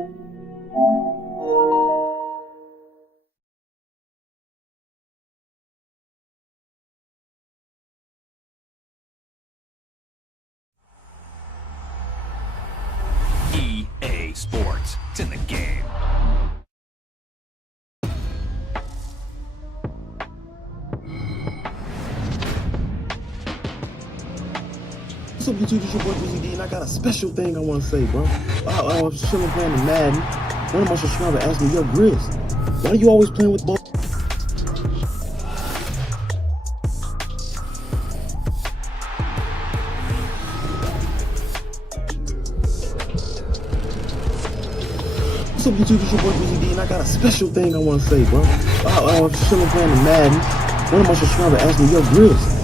EA Sports. It's in the game. What's up, YouTube? It's your boy BZD, and I got a special thing I want to say, bro. I was chilling playing the Madden. One of my subscribers asked me, yo, Grizz, why are you always playing with both? What's up, YouTube? It's your boy BZD, and I got a special thing I want to say, bro. I was chilling playing the Madden. One of my subscribers asked me, yo, Grizz,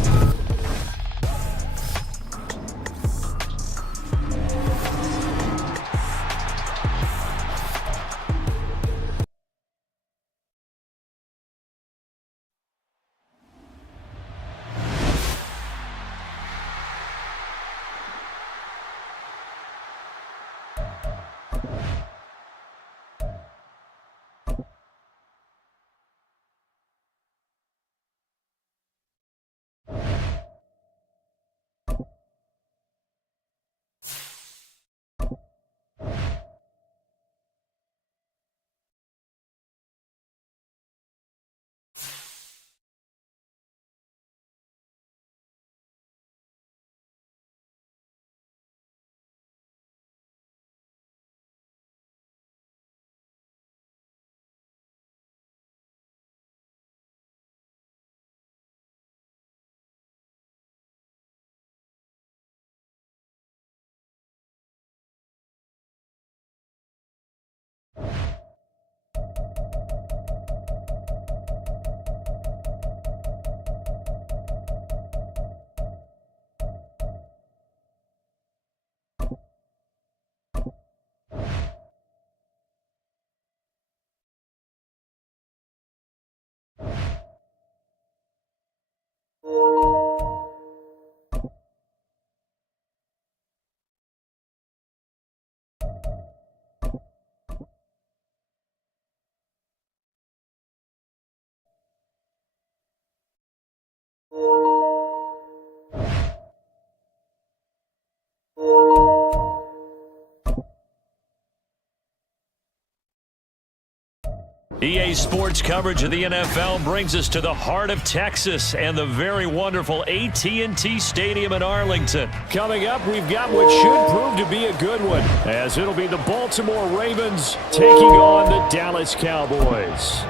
EA Sports coverage of the NFL brings us to the heart of Texas and the very wonderful AT&T Stadium in Arlington. Coming up, we've got what should prove to be a good one, as it'll be the Baltimore Ravens taking on the Dallas Cowboys.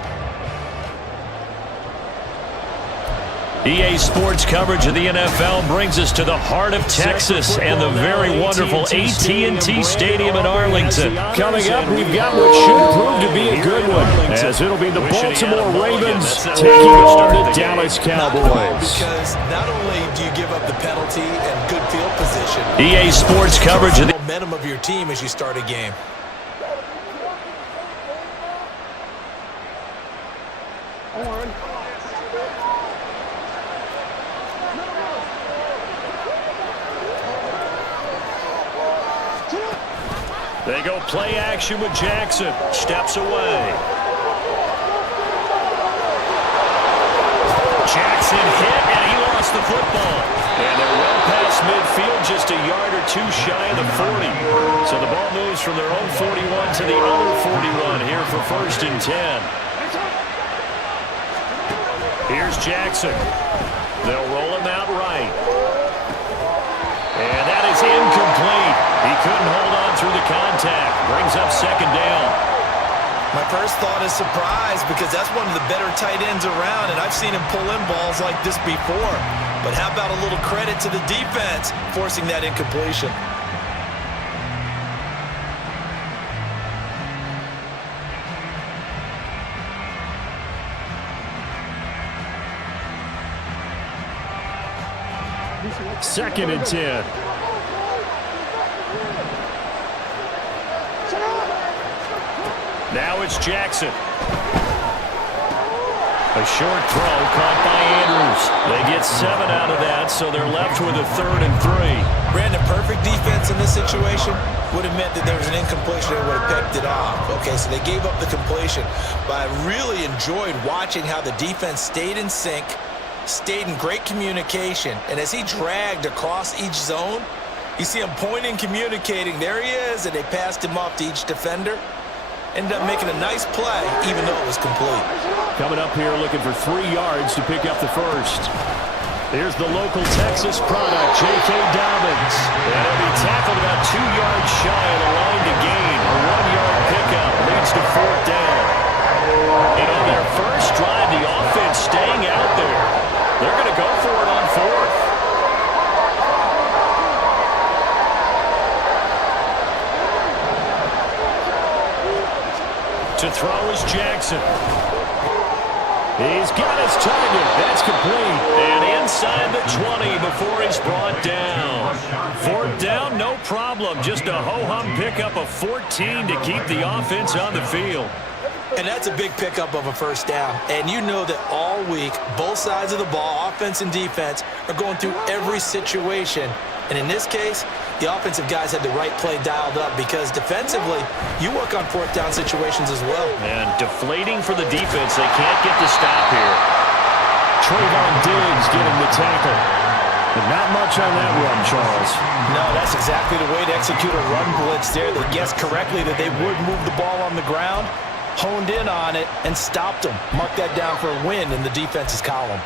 EA Sports coverage of the NFL brings us to the heart of Texas and the very wonderful AT&T Stadium in Arlington. Coming up, we've got what should prove to be a good one, as it'll be the Baltimore Ravens taking on the Dallas Cowboys. Because not only do you give up the penalty and good field position, EA Sports coverage of the momentum of your team as you start a game. They go play action with Jackson. Steps away. Jackson hit, and he lost the football. And they're well past midfield, just a yard or two shy of the 40. So the ball moves from their own 41 to the other 41 here for 1st and 10. Here's Jackson. They'll roll him out right. And that is incomplete. He couldn't hold on through the contact. Brings up 2nd down. My first thought is surprise, because that's one of the better tight ends around, and I've seen him pull in balls like this before. But how about a little credit to the defense forcing that incompletion? Second and 10. Now it's Jackson. A short throw caught by Andrews. They get 7 out of that, so they're left with a 3rd and 3. Brandon, perfect defense in this situation would have meant that there was an incompletion. They would have picked it off. Okay, so they gave up the completion. But I really enjoyed watching how the defense stayed in sync, stayed in great communication. And as he dragged across each zone, you see him pointing, communicating. There he is, and they passed him off to each defender. Ended up making a nice play, even though it was complete. Coming up here looking for 3 yards to pick up the first. Here's the local Texas product, J.K. Dobbins. And he'll be tackled about 2 yards shy of the line to gain. A 1-yard pickup leads to 4th down. And on their first drive, the offense staying out there. They're going to go for it on 4th. To throw is Jackson. He's got his target. That's complete. And inside the 20 before he's brought down. 4th down, no problem. Just a ho-hum pickup of 14 to keep the offense on the field. And that's a big pickup of a first down. And you know that all week, both sides of the ball, offense and defense, are going through every situation. And in this case, the offensive guys had the right play dialed up because defensively, you work on 4th down situations as well. And deflating for the defense. They can't get the stop here. Trayvon Diggs getting the tackle. But not much on that run, Charles. No, that's exactly the way to execute a run blitz there. They guessed correctly that they would move the ball on the ground, honed in on it, and stopped them. Mark that down for a win in the defense's column.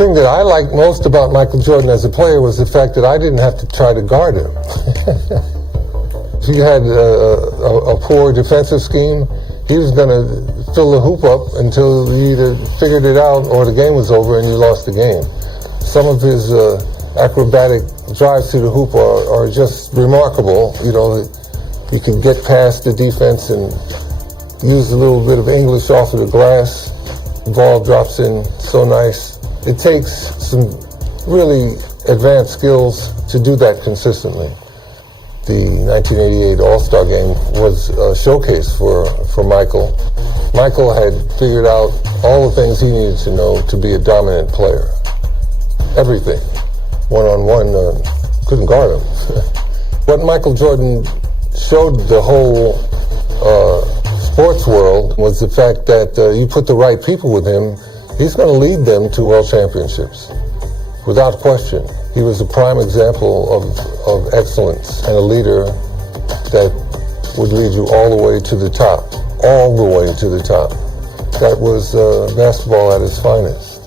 thing that I liked most about Michael Jordan as a player was the fact that I didn't have to try to guard him. If he had a poor defensive scheme, he was going to fill the hoop up until you either figured it out or the game was over and you lost the game. Some of his acrobatic drives to the hoop are just remarkable. You know, he can get past the defense and use a little bit of English off of the glass. The ball drops in so nice. It takes some really advanced skills to do that consistently. The 1988 All-Star Game was a showcase for Michael. Michael had figured out all the things he needed to know to be a dominant player. Everything. One-on-one, couldn't guard him. What Michael Jordan showed the whole sports world was the fact that you put the right people with him, he's going to lead them to world championships, without question. He was a prime example of excellence and a leader that would lead you all the way to the top, all the way to the top. That was basketball at its finest.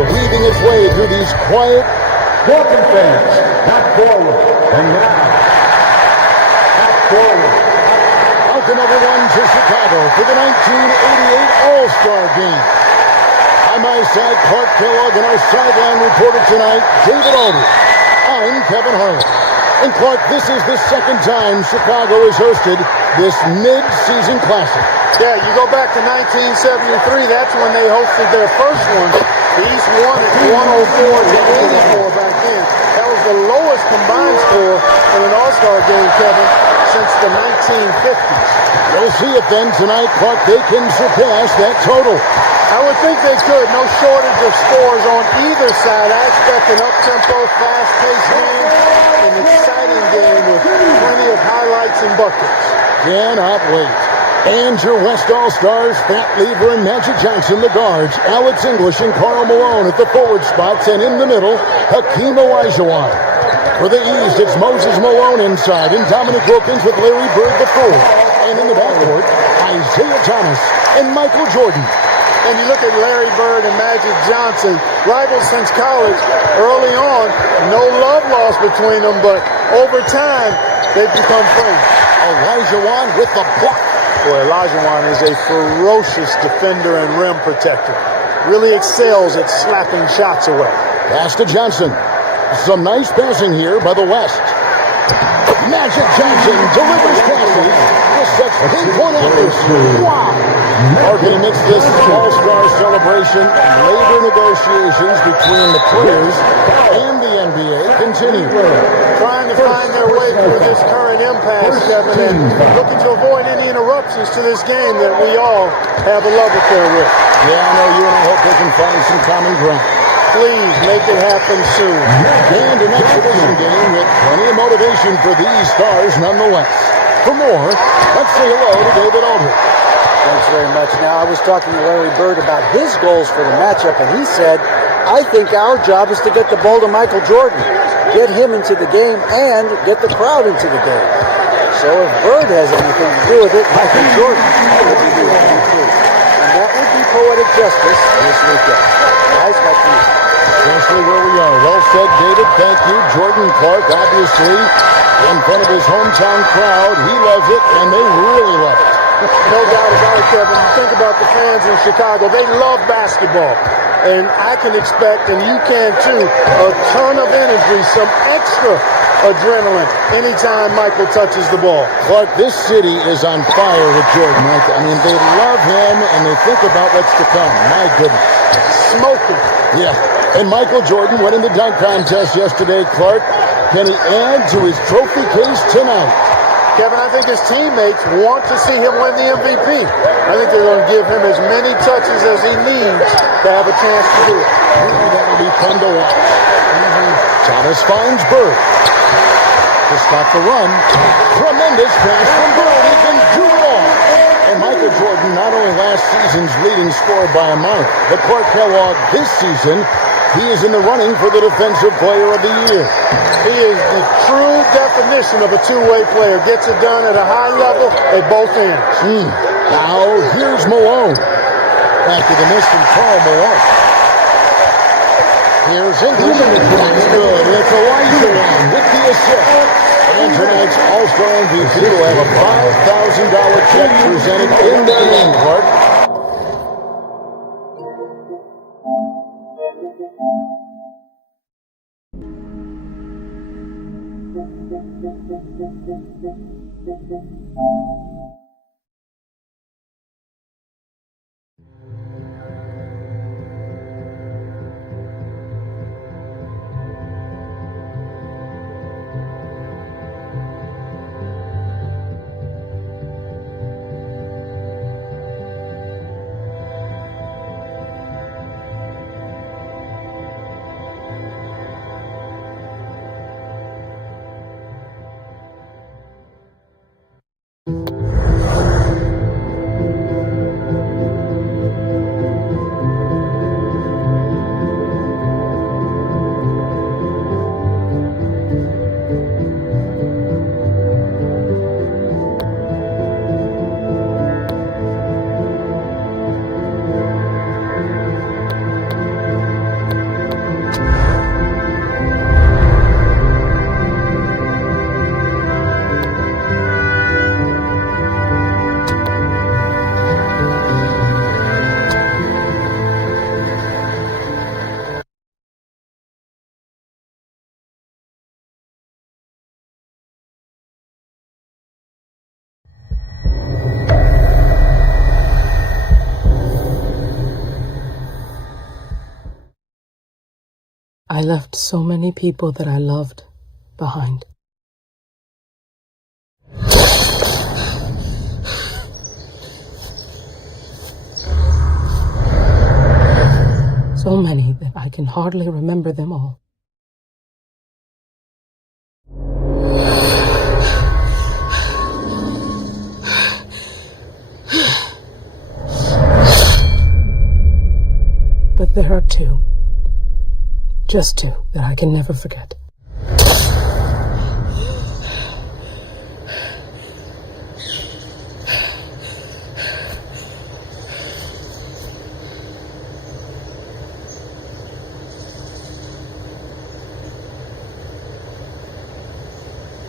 Weaving its way through these quiet, welcome fans, back forward, and now, back forward. Welcome everyone to Chicago for the 1988 All-Star Game. On my side, Clark Kellogg, and our sideline reporter tonight, David Aldridge. I'm Kevin Harlan. And Clark, this is the second time Chicago has hosted this mid-season classic. Yeah, you go back to 1973, that's when they hosted their first one. The East won at 104 to 84 back then. That was the lowest combined score in an All-Star game, Kevin, since the 1950s. We'll see if then tonight, Clark, they can surpass that total. I would think they could. No shortage of scores on either side. I expect an up-tempo, fast-paced game, an exciting game with plenty of highlights and buckets. Cannot wait. And your West All-Stars, Pat Lever and Magic Johnson, the guards, Alex English and Karl Malone at the forward spots, and in the middle, Hakeem Olajuwon. For the East, it's Moses Malone inside, and Dominic Wilkins with Larry Bird the fourth. And in the backcourt, Isaiah Thomas and Michael Jordan. And you look at Larry Bird and Magic Johnson, rivals since college. Early on, no love lost between them, but over time, they've become friends. Olajuwon with the block. Boy, Olajuwon is a ferocious defender and rim protector. Really excels at slapping shots away. Pass to Johnson. Some nice passing here by the West. Magic Johnson delivers passes. This sets pinpoint accuracy. Wow! Marking amidst this All-Star celebration, labor negotiations between the players and the NBA continue. Trying to find their way through this current impasse, Kevin, and looking to avoid any interruptions to this game that we all have a love affair with. Yeah, I know you, and I hope they can find some common ground. Please make it happen soon. And an exhibition game with plenty of motivation for these stars nonetheless. For more, let's say hello to David Aldridge. Thanks very much. Now, I was talking to Larry Bird about his goals for the matchup, and he said, I think our job is to get the ball to Michael Jordan, get him into the game, and get the crowd into the game. So if Bird has anything to do with it, Michael Jordan would be doing it too. And that would be poetic justice this weekend. Guys, back to you. Especially where we are. Well said, David. Thank you. Jordan Clark, obviously, in front of his hometown crowd. He loves it, and they really love it. No doubt about it, Kevin. Think about the fans in Chicago. They love basketball. And I can expect, and you can too, a ton of energy, some extra adrenaline anytime Michael touches the ball. Clark, this city is on fire with Jordan. I mean, they love him, and they think about what's to come. My goodness. Smoking. Yeah. And Michael Jordan winning the dunk contest yesterday, Clark. Can he add to his trophy case tonight? Kevin, I think his teammates want to see him win the MVP. I think they're going to give him as many touches as he needs to have a chance to do it. That will be fun to watch. Thomas finds Bird. to stop the run. Tremendous pass from Bird. He can do it all. And Michael Jordan, not only last season's leading scorer by a mile, but Clark Kellogg this season, he is in the running for the Defensive Player of the Year. He is the true definition of a two-way player. Gets it done at a high level at both ends. Now, here's Malone. After the miss from Karl Malone. Here's English. That's good. It's Elijah with the assist. And tonight's All-Star MVP will have a $5,000 check presented in the game, Clark. I left so many people that I loved behind. So many that I can hardly remember them all. But there are two. Just two that I can never forget.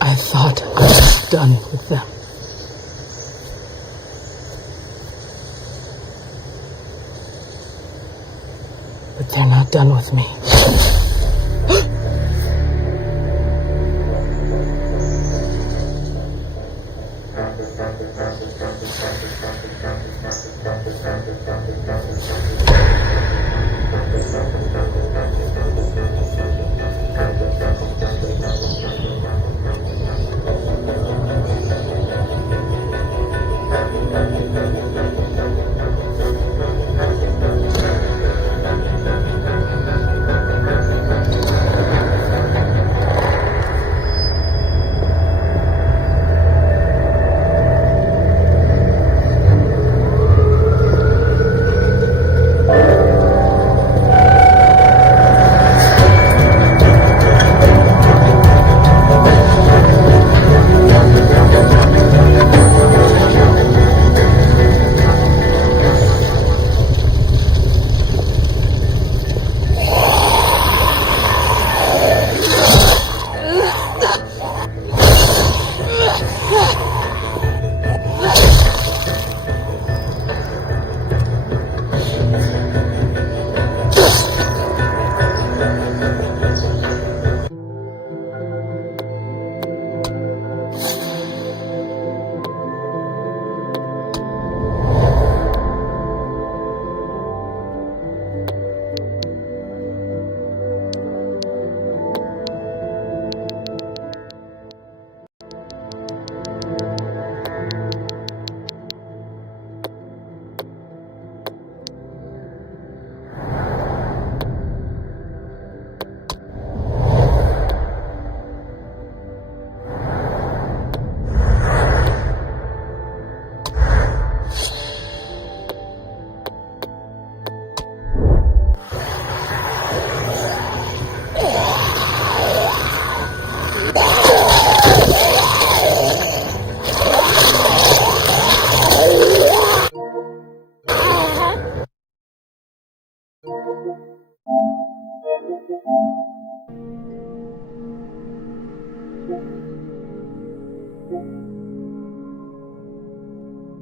I thought I was done with them. But they're not done with me.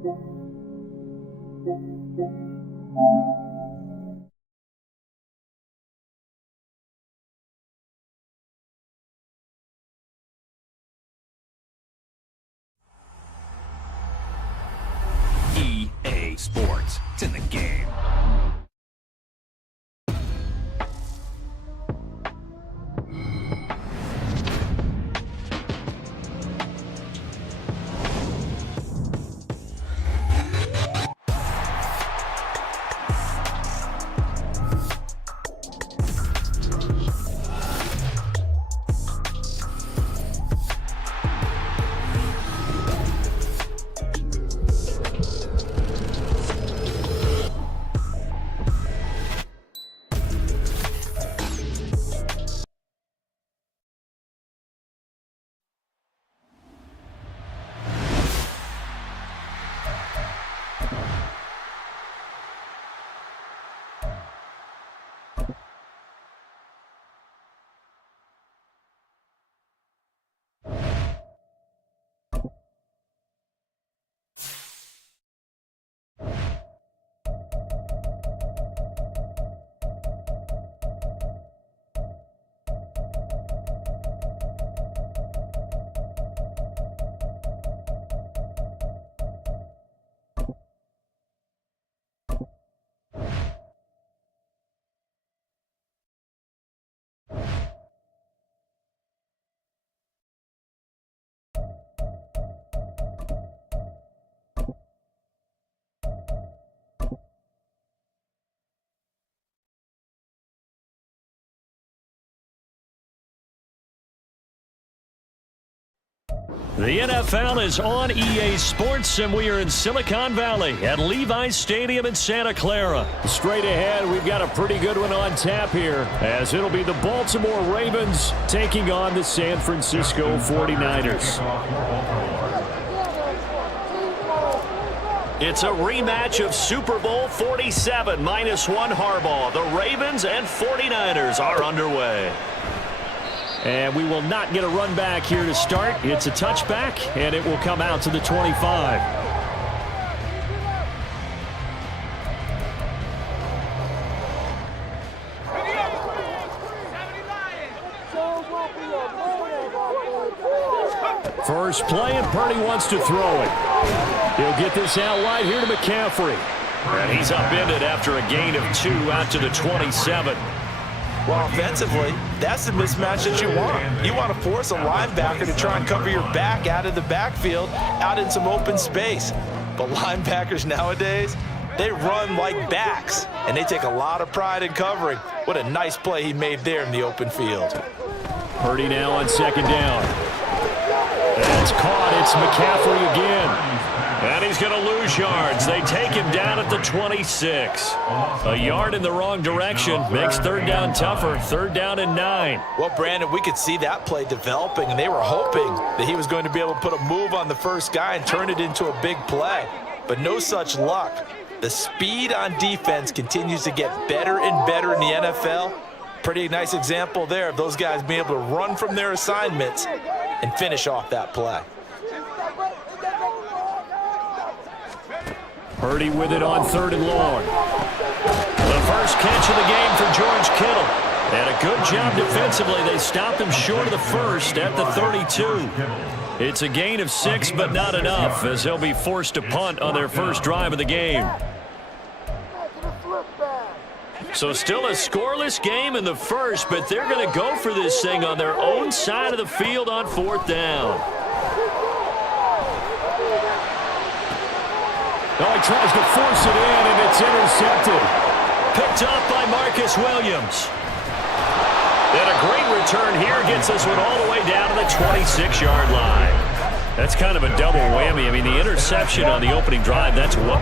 EA Sports. It's in the game. The NFL is on EA Sports, and we are in Silicon Valley at Levi's Stadium in Santa Clara. Straight ahead, we've got a pretty good one on tap here, as it'll be the Baltimore Ravens taking on the San Francisco 49ers. It's a rematch of Super Bowl 47 -1 Harbaugh. The Ravens and 49ers are underway. And we will not get a run back here to start. It's a touchback, and it will come out to the 25. First play, and Purdy wants to throw it. He'll get this out wide here to McCaffrey. And he's upended after a gain of 2 out to the 27. Well, offensively, that's the mismatch that you want. You want to force a linebacker to try and cover your back out of the backfield, out in some open space. But linebackers nowadays, they run like backs, and they take a lot of pride in covering. What a nice play he made there in the open field. Purdy now on second down. It's caught. It's McCaffrey again. And he's going to lose yards. They take him down at the 26. A yard in the wrong direction makes third down tougher. Third down and 9. Well, Brandon, we could see that play developing, and they were hoping that he was going to be able to put a move on the first guy and turn it into a big play. But no such luck. The speed on defense continues to get better and better in the NFL. Pretty nice example there of those guys being able to run from their assignments and finish off that play. Purdy with it on third and long. The first catch of the game for George Kittle. And a good job defensively. They stopped him short of the first at the 32. It's a gain of 6, but not enough, as he'll be forced to punt on their first drive of the game. So still a scoreless game in the first, but they're going to go for this thing on their own side of the field on fourth down. Oh, he tries to force it in, and it's intercepted. Picked up by Marcus Williams. And a great return here gets us one all the way down to the 26-yard line. That's kind of a double whammy. I mean, the interception on the opening drive, that's what...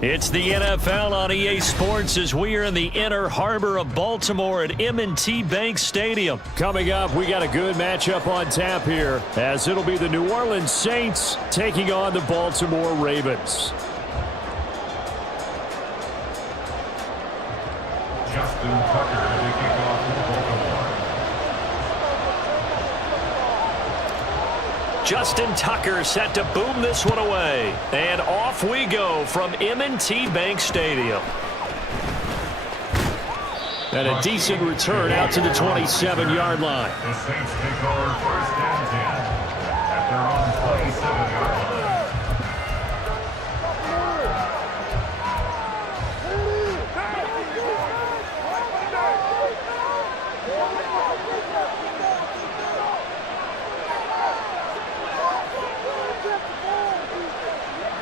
It's the NFL on EA Sports as we are in the inner harbor of Baltimore at M&T Bank Stadium. Coming up, we got a good matchup on tap here as it'll be the New Orleans Saints taking on the Baltimore Ravens. Justin Tucker to kick off for Baltimore. Justin Tucker set to boom this one away. And off we go from M&T Bank Stadium. And a decent return out to the 27-yard line. The Saints take over first and 10 at their own 27-yard line.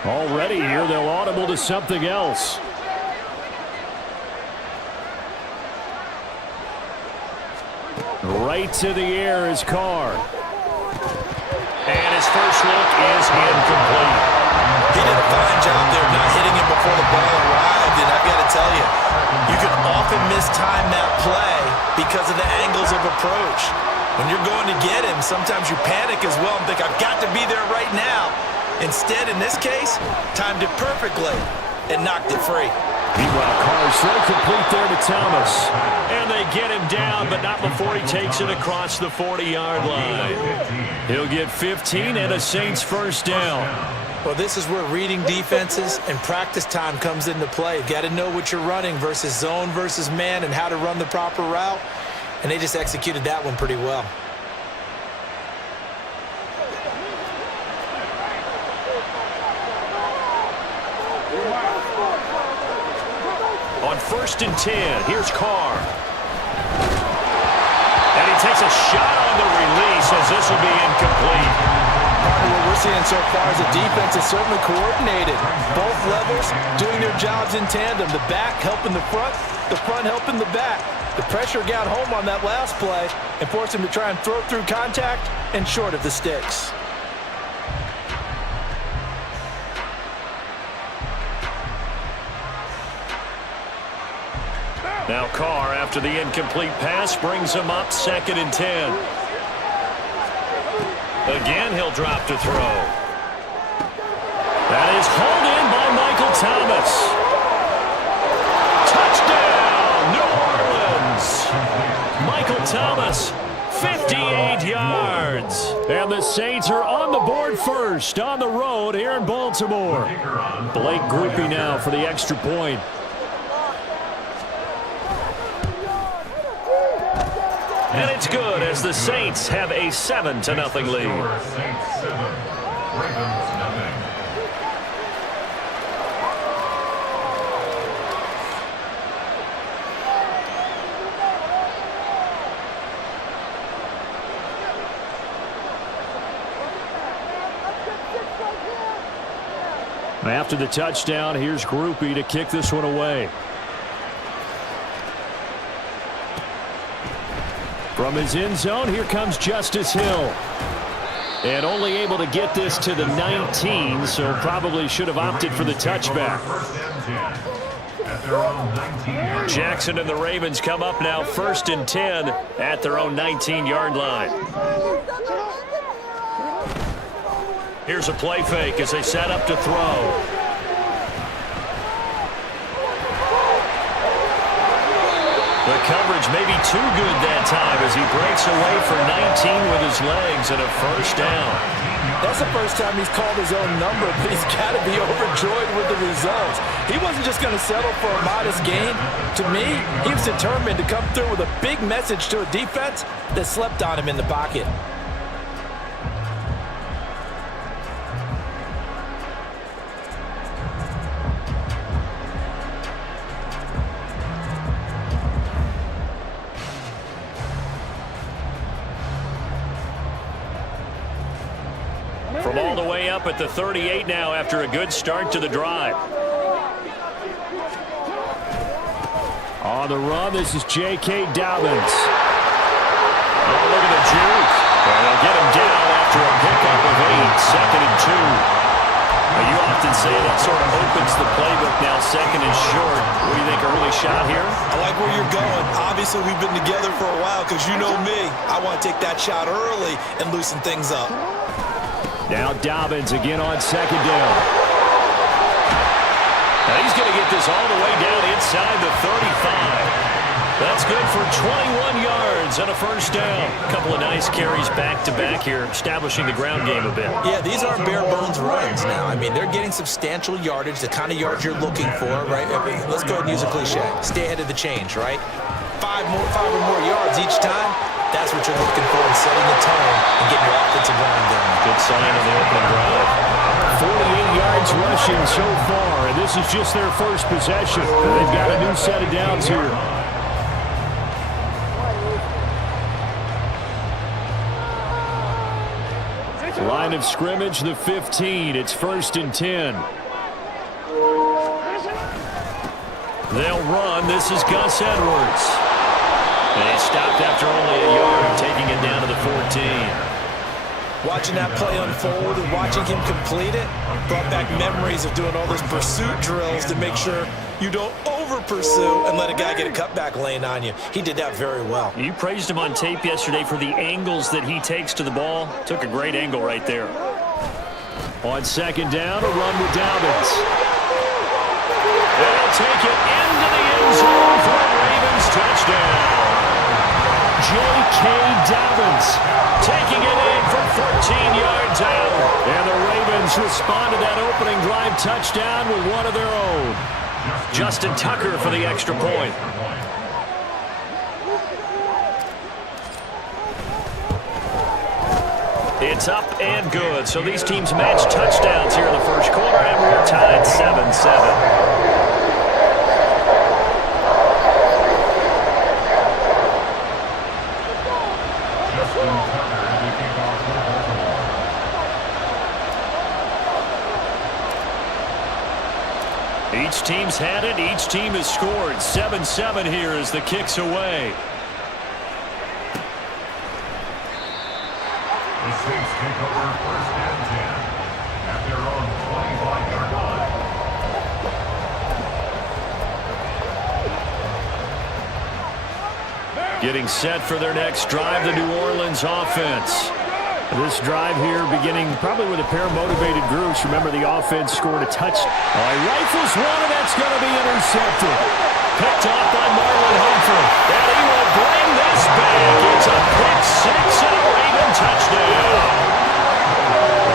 Already here, they'll audible to something else. Right to the air is Carr. And his first look is incomplete. He did a fine job there not hitting him before the ball arrived, and I've got to tell you, you can often mistime that play because of the angles of approach. When you're going to get him, sometimes you panic as well and think, I've got to be there right now. Instead, in this case, timed it perfectly and knocked it free. Meanwhile, Carr's throw complete there to Thomas. And they get him down, but not before he takes it across the 40-yard line. He'll get 15 and a Saints first down. Well, this is where reading defenses and practice time comes into play. You've got to know what you're running versus zone versus man and how to run the proper route. And they just executed that one pretty well. On 1st and 10, here's Carr. And he takes a shot on the release as this will be incomplete. What we're seeing so far is the defense is certainly coordinated. Both levels doing their jobs in tandem. The back helping the front helping the back. The pressure got home on that last play and forced him to try and throw through contact and short of the sticks. Now Carr, after the incomplete pass, brings him up 2nd and 10. Again, he'll drop to throw. That is hauled in by Michael Thomas. Touchdown, New Orleans. Michael Thomas, 58 yards. And the Saints are on the board first on the road here in Baltimore. Blake Grupe now for the extra point. And it's good as the Saints have a 7-0 lead. Saints 7, Ravens nothing. After the touchdown, here's Grupe to kick this one away. From his end zone, here comes Justice Hill. And only able to get this to the 19, so probably should have opted for the touchback. Jackson and the Ravens come up now 1st and 10 at their own 19-yard line. Here's a play fake as they set up to throw. The coverage may be too good that time as he breaks away for 19 with his legs and a first down. That's the first time he's called his own number, but he's got to be overjoyed with the results. He wasn't just going to settle for a modest gain. To me, he was determined to come through with a big message to a defense that slept on him in the pocket. From all the way up at the 38 now after a good start to the drive. On the run, this is J.K. Dobbins. Oh, look at the juke. And they'll get him down after a pickup of 8, 2nd and 2. You often say that sort of opens the playbook now, second and short. What do you think, early shot here? I like where you're going. Obviously, we've been together for a while because you know me. I want to take that shot early and loosen things up. Now Dobbins again on second down. Now he's going to get this all the way down inside the 35. That's good for 21 yards and a first down. A couple of nice carries back-to-back here, establishing the ground game a bit. Yeah, these aren't bare-bones runs now. I mean, they're getting substantial yardage, the kind of yards you're looking for, right? I mean, let's go ahead and use a cliche. Stay ahead of the change, right? Five or more yards each time. That's what you're looking for in setting the tone and getting your offensive line going. Good sign on the opening drive. 48 yards rushing so far, and this is just their first possession. They've got a new set of downs here. Line of scrimmage, the 15. It's 1st and 10. They'll run. This is Gus Edwards. They stopped after only a yard, taking it down to the 14. Watching that play unfold and watching him complete it brought back memories of doing all those pursuit drills to make sure you don't over-pursue and let a guy get a cutback lane on you. He did that very well. You praised him on tape yesterday for the angles that he takes to the ball. Took a great angle right there. On second down, a run with Dobbins. They'll take it into the end zone for a Ravens touchdown. J.K. Dobbins taking it in for 14 yards out. And the Ravens respond to that opening drive touchdown with one of their own. Justin Tucker for the extra point. It's up and good. So these teams match touchdowns here in the first quarter, and we're tied 7-7. Each team's had it. Each team has scored. 7-7 here as the kick's away. The Saints take over 1st and 10 at their own 25-yard line. Getting set for their next drive, the New Orleans offense. This drive here beginning probably with a pair of motivated groups. Remember, the offense scored a touchdown. Rifles one, and that's going to be intercepted. Picked off by Marlon Humphrey. And he will bring this back. It's a pick six and a Raven touchdown.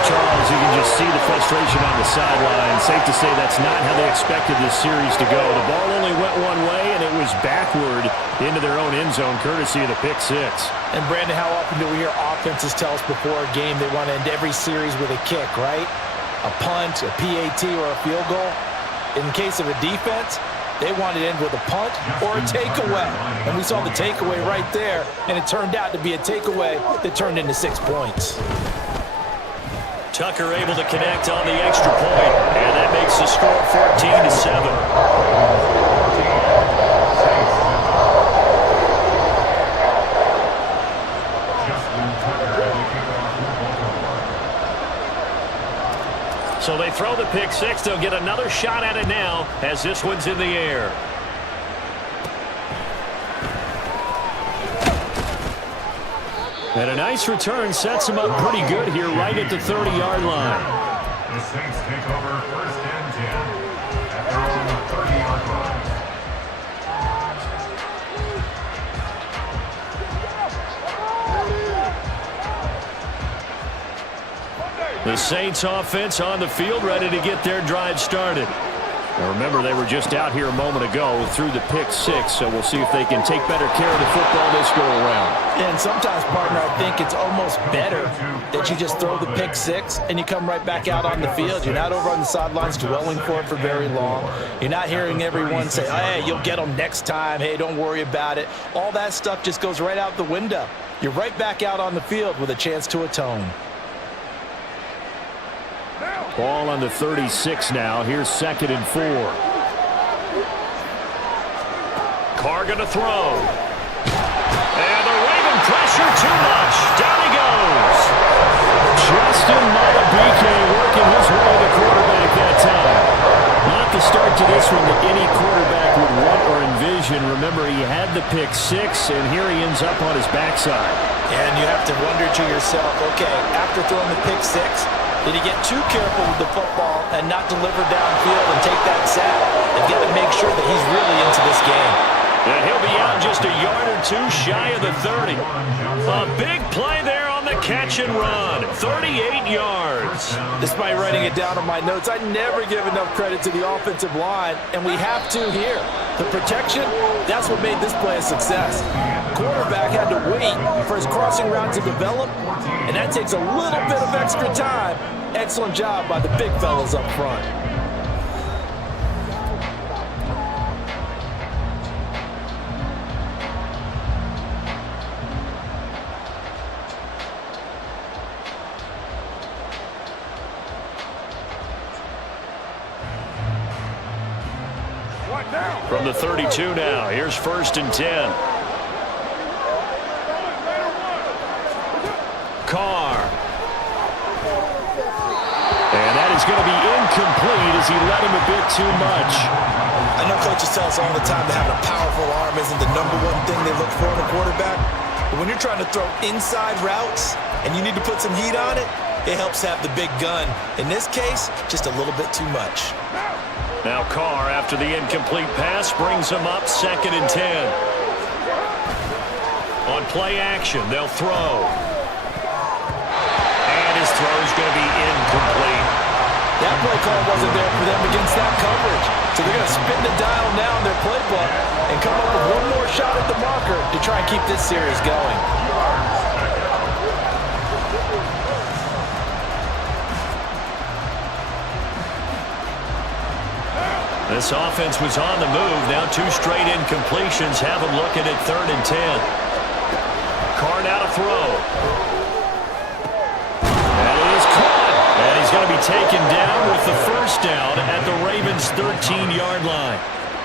Charles, you can just see the frustration on the sideline. Safe to say that's not how they expected this series to go. The ball only went one way, and it was backward into their own end zone, courtesy of the pick six. And, Brandon, how often do we hear offenses tell us before a game they want to end every series with a kick, right? A punt, a PAT, or a field goal. In case of a defense, they want to end with a punt or a takeaway. And we saw the takeaway right there, and it turned out to be a takeaway that turned into 6 points. Tucker able to connect on the extra point, and that makes the score 14-7. So they throw the pick six. They'll get another shot at it now as this one's in the air. And a nice return sets him up pretty good here right at the 30-yard line. The Saints take over 1st and 10 at their own 30-yard line. The Saints offense on the field, ready to get their drive started. Now remember, they were just out here a moment ago through the pick six, so we'll see if they can take better care of the football this go around. And sometimes, partner, I think it's almost better that you just throw the pick six and you come right back out on the field. You're not over on the sidelines dwelling for it for very long. You're not hearing everyone say, hey, you'll get them next time. Hey, don't worry about it. All that stuff just goes right out the window. You're right back out on the field with a chance to atone. Ball on the 36 now. Here's 2nd and 4. Carr going to throw. And the Raven pressure too much. Down he goes. Justin Madubuike working his way to the quarterback to this one that any quarterback would want or envision. Remember, he had the pick six, and here he ends up on his backside. And you have to wonder to yourself, okay, after throwing the pick six, did he get too careful with the football and not deliver downfield and take that sack? They've got to make sure that he's really into this game. And he'll be out just a yard or two shy of the 30. A big play there on the catch and run. 38 yards. Despite writing it down on my notes, I never give enough credit to the offensive line, and we have to here. The protection, that's what made this play a success. Quarterback had to wait for his crossing route to develop, and that takes a little bit of extra time. Excellent job by the big fellas up front. From the 32 now, here's 1st and 10. Carr. And that is going to be incomplete as he let him a bit too much. I know coaches tell us all the time that having a powerful arm isn't the number one thing they look for in a quarterback. But when you're trying to throw inside routes and you need to put some heat on it, it helps have the big gun. In this case, just a little bit too much. Now Carr, after the incomplete pass, brings him up 2nd and 10. On play action, they'll throw. And his throw's going to be incomplete. That play call wasn't there for them against that coverage. So they're going to spin the dial now in their playbook and come up with one more shot at the marker to try and keep this series going. This offense was on the move. Now 2 straight incompletions have him looking at 3rd and 10. Carr now to throw. And it is caught. And he's going to be taken down with the first down at the Ravens' 13-yard line.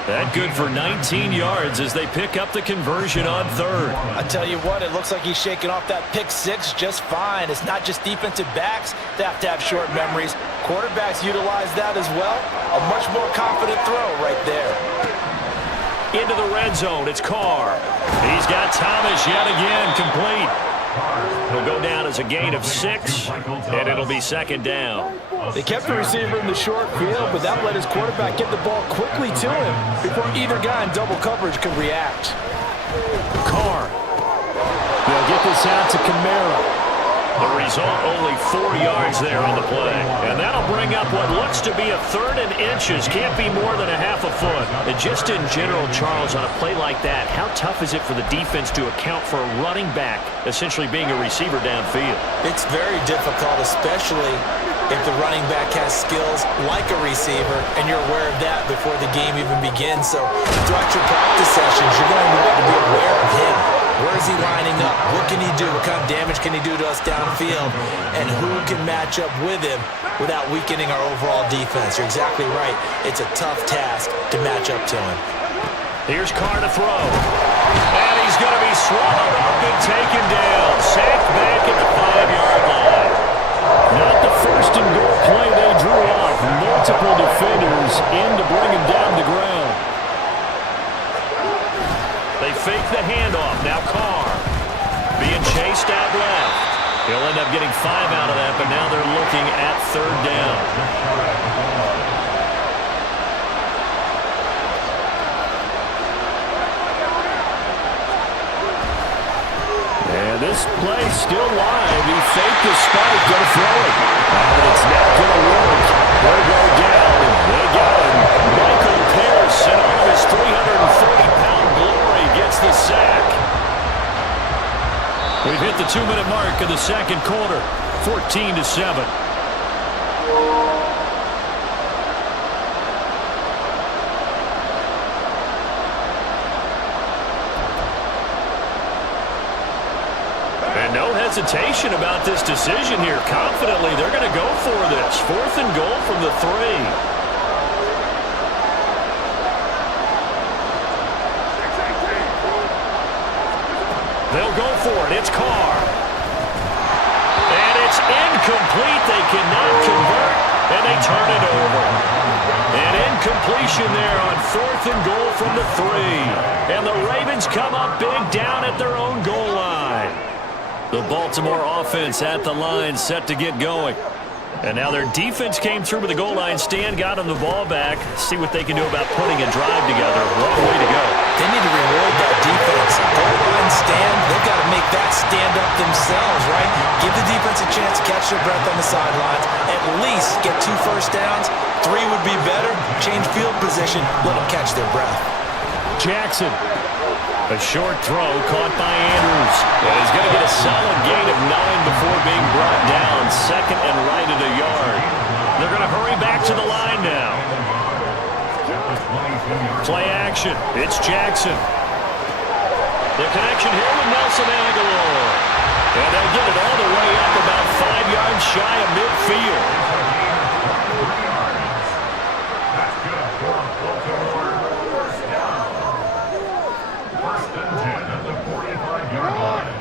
That good for 19 yards as they pick up the conversion on 3rd. I tell you what, it looks like he's shaking off that pick six just fine. It's not just defensive backs that have to have short memories. Quarterbacks utilize that as well. A much more confident throw right there. Into the red zone, it's Carr. He's got Thomas yet again complete. He'll go down as a gain of 6, and it'll be 2nd down. They kept the receiver in the short field, but that let his quarterback get the ball quickly to him before either guy in double coverage could react. Carr. They'll get this out to Kamara. The result, only 4 yards there on the play. And that'll bring up what looks to be a 3rd and inches. Can't be more than a half a foot. And just in general, Charles, on a play like that, how tough is it for the defense to account for a running back essentially being a receiver downfield? It's very difficult, especially if the running back has skills like a receiver, and you're aware of that before the game even begins. So throughout your practice sessions, you're going to want to be aware of him. Where is he lining up? What can he do? What kind of damage can he do to us downfield? And who can match up with him without weakening our overall defense? You're exactly right. It's a tough task to match up to him. Here's Carr to throw. And he's going to be swallowed up and taken down. Sacked back at the 5-yard line. Not the first and goal play they drew off. Multiple defenders in to bring him down to the ground. They fake the handoff. Now Carr being chased out left. He'll end up getting 5 out of that, but now they're looking at 3rd down. And this play still live. He faked the spike, going to throw it. But it's not going to work. They'll go down, and they got him. Michael Pierce and all of his 330-pound glory gets the sack. We've hit the 2-minute mark of the 2nd quarter, 14-7. And no hesitation about this decision here. Confidently, they're going to go for this. 4th and goal from the 3. They'll go for it. It's Carr. And it's incomplete. They cannot convert, and they turn it over. An incompletion there on 4th and goal from the 3. And the Ravens come up big down at their own goal line. The Baltimore offense at the line set to get going. And now their defense came through with the goal line stand, got them the ball back. See what they can do about putting a drive together. What a way to go. They need to reward that defense. Goal line stand, they've got to make that stand up themselves, right? Give the defense a chance to catch their breath on the sidelines. At least get 2 first downs. 3 would be better. Change field position. Let them catch their breath. Jackson. A short throw caught by Andrews. And he's going to get a solid gain of 9 before being brought down. 2nd and right at a yard. They're going to hurry back to the line now. Play action. It's Jackson. The connection here with Nelson Aguilar. And they'll get it all the way up about 5 yards shy of midfield. That's good for Baltimore. First down. 1st and 10 at the 45-yard line.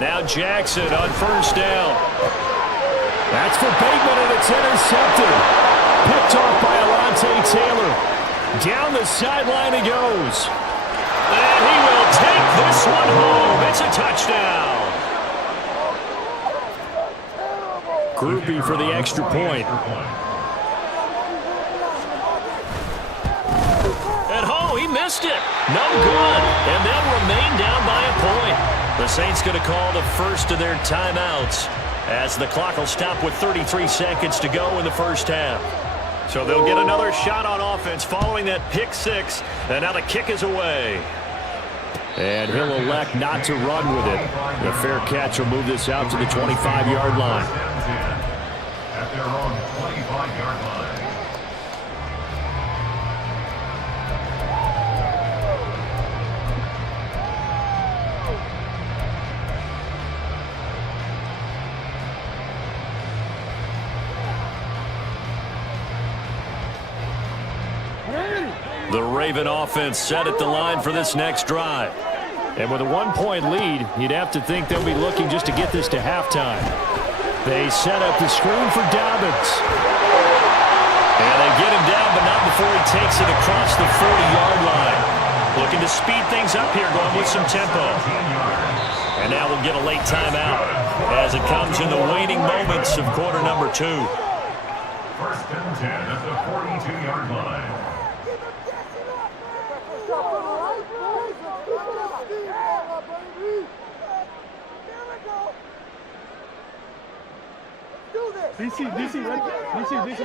Now Jackson on 1st down. That's for Bateman, and it's intercepted. Picked off by Alontae Taylor. Down the sideline he goes. And he will take this one home. It's a touchdown. Groupie for the extra point. And oh, he missed it. No good. And they'll remain down by a point. The Saints going to call the first of their timeouts as the clock will stop with 33 seconds to go in the first half. So they'll get another shot on offense following that pick 6. And now the kick is away. And he'll elect not to run with it. The fair catch will move this out to the 25-yard line. At their own 25-yard line. The Raven offense set at the line for this next drive. And with a 1-point lead, you'd have to think they'll be looking just to get this to halftime. They set up the screen for Dobbins. And they get him down, but not before he takes it across the 40-yard line. Looking to speed things up here, going with some tempo. And now we'll get a late timeout as it comes in the waning moments of quarter number 2. 1st and 10 at the 42-yard line. DC, right? DC.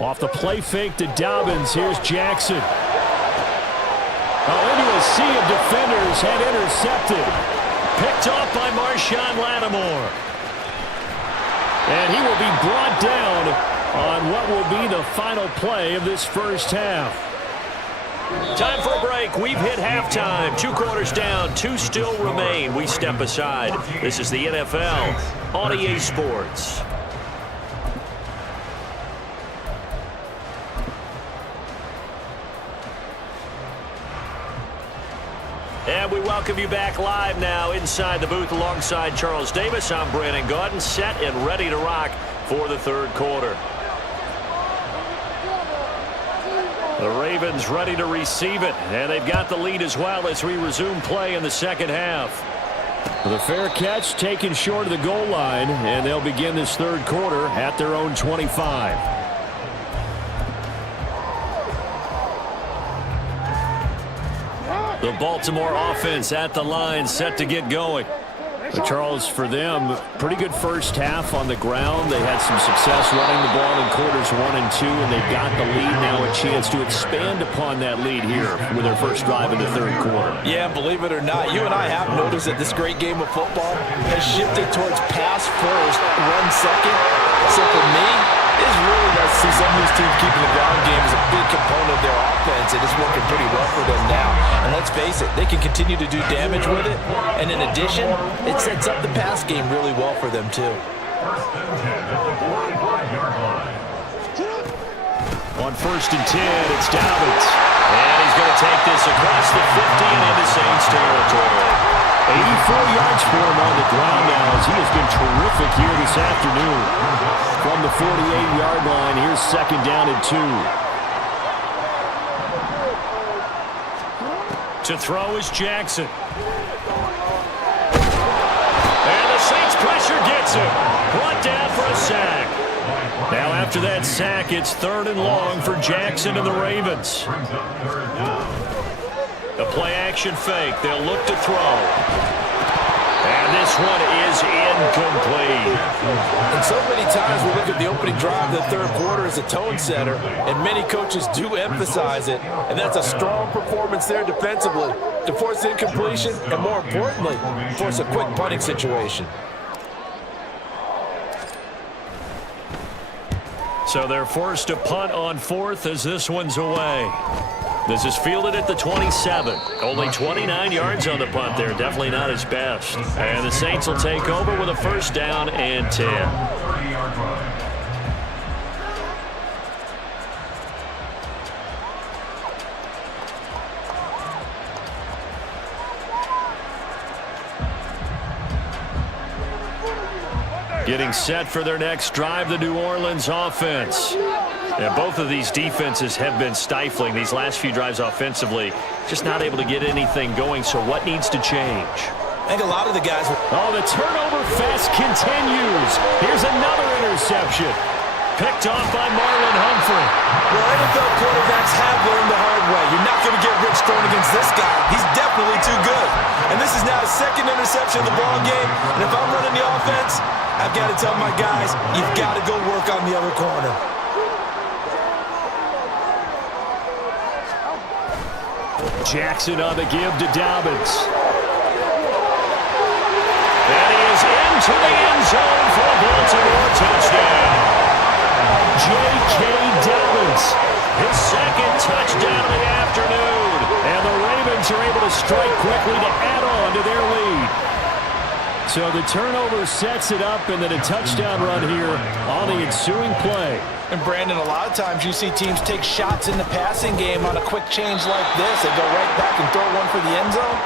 Off the play fake to Dobbins, here's Jackson. Into a sea of defenders and intercepted. Picked off by Marshawn Lattimore. And he will be brought down on what will be the final play of this first half. Time for a break. We've hit halftime. 2 quarters down. 2 still remain. We step aside. This is the NFL on EA Sports. And we welcome you back live now inside the booth alongside Charles Davis. I'm Brandon Gaudin, set and ready to rock for the 3rd quarter. The Ravens ready to receive it, and they've got the lead as well as we resume play in the second half. The fair catch taken short of the goal line, and they'll begin this 3rd quarter at their own 25. The Baltimore offense at the line set to get going. Charles, for them, pretty good first half on the ground. They had some success running the ball in quarters 1 and 2, and they've got the lead now, a chance to expand upon that lead here with their first drive in the 3rd quarter. Yeah, believe it or not, you and I have noticed that this great game of football has shifted towards pass first, run second. So for me, it's really nice to see some of these teams keeping the ground game as a big component of their offense, and it's working pretty well for them now. And let's face it, they can continue to do damage with it, and in addition, it sets up the pass game really well for them too. 1st and 10 at the 45-yard line. On 1st and 10, it's Dobbins. And he's going to take this across the 50 and into Saints territory. 84 yards for him on the ground now as he has been terrific here this afternoon. From the 48-yard line, here's second down and 2. To throw is Jackson. And the Saints pressure gets him. Brought down for a sack. Now after that sack, it's 3rd and long for Jackson and the Ravens. The play-action fake. They'll look to throw. And this one is incomplete. And so many times we look at the opening drive of the third quarter as a tone setter, and many coaches do emphasize it, and that's a strong performance there defensively to force incompletion and, more importantly, force a quick punting situation. So they're forced to punt on 4th as this one's away. This is fielded at the 27. Only 29 yards on the punt there. Definitely not his best. And the Saints will take over with a 1st down and 10. 30-yard line. Getting set for their next drive, the New Orleans offense. And both of these defenses have been stifling these last few drives offensively. Just not able to get anything going, so what needs to change? I think a lot of the guys... Oh, the turnover fest continues. Here's another interception. Picked off by Marlon Humphrey. Well, NFL quarterbacks have learned the hard way. You're not going to get rich throwing against this guy. He's definitely too good. And this is now his 2nd interception of the ball game. And if I'm running the offense, I've got to tell my guys, you've got to go work on the other corner. Jackson on the give to Dobbins. And he is into the end zone for a Baltimore touchdown. J.K. Dobbins, his 2nd touchdown of the afternoon. And the Ravens are able to strike quickly to add on to their lead. So the turnover sets it up, and then a touchdown run here on the ensuing play. And Brandon, a lot of times you see teams take shots in the passing game on a quick change like this. They go right back and throw one for the end zone.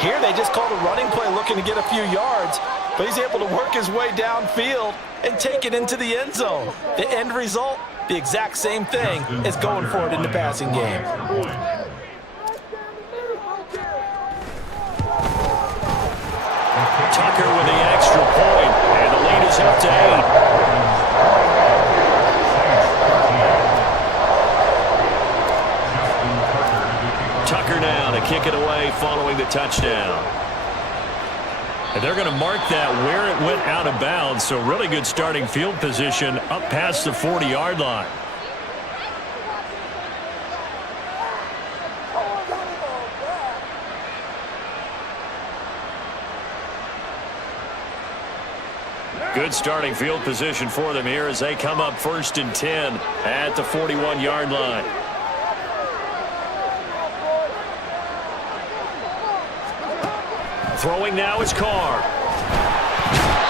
Here they just called a running play looking to get a few yards, but he's able to work his way downfield and take it into the end zone. The end result, the exact same thing as going for it in the passing game. Tucker with the extra point, and the lead is up to 8. Tucker now to kick it away following the touchdown. And they're going to mark that where it went out of bounds, so really good starting field position up past the 40-yard line. Good starting field position for them here as they come up 1st and 10 at the 41-yard line. Throwing now is Carr.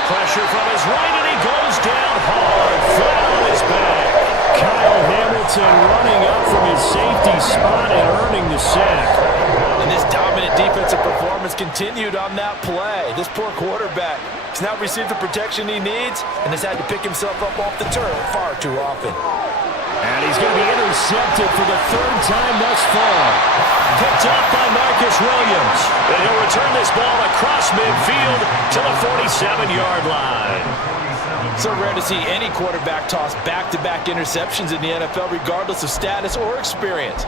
Pressure from his right, and he goes down hard, flat on his back. Kyle Hamilton running up from his safety spot and earning the sack. And this dominant defensive performance continued on that play. This poor quarterback has not received the protection he needs and has had to pick himself up off the turf far too often. And he's going to be intercepted for the 3rd time thus far. Picked up by Marcus Williams. And he'll return this ball across midfield to the 47-yard line. So rare to see any quarterback toss back-to-back interceptions in the NFL, regardless of status or experience.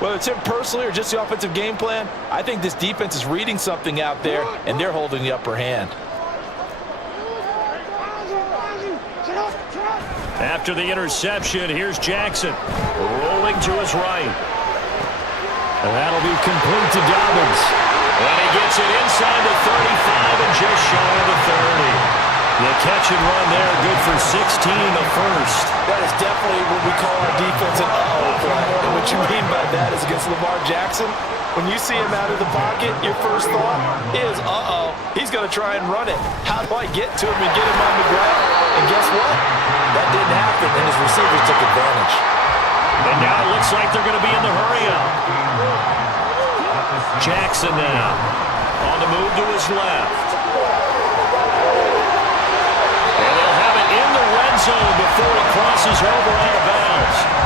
Whether it's him personally or just the offensive game plan, I think this defense is reading something out there, and they're holding the upper hand. After the interception, here's Jackson rolling to his right. And that'll be complete to Dobbins. And he gets it inside the 35 and just shy of the 30. The catch and run there, good for 16, the first. That is definitely what we call our defense an uh-oh play. And what you mean by that is against Lamar Jackson, when you see him out of the pocket, your first thought is, uh-oh, he's going to try and run it. How do I get to him and get him on the ground? And guess what? That didn't happen, and his receivers took advantage. And now it looks like they're going to be in the hurry-up. Jackson now. On the move to his left. And they'll have it in the red zone before he crosses over out of bounds.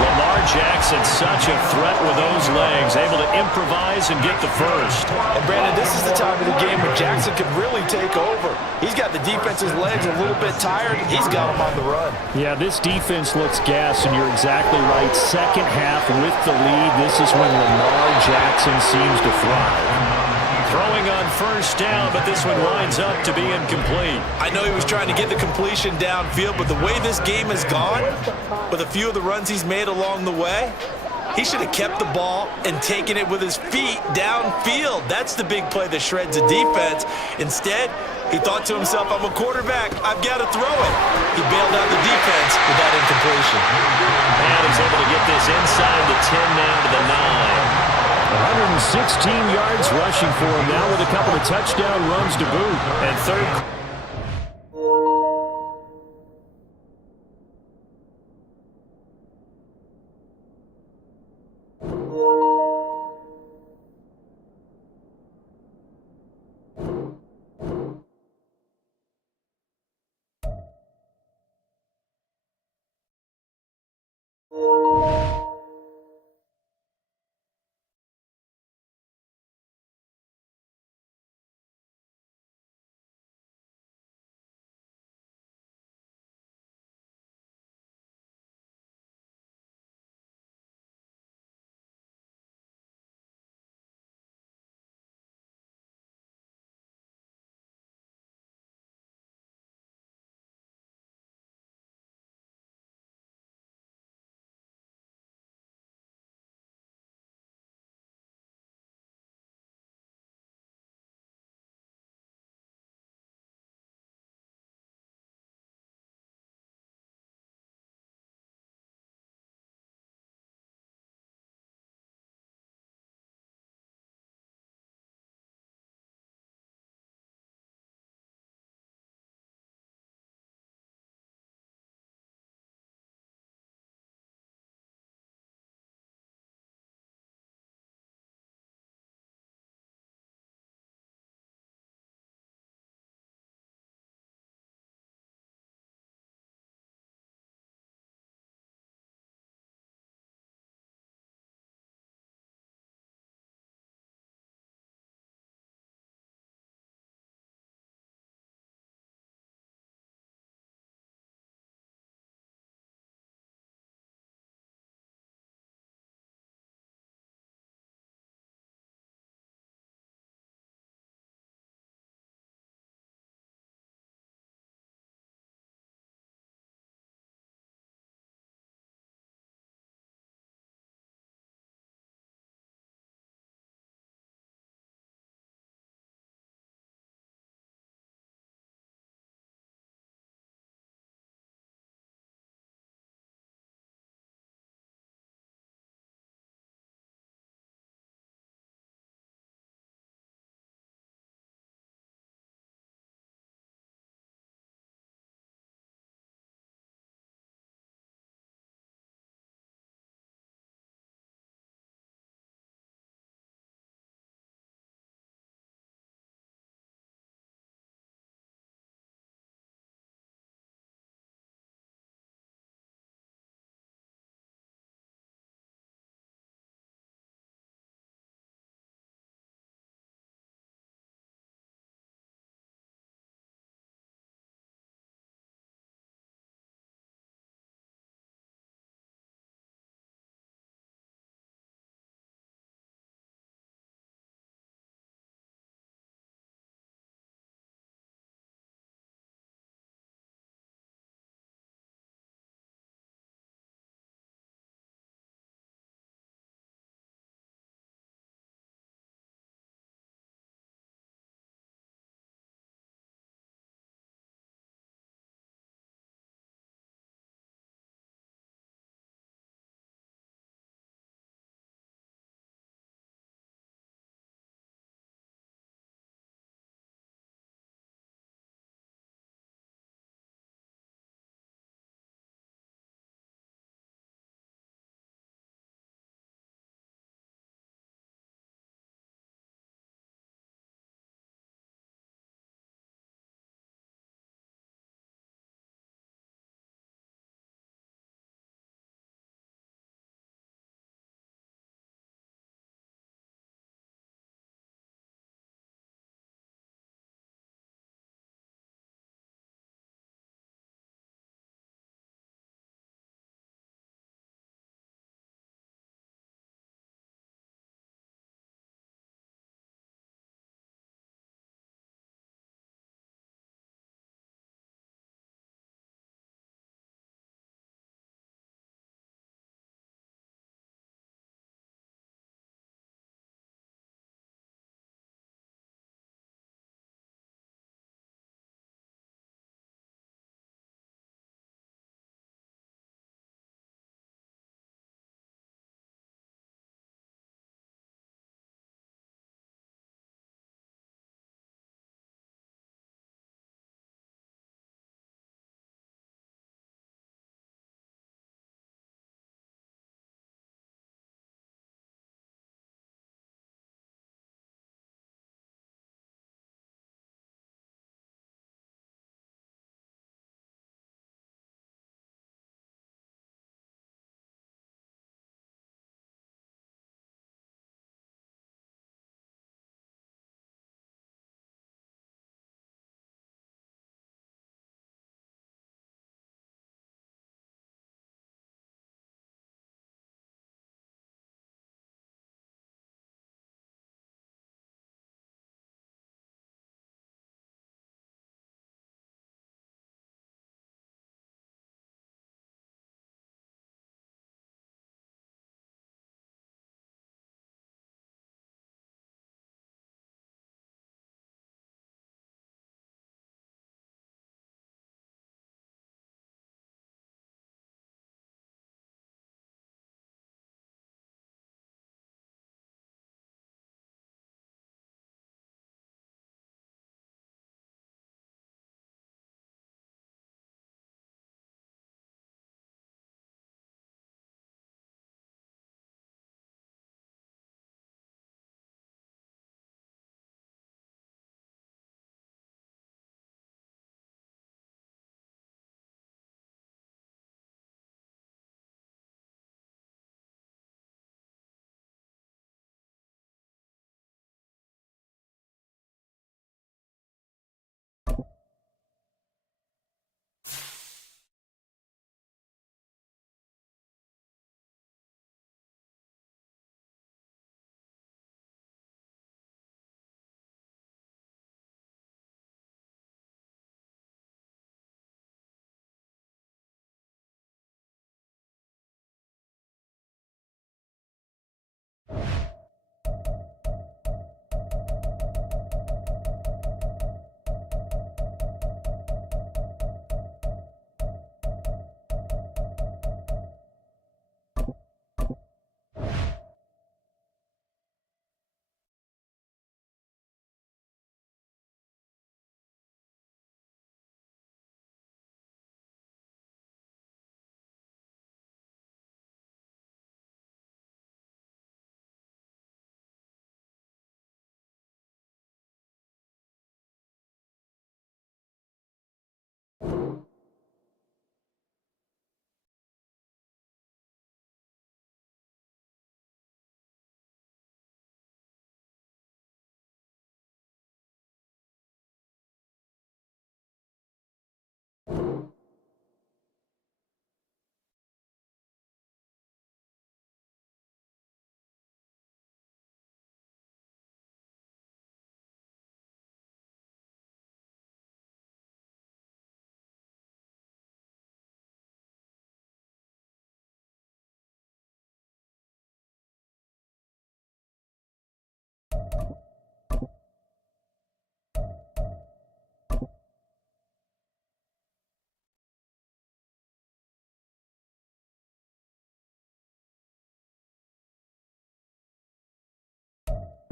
Lamar Jackson, such a threat with those legs, able to improvise and get the first. And Brandon, this is the time of the game when Jackson could really take over. He's got the defense's legs a little bit tired. He's got them on the run. Yeah, this defense looks gassed, and you're exactly right. Second half with the lead, this is when Lamar Jackson seems to thrive. Throwing on first down, but this one winds up to be incomplete. I know he was trying to get the completion downfield, but the way this game has gone, with a few of the runs he's made along the way, he should have kept the ball and taken it with his feet downfield. That's the big play that shreds a defense. Instead, he thought to himself, I'm a quarterback, I've got to throw it. He bailed out the defense with that incompletion. And he's able to get this inside the 10 now to the 9. 116 yards rushing for him now with a couple of touchdown runs to boot. And third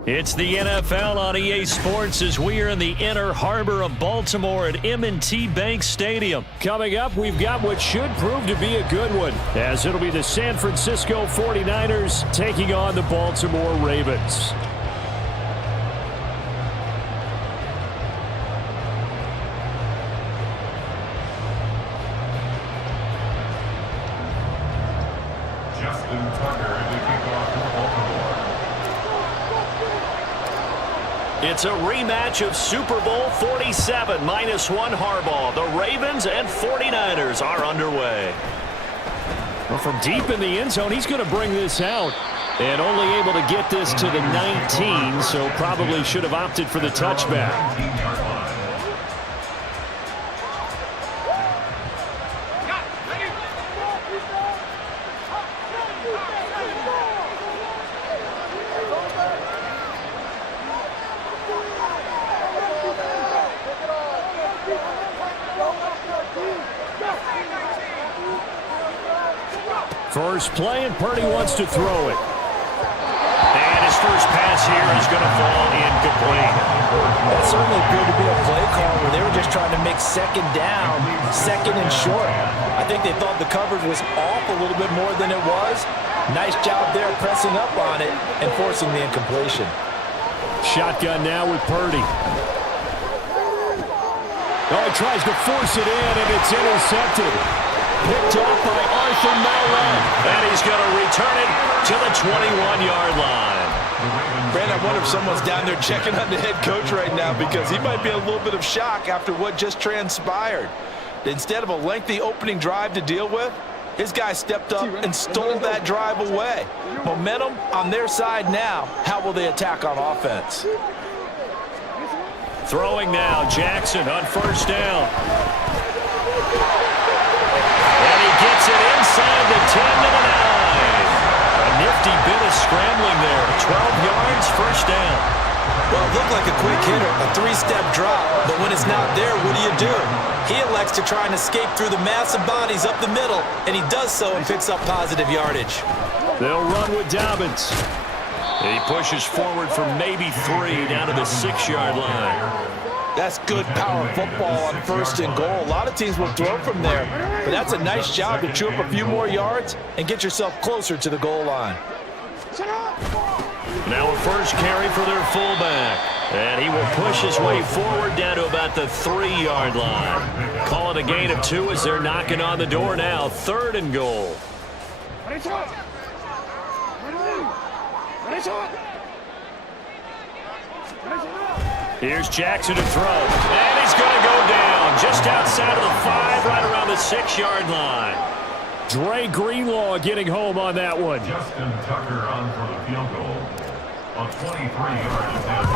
It's the NFL on EA Sports as we are in the inner harbor of Baltimore at M&T Bank Stadium. Coming up, we've got what should prove to be a good one, as it'll be the San Francisco 49ers taking on the Baltimore Ravens. It's a rematch of Super Bowl 47, -1 Harbaugh. The Ravens and 49ers are underway. Well, from deep in the end zone, he's going to bring this out. And only able to get this to the 19, so probably should have opted for the touchback. First play, and Purdy wants to throw it. And his first pass here is going to fall incomplete. That certainly appeared to be a play call where they were just trying to make second down, second and short. I think they thought the coverage was off a little bit more than it was. Nice job there pressing up on it and forcing the incompletion. Shotgun now with Purdy. Oh, he tries to force it in, and it's intercepted. Picked off by Arthur Mellon. And he's going to return it to the 21-yard line. Brand, I wonder if someone's down there checking on the head coach right now, because he might be in a little bit of shock after what just transpired. Instead of a lengthy opening drive to deal with, his guy stepped up and stole that drive away. Momentum on their side now. How will they attack on offense? Throwing now, Jackson on first down. And he gets it inside the 10 to the 9. A nifty bit of scrambling there. 12 yards, first down. Well, it looked like a quick hitter, a three-step drop, but when it's not there, what do? He elects to try and escape through the massive bodies up the middle, and he does so and picks up positive yardage. They'll run with Dobbins. And he pushes forward for maybe 3 down to the 6-yard line. That's good power football on first and goal. A lot of teams will throw from there, but that's a nice job to chew up a few more yards and get yourself closer to the goal line. Now a first carry for their fullback. And he will push his way forward down to about the 3-yard line. Call it a gain of 2 as they're knocking on the door now. 3rd and goal. Here's Jackson to throw. And he's going to go down just outside of the 5, right around the 6-yard line. Dre Greenlaw getting home on that one. Justin Tucker on for the field goal. A 23-yard attempt.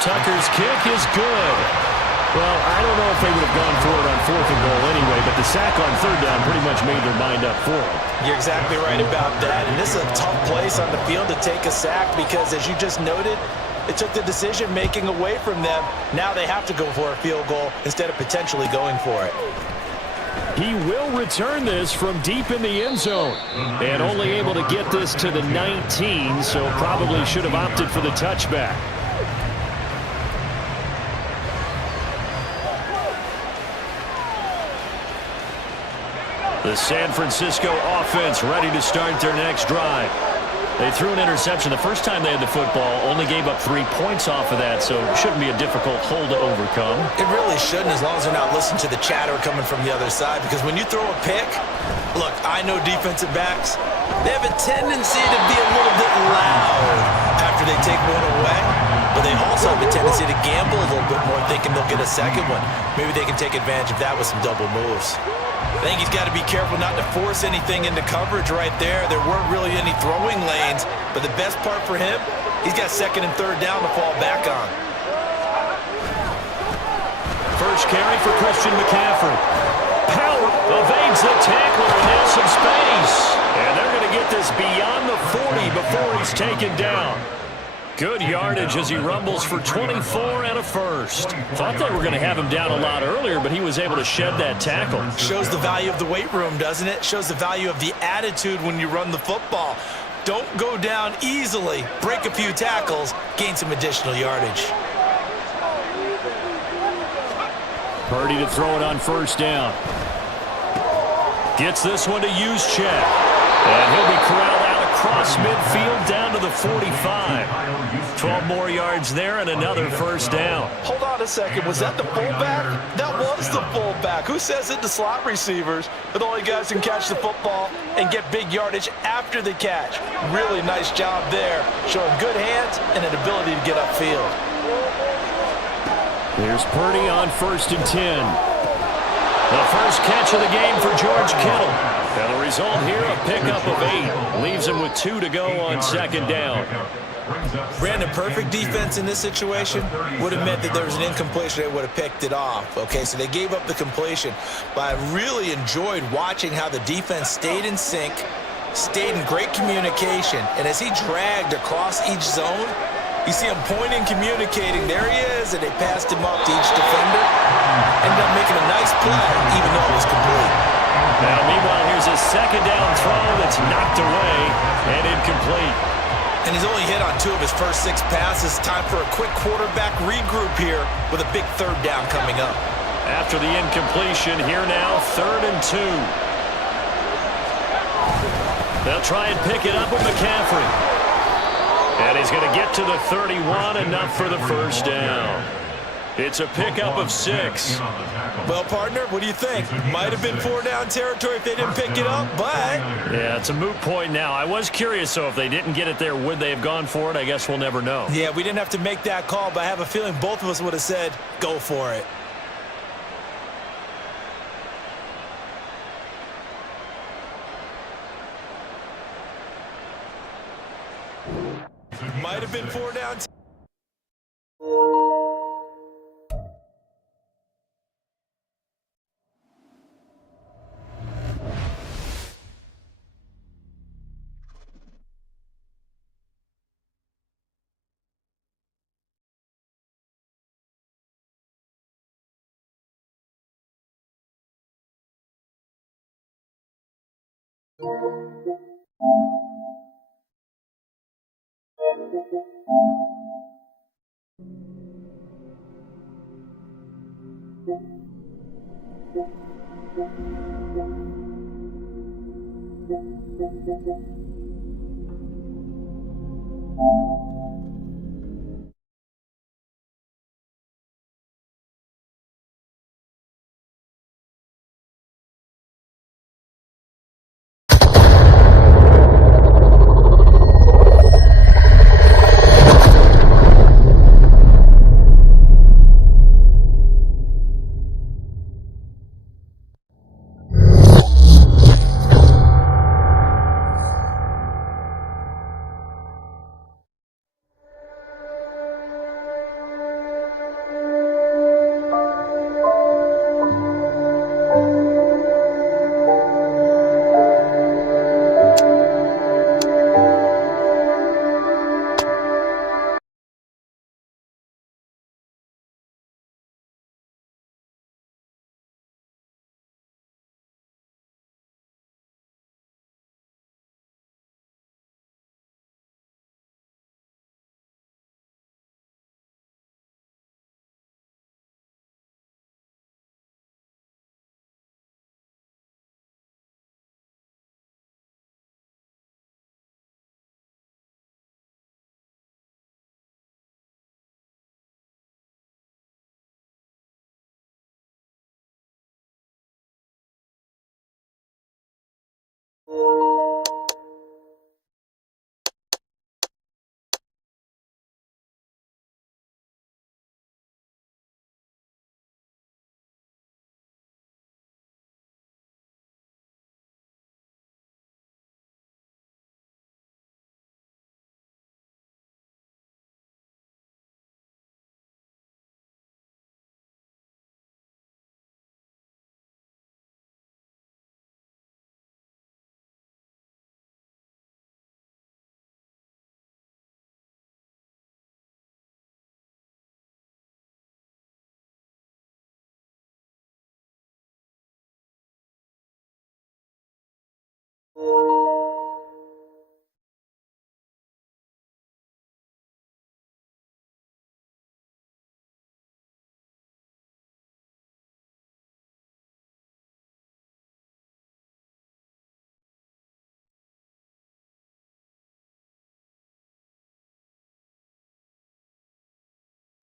Tucker's kick is good. Well, I don't know if they would have gone for it on 4th and goal anyway, but the sack on 3rd down pretty much made their mind up for it. You're exactly right about that. And this is a tough place on the field to take a sack because, as you just noted, it took the decision-making away from them. Now they have to go for a field goal instead of potentially going for it. He will return this from deep in the end zone. And only able to get this to the 19, so probably should have opted for the touchback. The San Francisco offense ready to start their next drive. They threw an interception the first time they had the football, only gave up 3 points off of that, so it shouldn't be a difficult hole to overcome. It really shouldn't, as long as they're not listening to the chatter coming from the other side, because when you throw a pick, look, I know defensive backs, they have a tendency to be a little bit loud after they take one away, but they also have a tendency to gamble a little bit more, thinking they'll get a second one. Maybe they can take advantage of that with some double moves. I think he's got to be careful not to force anything into coverage right there. There weren't really any throwing lanes, but the best part for him, he's got 2nd and 3rd down to fall back on. First carry for Christian McCaffrey. Power evades the tackler and has some space. And they're going to get this beyond the 40 before he's taken down. Good yardage as he rumbles for 24 and a first. Thought they were going to have him down a lot earlier, but he was able to shed that tackle. Shows the value of the weight room, doesn't it? Shows the value of the attitude when you run the football. Don't go down easily. Break a few tackles, gain some additional yardage. Purdy to throw it on first down. Gets this one to Juszczyk. And he'll be corralled out across midfield down to the 45. 12 more yards there and another first down. Hold on a second. Was that the fullback? That was the fullback. Who says it? The slot receivers are the only guys who can catch the football and get big yardage after the catch. Really nice job there, showing good hands and an ability to get upfield. Here's Purdy on 1st and 10. The first catch of the game for George Kittle. And the result here, a pickup of 8. Leaves him with 2 to go on 2nd down. Brandon, perfect defense in this situation would have meant that there was an incompletion. They would have picked it off. Okay, so they gave up the completion. But I really enjoyed watching how the defense stayed in sync, stayed in great communication. And as he dragged across each zone, you see him pointing, communicating. There he is, and they passed him up to each defender. Ended up making a nice play, even though it was complete. Now, meanwhile, here's a 2nd down throw that's knocked away and incomplete. And he's only hit on 2 of his first 6 passes. Time for a quick quarterback regroup here with a big 3rd down coming up. After the incompletion, here now, 3rd and 2. They'll try and pick it up with McCaffrey. And he's going to get to the 31, enough for the first down. It's a pickup of 6. Well, partner, what do you think? Might have been 4-down territory if they didn't pick it up, but... Yeah, it's a moot point now. I was curious, so if they didn't get it there, would they have gone for it? I guess we'll never know. Yeah, we didn't have to make that call, but I have a feeling both of us would have said, go for it. Might have been 4-down.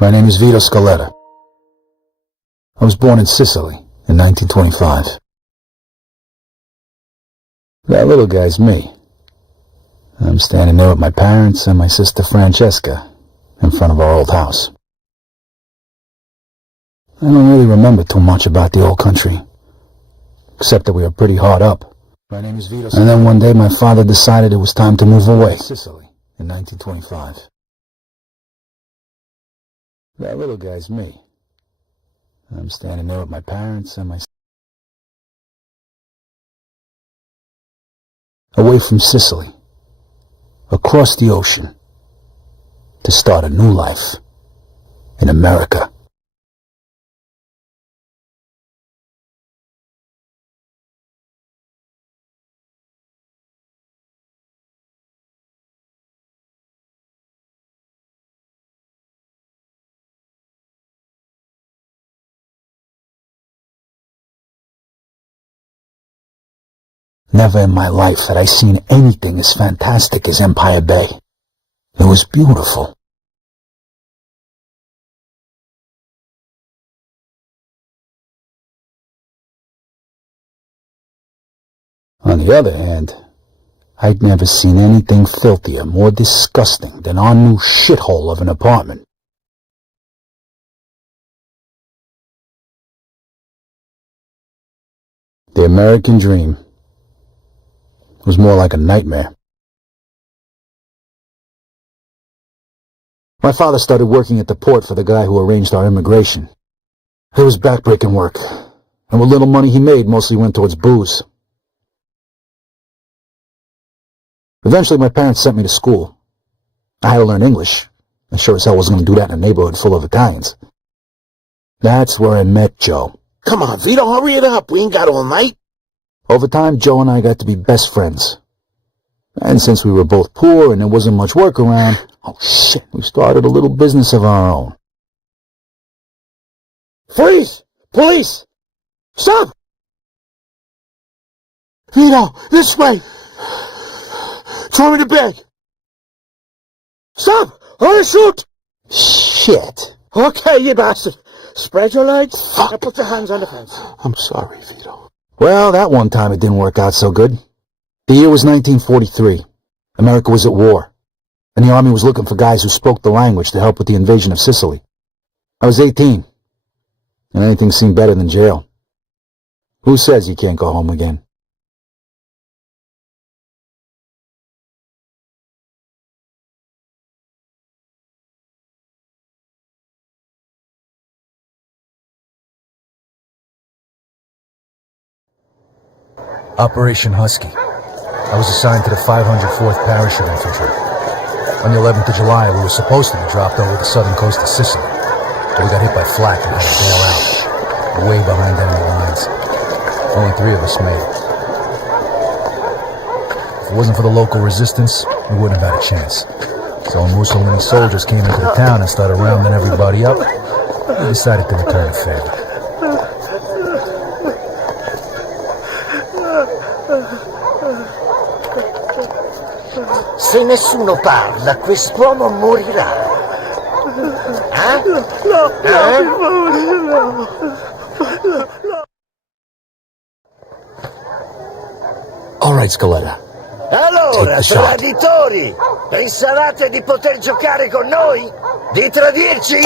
My name is Vito Scaletta. I was born in Sicily in 1925. That little guy's me. I'm standing there with my parents and my sister Francesca in front of our old house. I don't really remember too much about the old country, except that we were pretty hard up. My name is Vito Scaletta. And then one day my father decided it was time to move away. Sicily in 1925. That little guy's me. I'm standing there with my parents and my... Away from Sicily, across the ocean, to start a new life in America. Never in my life had I seen anything as fantastic as Empire Bay. It was beautiful. On the other hand, I'd never seen anything filthier, more disgusting than our new shithole of an apartment. The American dream was more like a nightmare. My father started working at the port for the guy who arranged our immigration. It was backbreaking work, and what little money he made mostly went towards booze. Eventually, my parents sent me to school. I had to learn English. I sure as hell wasn't going to do that in a neighborhood full of Italians. That's where I met Joe. Come on, Vito, hurry it up. We ain't got all night. Over time, Joe and I got to be best friends. And since we were both poor and there wasn't much work around, we started a little business of our own. Freeze! Police! Stop! Vito, this way! Throw me the bag! Stop! Or shoot! Shit. Okay, you bastard. Spread your legs and put your hands on the fence. I'm sorry, Vito. Well, that one time it didn't work out so good. The year was 1943. America was at war, and the army was looking for guys who spoke the language to help with the invasion of Sicily. I was 18, and anything seemed better than jail. Who says you can't go home again? Operation Husky. I was assigned to the 504th Parachute Infantry. On the 11th of July, we were supposed to be dropped over the southern coast of Sicily, but we got hit by flak and had to bail out, way behind enemy lines. Only 3 of us made it. If it wasn't for the local resistance, we wouldn't have had a chance. So when Mussolini's soldiers came into the town and started rounding everybody up, we decided to return a favor. Se nessuno parla, quest'uomo morirà. All right, Scaletta. Allora, traditori, pensavate di poter giocare con noi? Di tradirci?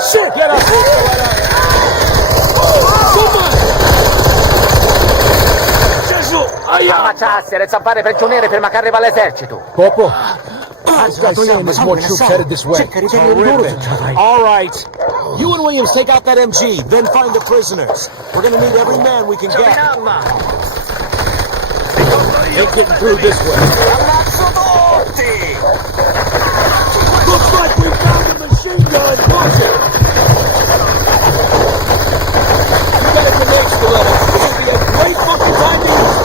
Shit! Get up! Gesù! Ammazzarsi, le zampare prigioniere prima che arriva l'esercito. Corporal, this guy's saying there's more troops headed this way. All right. You and Williams take out that MG, then find the prisoners. We're gonna need every man we can get. Ain't getting through this way. Looks like we found a machine gun. Push it. You gotta connect, Scaletta. It's gonna be a great fucking time to use.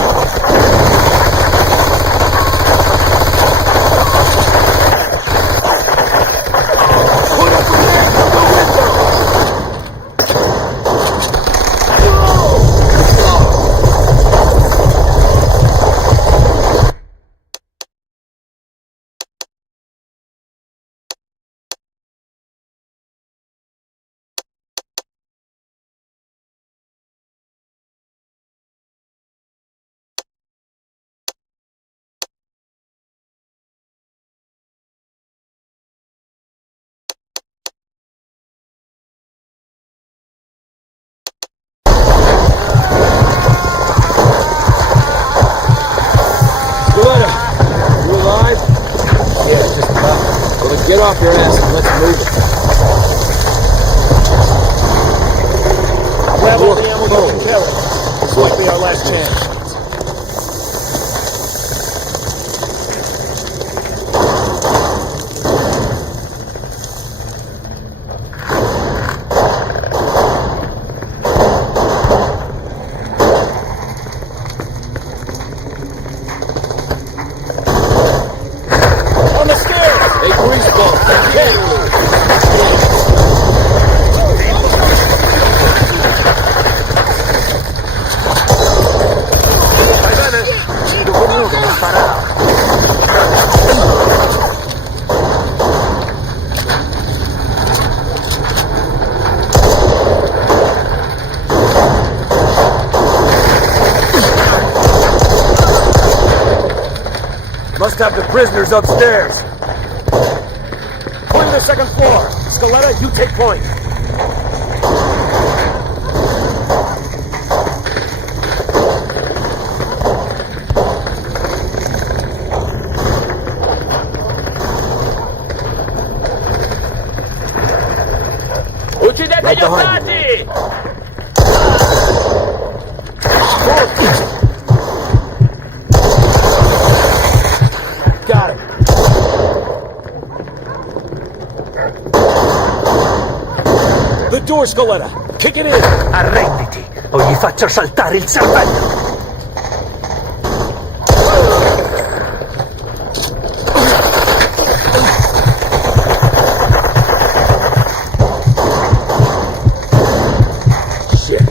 off your ass and let's move it. Grab all the ammo you can carry. This might be our last chance. On the stairs! Hey, greaseball, Must have the prisoners upstairs. Clear the second floor. Scaletta, you take point. Uccidete gli ostaggi! Got him. The door, Scaletta. Kick it in. Arrenditi o gli faccio saltare il cervello. Shit.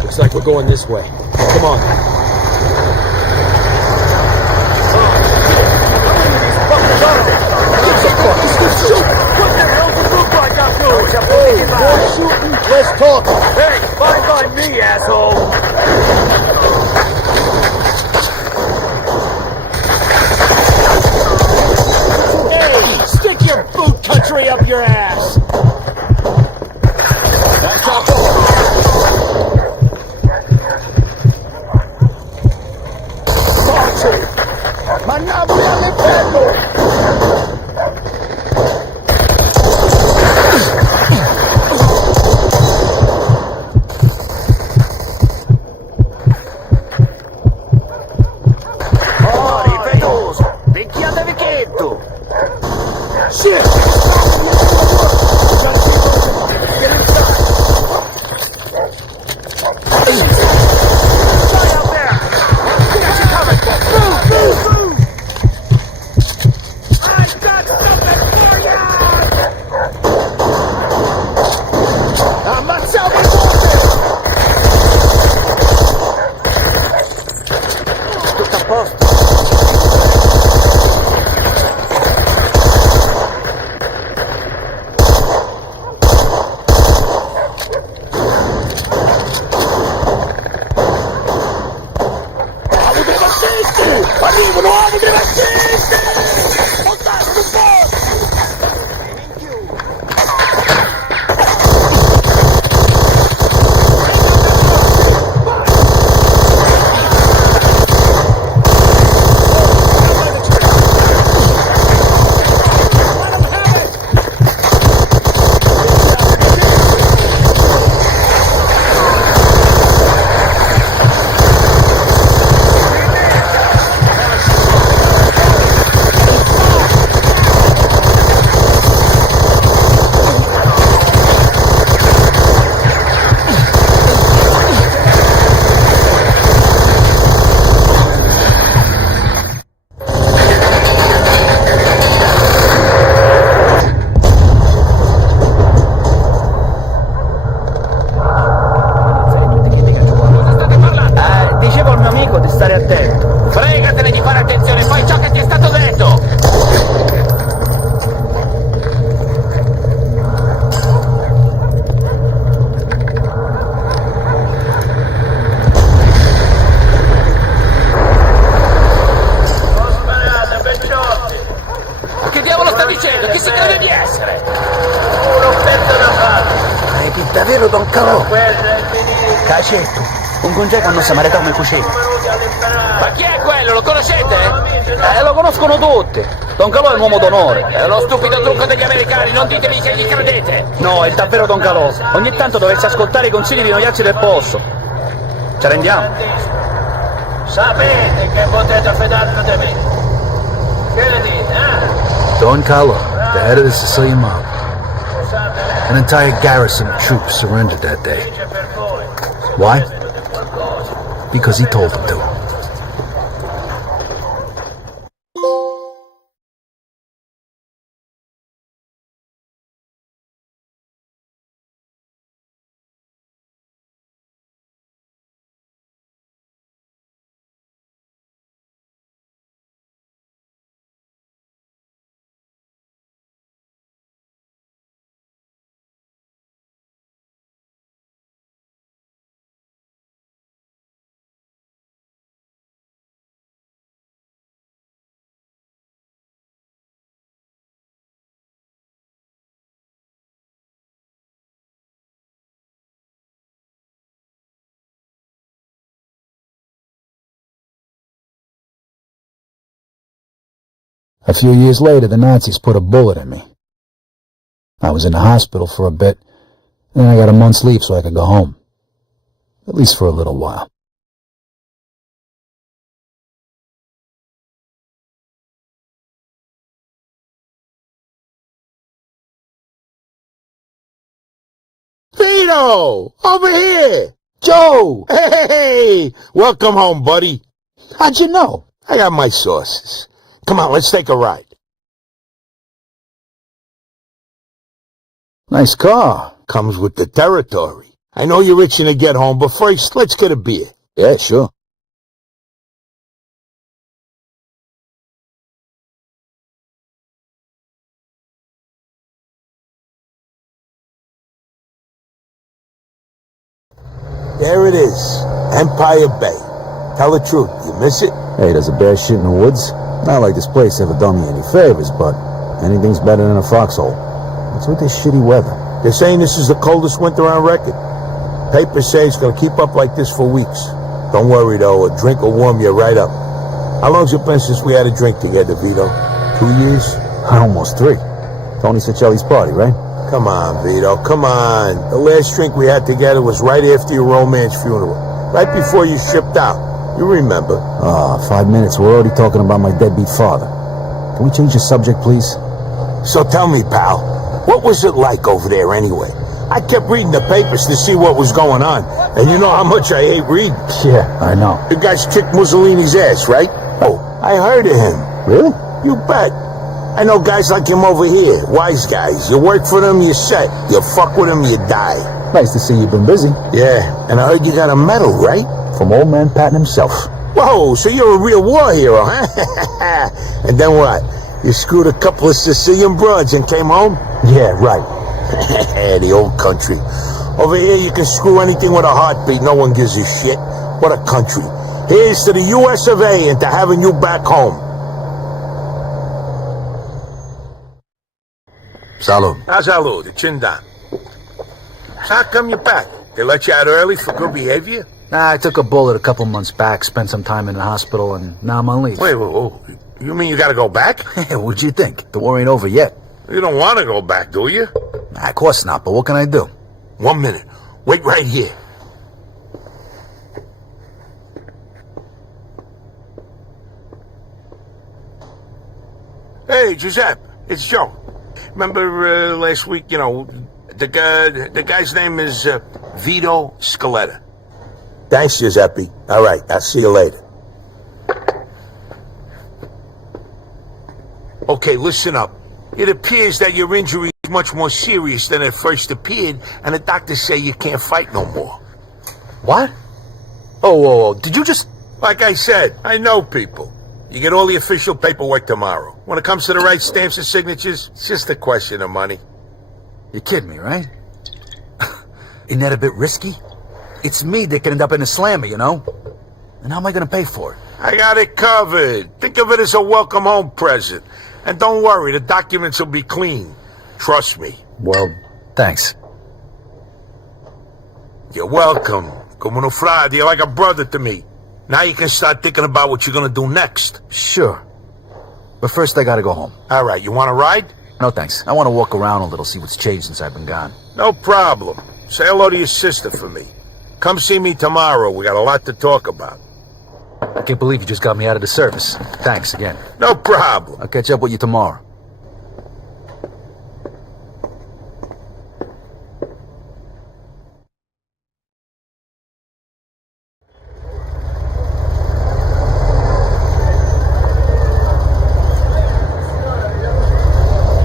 Looks like we're going this way. Come on. More shooting, less talking. Hey, fine by me, asshole. Hey, stick your boot country up your ass. That's Manabri all'inferno! Shit! Get inside! Stay out there! Where's she coming? Move! Move! Move! I got something for ya! Ammazzavo il ponte! Tutto a posto! Arrivano uomini di razzisti! Montate un po'! Davvero Don Calò? Cacetto, un congeco non si merita come cucina. Ma chi è quello? Lo conoscete? Lo conoscono tutti. Don Calò è un uomo d'onore. È uno stupido trucco degli americani, non ditemi che gli credete. No, è davvero Don Calò. Ogni tanto dovresti ascoltare i consigli di noiazzi del posto. Ci rendiamo? Sapete che potete fidarvi di me. Che ne dite, eh? Don Calò, the head of the Sicilian mob. An entire garrison of troops surrendered that day. Why? Because he told them to. A few years later, the Nazis put a bullet in me. I was in the hospital for a bit, and then I got a month's leave so I could go home. At least for a little while. Vito! Over here! Joe! Hey! Welcome home, buddy. How'd you know? I got my sources. Come on, let's take a ride. Nice car. Comes with the territory. I know you're itching to get home, but first, let's get a beer. Yeah, sure. There it is. Empire Bay. Tell the truth. You miss it? Hey, there's a bear shit in the woods. Not like this place ever done me any favors, but anything's better than a foxhole. What's with this shitty weather? They're saying this is the coldest winter on record. Papers say it's going to keep up like this for weeks. Don't worry, though. A drink will warm you right up. How long's it been since we had a drink together, Vito? 2 years? Almost 3. Tony Cicelli's party, right? Come on, Vito. Come on. The last drink we had together was right after your romance funeral. Right before you shipped out. You remember. 5 minutes. We're already talking about my deadbeat father. Can we change the subject, please? So tell me, pal, what was it like over there anyway? I kept reading the papers to see what was going on. And you know how much I hate reading. Yeah, I know. The guy's kicked Mussolini's ass, right? Oh, I heard of him. Really? You bet. I know guys like him over here. Wise guys. You work for them, you're set. You fuck with them, you die. Nice to see you've been busy. Yeah, and I heard you got a medal, right? From old man Patton himself. Whoa, so you're a real war hero, huh? And then what? You screwed a couple of Sicilian broads and came home? Yeah, right. The old country. Over here you can screw anything with a heartbeat. No one gives a shit. What a country. Here's to the US of A and to having you back home. Salud. Salud, chin down. So how come you're back? They let you out early for good behavior? Nah, I took a bullet a couple months back, spent some time in the hospital, and now I'm on leave. Wait, you mean you gotta go back? What'd you think? The war ain't over yet. You don't want to go back, do you? Nah, of course not, but what can I do? 1 minute. Wait right here. Hey, Giuseppe, it's Joe. Remember last week, you know, the guy's name is Vito Scaletta. Thanks, Giuseppe. All right, I'll see you later. Okay, listen up. It appears that your injury is much more serious than it first appeared, and the doctors say you can't fight no more. What? Oh, whoa. Did you just... Like I said, I know people. You get all the official paperwork tomorrow. When it comes to the right stamps and signatures, it's just a question of money. You're kidding me, right? Isn't that a bit risky? It's me that could end up in a slammer, you know? And how am I going to pay for it? I got it covered. Think of it as a welcome home present. And don't worry, the documents will be clean. Trust me. Well, thanks. You're welcome. Como no frade, you're like a brother to me. Now you can start thinking about what you're going to do next. Sure. But first I gotta go home. All right, you want to ride? No thanks. I want to walk around a little, see what's changed since I've been gone. No problem. Say hello to your sister for me. Come see me tomorrow. We got a lot to talk about. I can't believe you just got me out of the service. Thanks again. No problem. I'll catch up with you tomorrow.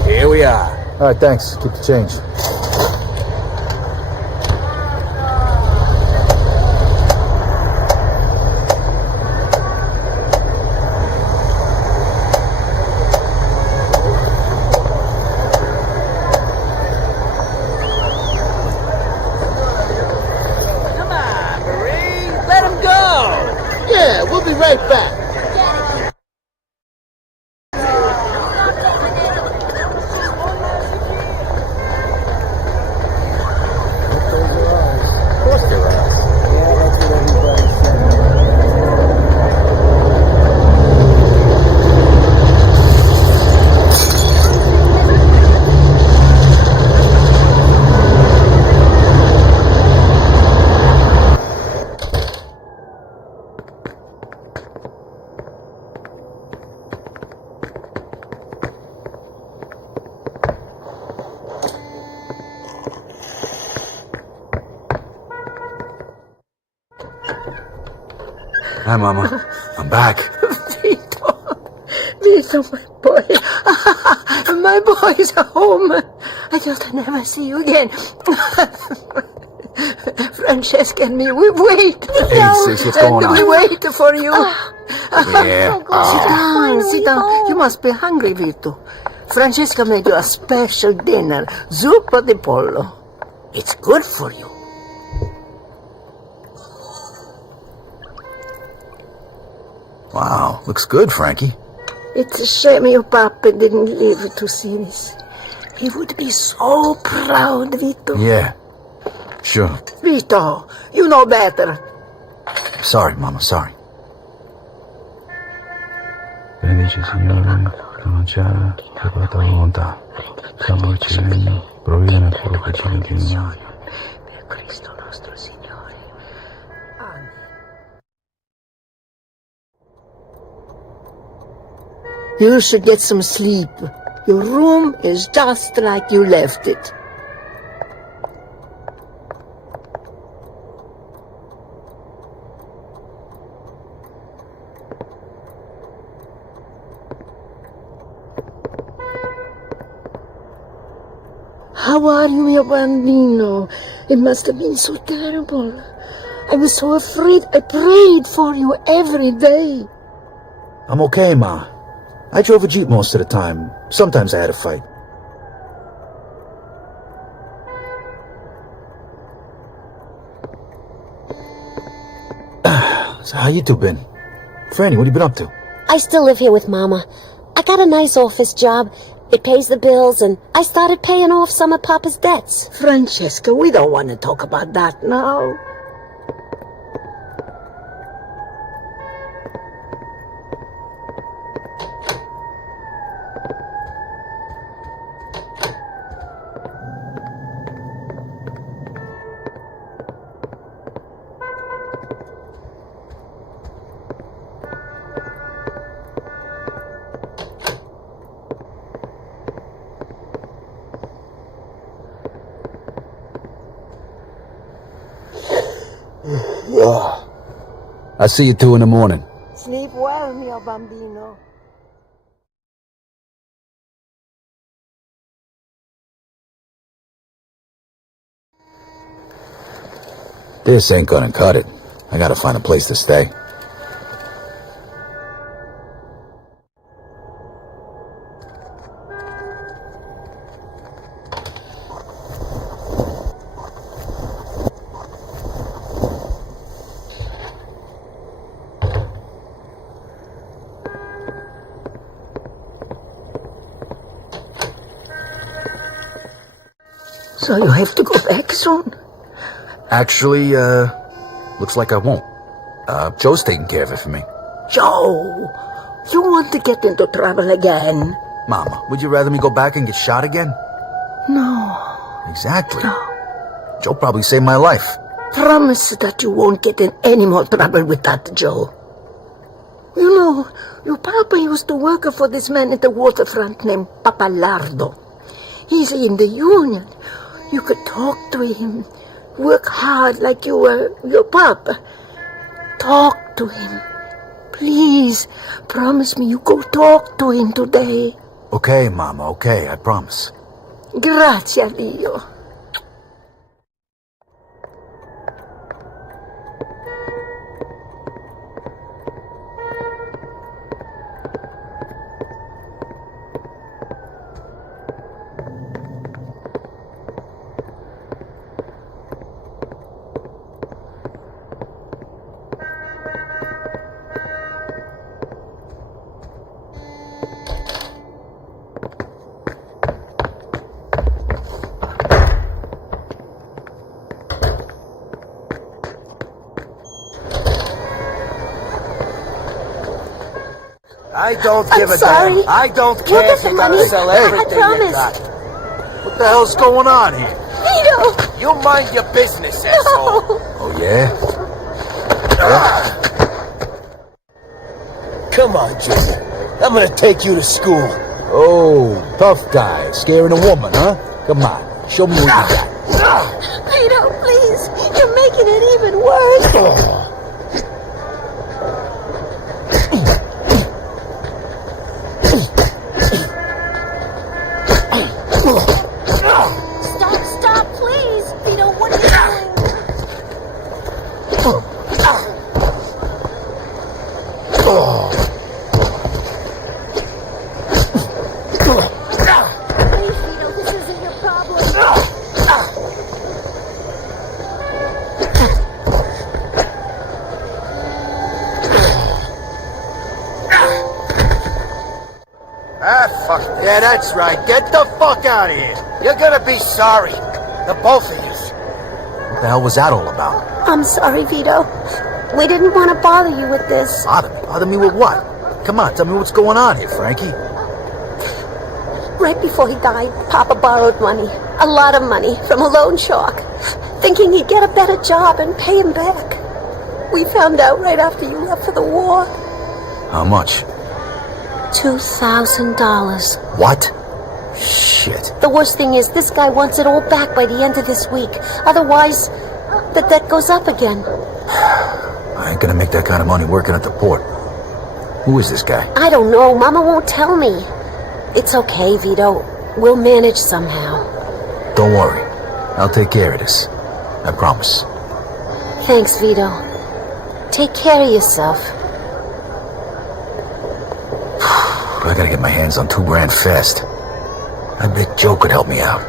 Here we are. All right, thanks. Keep the change. Come on, Marie. Let him go. Yeah, we'll be right back. Hi, Mama. I'm back. Vito, my boy. My boy's home. I just never see you again. Francesca and me, we wait. Hey, sis, what's going on? We wait for you. Yeah. Sit down. You must be hungry, Vito. Francesca made you a special dinner, zuppa di pollo. It's good for you. Wow, looks good, Frankie. It's a shame your papa didn't live to see this. He would be so proud, Vito. Yeah, sure. Vito, you know better. Sorry, Mama, sorry. Benedice, Signore, la mangiare, la tua volontà. Siamo al cielo, provvede nel cuore che ci continua. Per Cristo nostro Signore. Amen. You should get some sleep. Your room is just like you left it. How are you, mio bambino? It must have been so terrible. I was so afraid. I prayed for you every day. I'm okay, Ma. I drove a Jeep most of the time. Sometimes I had a fight. So how you two been? Franny, what have you been up to? I still live here with Mama. I got a nice office job. It pays the bills, and I started paying off some of Papa's debts. Francesca, we don't want to talk about that now. I'll see you two in the morning. Sleep well, mio bambino. This ain't gonna cut it. I gotta find a place to stay. So you have to go back soon? Actually, looks like I won't. Joe's taking care of it for me. Joe! You want to get into trouble again? Mama, would you rather me go back and get shot again? No. Exactly. No. Joe probably saved my life. Promise that you won't get in any more trouble with that, Joe. You know, your papa used to work for this man at the waterfront named Papalardo. He's in the union. You could talk to him. Work hard like you were your papa. Talk to him. Please, promise me you go talk to him today. Okay, Mama, okay, I promise. Grazie a Dio. I don't give a sorry. damn. I don't We'll care get if the you gotta money. sell I everything you promise. got. What the hell's going on here? Vito! You mind your business, asshole. Oh, yeah? Come on, Junior. I'm gonna take you to school. Oh, tough guy. Scaring a woman, huh? Come on, show me what you got. Vito, please! You're making it even worse! Stop, please! Vito, what are you Please, Vito, this isn't your problem. Fuck. Yeah, that's right. Get the fuck out of here. You're gonna be sorry. The both of you. What the hell was that all about? I'm sorry, Vito. We didn't want to bother you with this. Bother me? Bother me with what? Come on, tell me what's going on here, Frankie. Right before he died, Papa borrowed money. A lot of money from a loan shark, thinking he'd get a better job and pay him back. We found out right after you left for the war. How much? $2,000. What? Shit. The worst thing is, this guy wants it all back by the end of this week. Otherwise, the debt goes up again. I ain't gonna make that kind of money working at the port. Who is this guy? I don't know. Mama won't tell me. It's okay, Vito. We'll manage somehow. Don't worry. I'll take care of this. I promise. Thanks, Vito. Take care of yourself. I gotta get my hands on $2,000 fast. I bet Joe could help me out.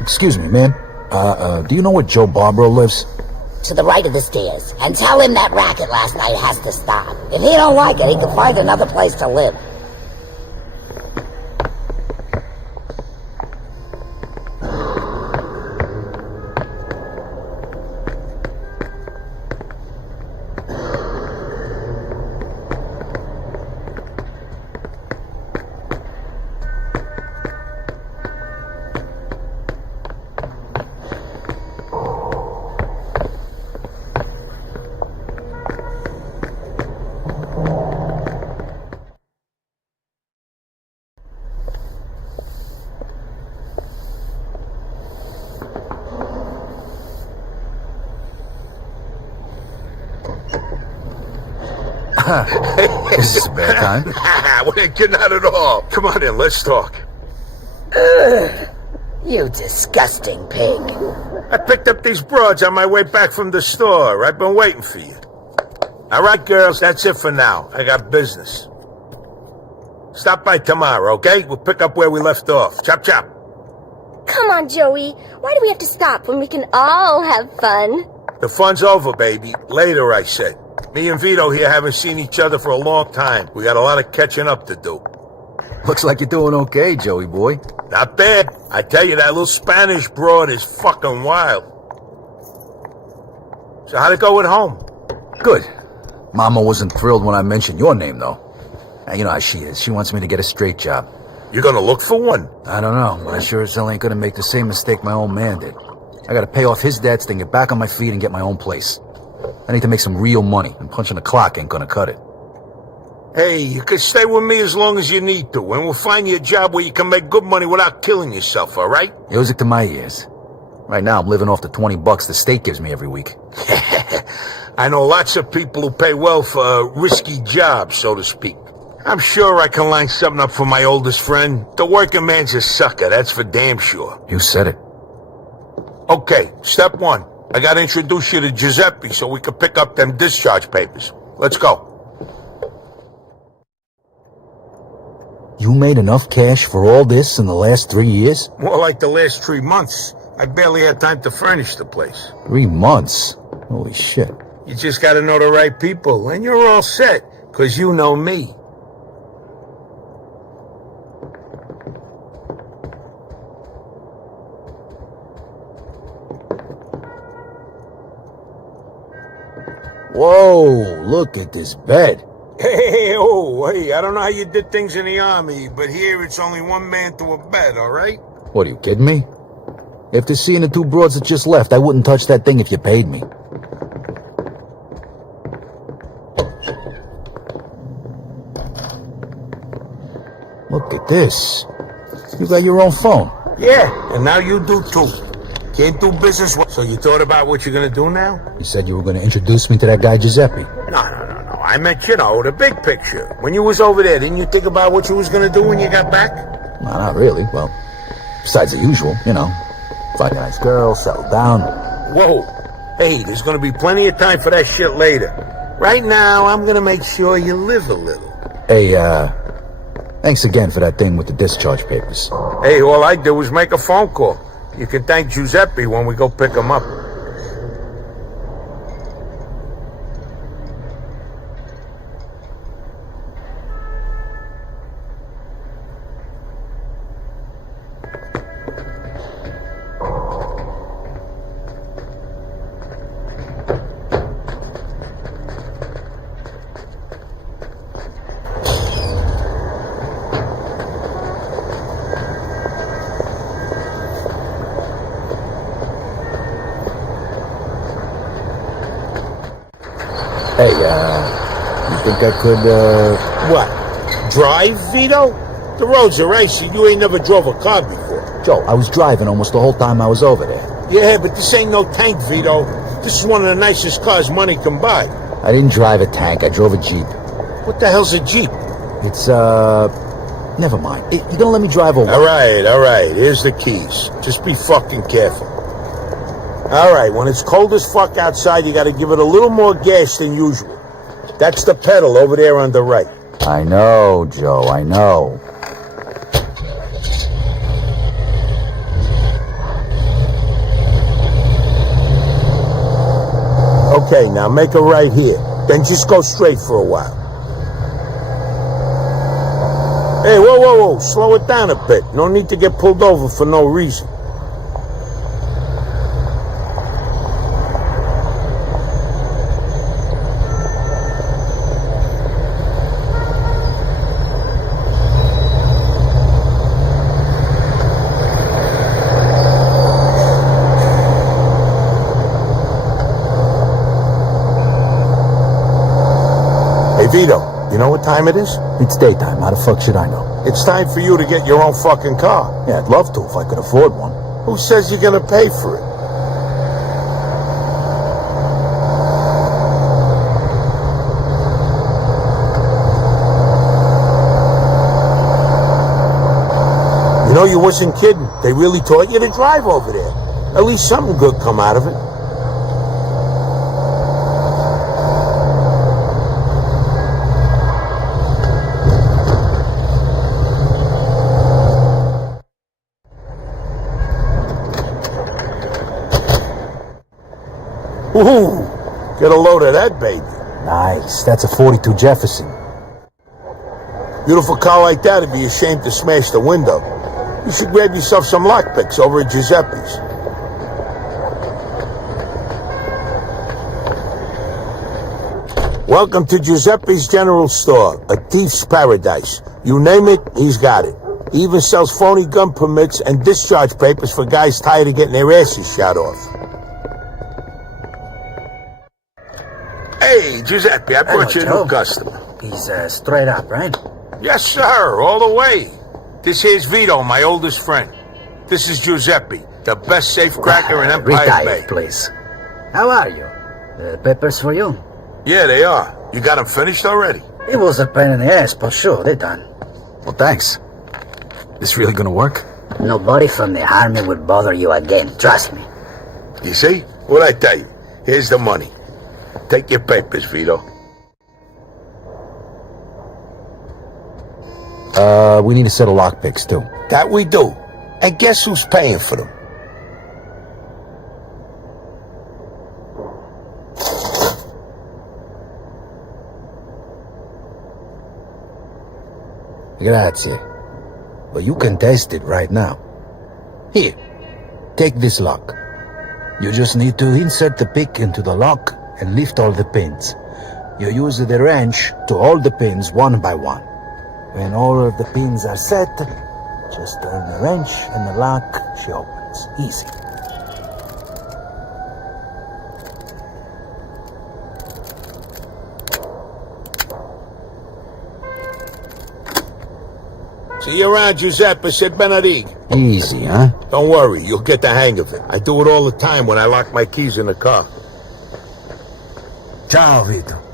Excuse me, man. Do you know where Joe Barbaro lives? To the right of the stairs. And tell him that racket last night has to stop. If he don't like it, he can find another place to live. This is a bad time. Well, not at all. Come on in, let's talk. You disgusting pig. I picked up these broads on my way back from the store. I've been waiting for you. All right, girls, that's it for now. I got business. Stop by tomorrow, okay? We'll pick up where we left off. Chop, chop. Come on, Joey. Why do we have to stop when we can all have fun? The fun's over, baby. Later, I said. Me and Vito here haven't seen each other for a long time. We got a lot of catching up to do. Looks like you're doing okay, Joey boy. Not bad. I tell you, that little Spanish broad is fucking wild. So how'd it go at home? Good. Mama wasn't thrilled when I mentioned your name, though. You know how she is. She wants me to get a straight job. You gonna look for one? I don't know, but I sure as hell ain't gonna make the same mistake my old man did. I gotta pay off his debts, then get back on my feet and get my own place. I need to make some real money, and punching the clock ain't gonna cut it. Hey, you can stay with me as long as you need to, and we'll find you a job where you can make good money without killing yourself, all right? Music to my ears. Right now, I'm living off the $20 the state gives me every week. I know lots of people who pay well for a risky job, so to speak. I'm sure I can line something up for my oldest friend. The working man's a sucker, that's for damn sure. You said it. Okay, step one. I gotta introduce you to Giuseppe so we can pick up them discharge papers. Let's go. You made enough cash for all this in the last 3 years? More like the last 3 months. I barely had time to furnish the place. 3 months? Holy shit. You just gotta know the right people, and you're all set, 'cause you know me. Whoa, look at this bed. Hey, I don't know how you did things in the Army, but here it's only one man to a bed, all right? What, are you kidding me? After seeing the 2 broads that just left, I wouldn't touch that thing if you paid me. Look at this. You got your own phone. Yeah, and now you do too. Can't do business with... So you thought about what you're gonna do now? You said you were gonna introduce me to that guy Giuseppe. No. I meant, the big picture. When you was over there, didn't you think about what you was gonna do when you got back? No, not really. Well, besides the usual, find a nice girl, settle down. Whoa. Hey, there's gonna be plenty of time for that shit later. Right now, I'm gonna make sure you live a little. Hey, thanks again for that thing with the discharge papers. Hey, all I did was make a phone call. You can thank Giuseppe when we go pick him up. Hey, you think I could, What? Drive, Vito? The roads are icy. You ain't never drove a car before. Joe, I was driving almost the whole time I was over there. Yeah, but this ain't no tank, Vito. This is one of the nicest cars money can buy. I didn't drive a tank. I drove a Jeep. What the hell's a Jeep? It's, never mind. You gonna let me drive over? All right. Here's the keys. Just be fucking careful. All right, when it's cold as fuck outside, you gotta give it a little more gas than usual. That's the pedal over there on the right. I know, Joe, I know. Okay, now make a right here. Then just go straight for a while. Hey, whoa. Slow it down a bit. No need to get pulled over for no reason. Vito, you know what time it is? It's daytime. How the fuck should I know? It's time for you to get your own fucking car. Yeah, I'd love to if I could afford one. Who says you're gonna pay for it? know you wasn't kidding. They really taught you to drive over there. At least something good come out of it. Ooh, get a load of that, baby. Nice. That's a 42 Jefferson. Beautiful car like that would be ashamed to smash the window. You should grab yourself some lockpicks over at Giuseppe's. Welcome to Giuseppe's General Store, a thief's paradise. You name it, he's got it. He even sells phony gun permits and discharge papers for guys tired of getting their asses shot off. Hey, Giuseppe, I brought you a new customer. He's straight up, right? Yes, sir, all the way. This here's Vito, my oldest friend. This is Giuseppe, the best safecracker in Empire Bay. Retired, please. How are you? The papers for you? Yeah, they are. You got them finished already? It was a pain in the ass, but sure, they're done. Well, thanks. This really gonna work? Nobody from the army would bother you again, trust me. You see? What'd I tell you? Here's the money. Take your papers, Vito. We need a set of lockpicks, too. That we do. And guess who's paying for them? Grazie. But you can test it right now. Here, take this lock. You just need to insert the pick into the lock and lift all the pins. You use the wrench to hold the pins one by one. When all of the pins are set, just turn the wrench and the lock, she opens. Easy. See you around, Giuseppe. Said Benedict. Easy, huh? Don't worry, you'll get the hang of it. I do it all the time when I lock my keys in the car. Ciao, Vito.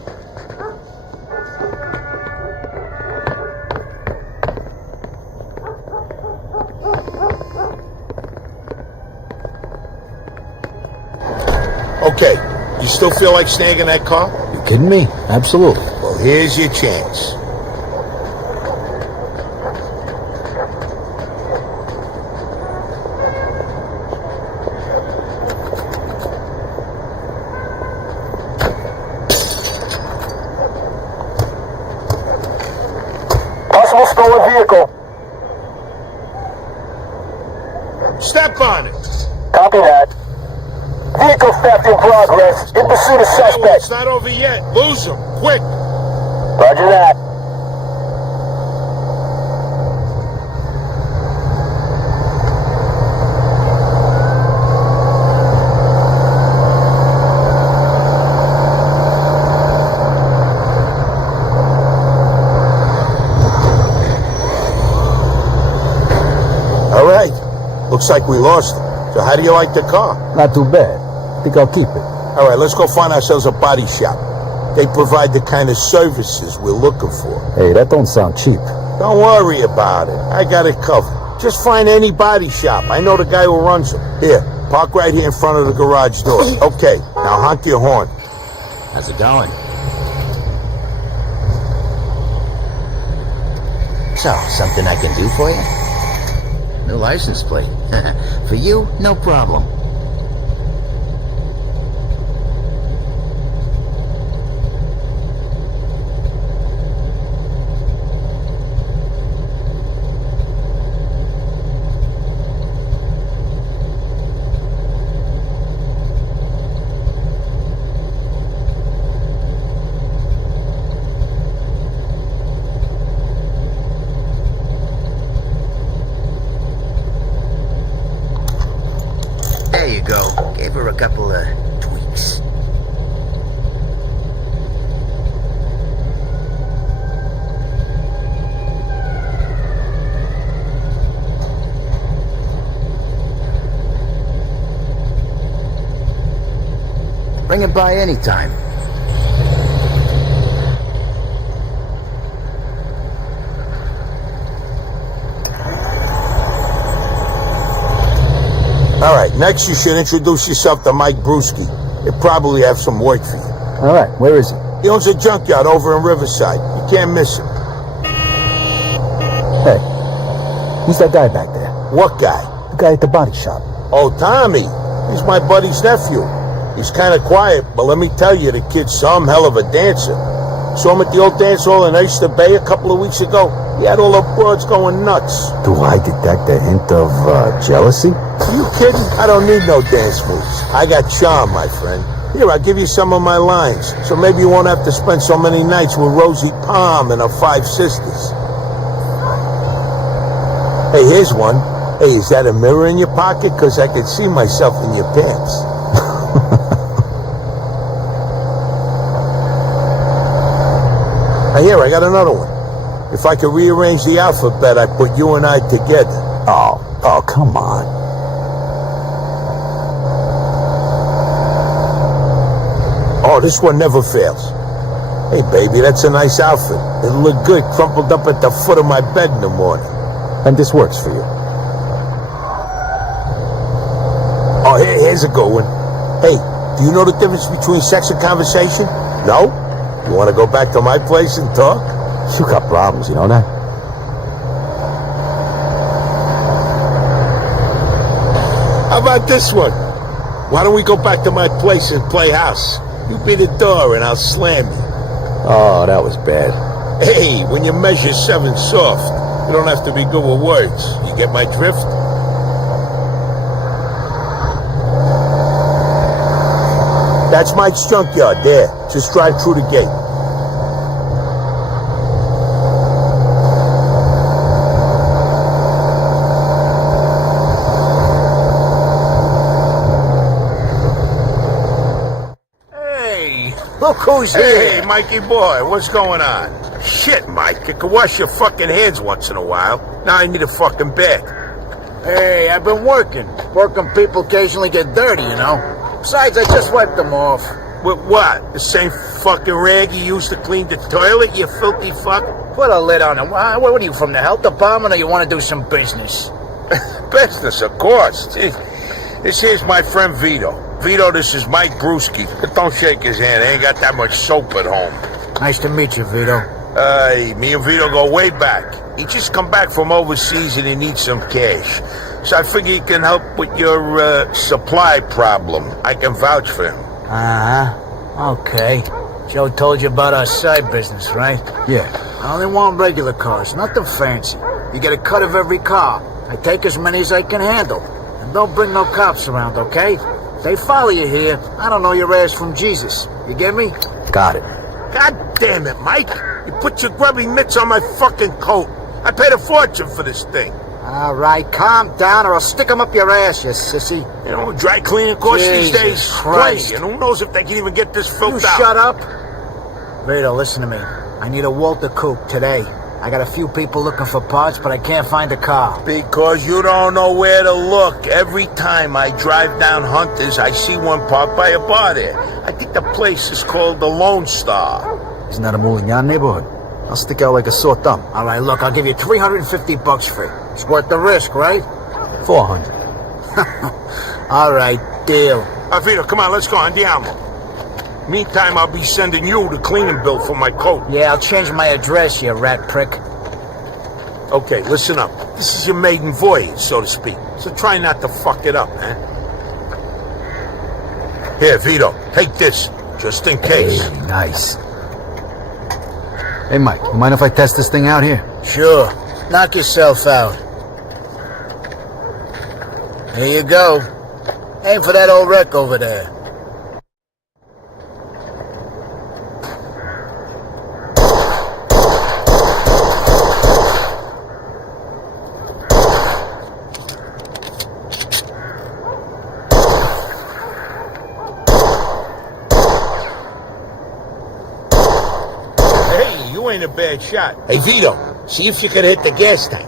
Okay, you still feel like snagging that car? You kidding me? Absolutely. Well, here's your chance. Possible stolen vehicle. Step on it. Copy that. Vehicle theft in progress. In pursuit of Well, suspect. it's not over yet. Lose him. Quick. Roger that. All right. Looks like we lost him. So how do you like the car? Not too bad. Think I'll keep it. All right, let's go find ourselves a body shop. They provide the kind of services we're looking for. Hey, that don't sound cheap. Don't worry about it. I got it covered. Just find any body shop. I know the guy who runs them. Here, park right here in front of the garage door. Okay, now honk your horn. How's it going? So, something I can do for you? New license plate. For you, no problem. There you go. Gave her a couple of tweaks. Bring it by anytime. All right, next you should introduce yourself to Mike Brewski. He'll probably have some work for you. All right, where is he? He owns a junkyard over in Riverside. You can't miss him. Hey, who's that guy back there? What guy? The guy at the body shop. Oh, Tommy. He's my buddy's nephew. He's kind of quiet, but let me tell you, the kid's some hell of a dancer. Saw him at the old dance hall in Oyster Bay a couple of weeks ago. He had all the broads going nuts. Do I detect a hint of jealousy? Are you kidding? I don't need no dance moves. I got charm, my friend. Here, I'll give you some of my lines, so maybe you won't have to spend so many nights with Rosie Palm and her 5 sisters. Hey, here's one. Hey, is that a mirror in your pocket? Because I can see myself in your pants. Here, I got another one. If I could rearrange the alphabet, I'd put you and I together. Oh, come on. Oh, this one never fails. Hey, baby, that's a nice outfit. It'll look good crumpled up at the foot of my bed in the morning. And this works for you. Oh, here's a good one. Hey, do you know the difference between sex and conversation? No? You want to go back to my place and talk? You got problems, you know that? How about this one? Why don't we go back to my place and play house? You be the door and I'll slam you. Oh, that was bad. Hey, when you measure 7 soft, you don't have to be good with words. You get my drift? That's Mike's junkyard there. Just drive through the gate. Look who's here. Hey, Mikey boy, what's going on? Shit, Mike, you can wash your fucking hands once in a while. Now I need a fucking bag. Hey, I've been working. Working people occasionally get dirty, you know. Besides, I just wiped them off. With what? The same fucking rag you used to clean the toilet, you filthy fuck? Put a lid on it. What are you, from the health department, or you want to do some business? Business, of course. This here's my friend Vito. Vito, this is Mike Brewski. But don't shake his hand. I ain't got that much soap at home. Nice to meet you, Vito. Me and Vito go way back. He just come back from overseas and he needs some cash. So I figure he can help with your supply problem. I can vouch for him. Uh-huh. Okay. Joe told you about our side business, right? Yeah. I only want regular cars, nothing fancy. You get a cut of every car. I take as many as I can handle. And don't bring no cops around, okay? If they follow you here, I don't know your ass from Jesus. You get me? Got it. God damn it, Mike. You put your grubby mitts on my fucking coat. I paid a fortune for this thing. All right, calm down or I'll stick them up your ass, you sissy. You know, dry cleaning costs these days Christ. plenty, and who knows if they can even get this filth You out. shut up. Vito, listen to me. I need a Walter Coupe today. I got a few people looking for parts, but I can't find a car. Because you don't know where to look. Every time I drive down Hunters, I see one parked by a bar there. I think the place is called the Lone Star. Isn't that a Moulignan neighborhood? I'll stick out like a sore thumb. All right, look, I'll give you $350 for it. It's worth the risk, right? 400. All right, deal. Vito, come on, let's go. Andiamo. Meantime, I'll be sending you the cleaning bill for my coat. Yeah, I'll change my address, you rat prick. Okay, listen up. This is your maiden voyage, so to speak. So try not to fuck it up, man. Here, Vito, take this, just in case. Hey, nice. Hey, Mike, you mind if I test this thing out here? Sure. Knock yourself out. Here you go. Aim for that old wreck over there. Ain't a bad shot. Hey, Vito, see if you can hit the gas tank.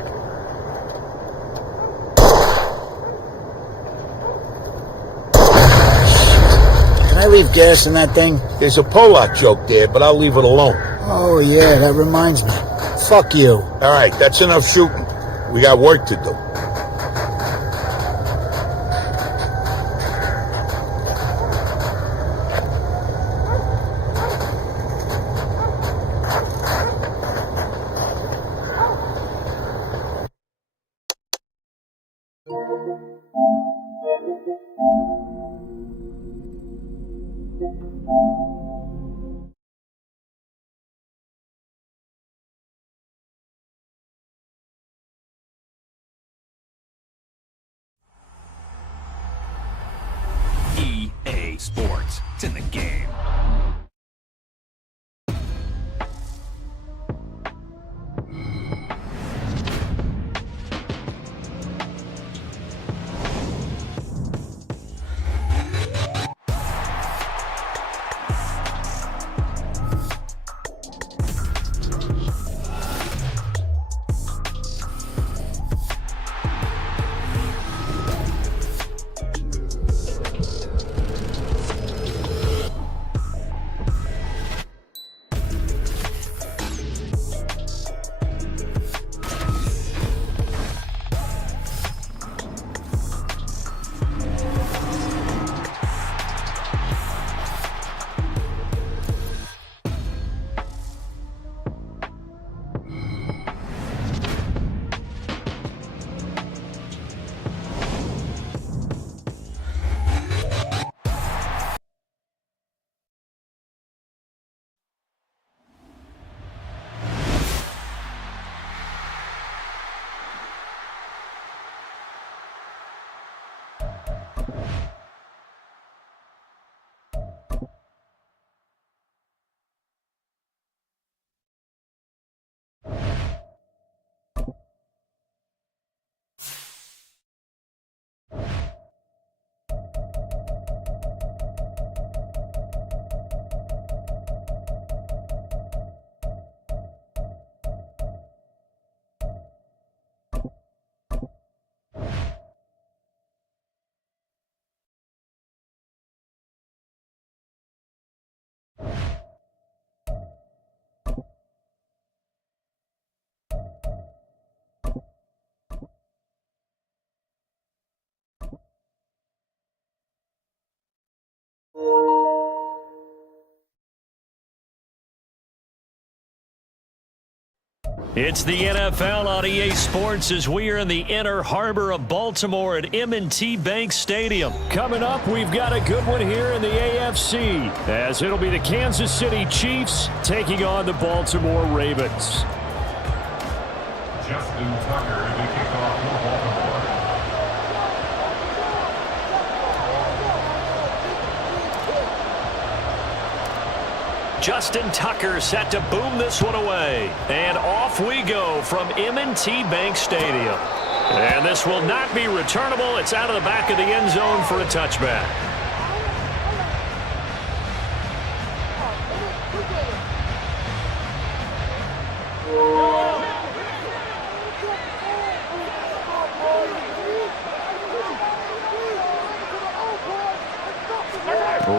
Can I leave gas in that thing? There's a Polak joke there, but I'll leave it alone. Oh, yeah, that reminds me. Fuck you. All right, that's enough shooting. We got work to do. Sports. It's in the game. It's the NFL on EA Sports as we are in the inner harbor of Baltimore at M&T Bank Stadium. Coming up, we've got a good one here in the AFC, as it'll be the Kansas City Chiefs taking on the Baltimore Ravens. Justin Tucker to kick off for Baltimore. Justin Tucker set to boom this one away. And off we go from M&T Bank Stadium. And this will not be returnable. It's out of the back of the end zone for a touchback.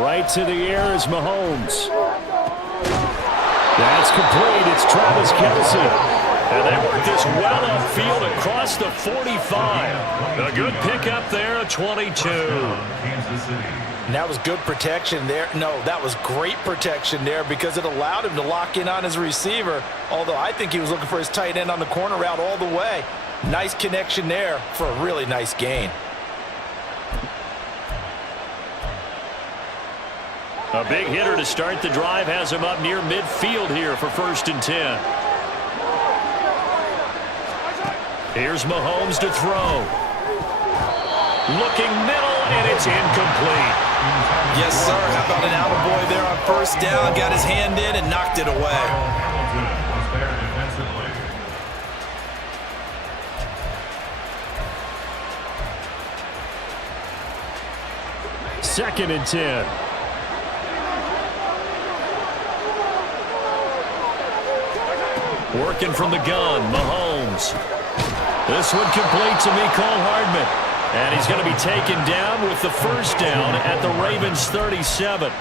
Right to the air is Mahomes. That's complete. It's Travis Kelce. And they work this well upfield across the 45. A good pickup there at 22. And that was good protection there. No, that was great protection there because it allowed him to lock in on his receiver. Although I think he was looking for his tight end on the corner route all the way. Nice connection there for a really nice gain. A big hitter to start the drive has him up near midfield here for 1st and 10. Here's Mahomes to throw. Looking middle, and it's incomplete. Yes, sir. How about an attaboy there on 1st down? Got his hand in and knocked it away. Second and 10. Working from the gun, Mahomes. This one complete to Mecole Hardman. And he's going to be taken down with the 1st down at the Ravens 37.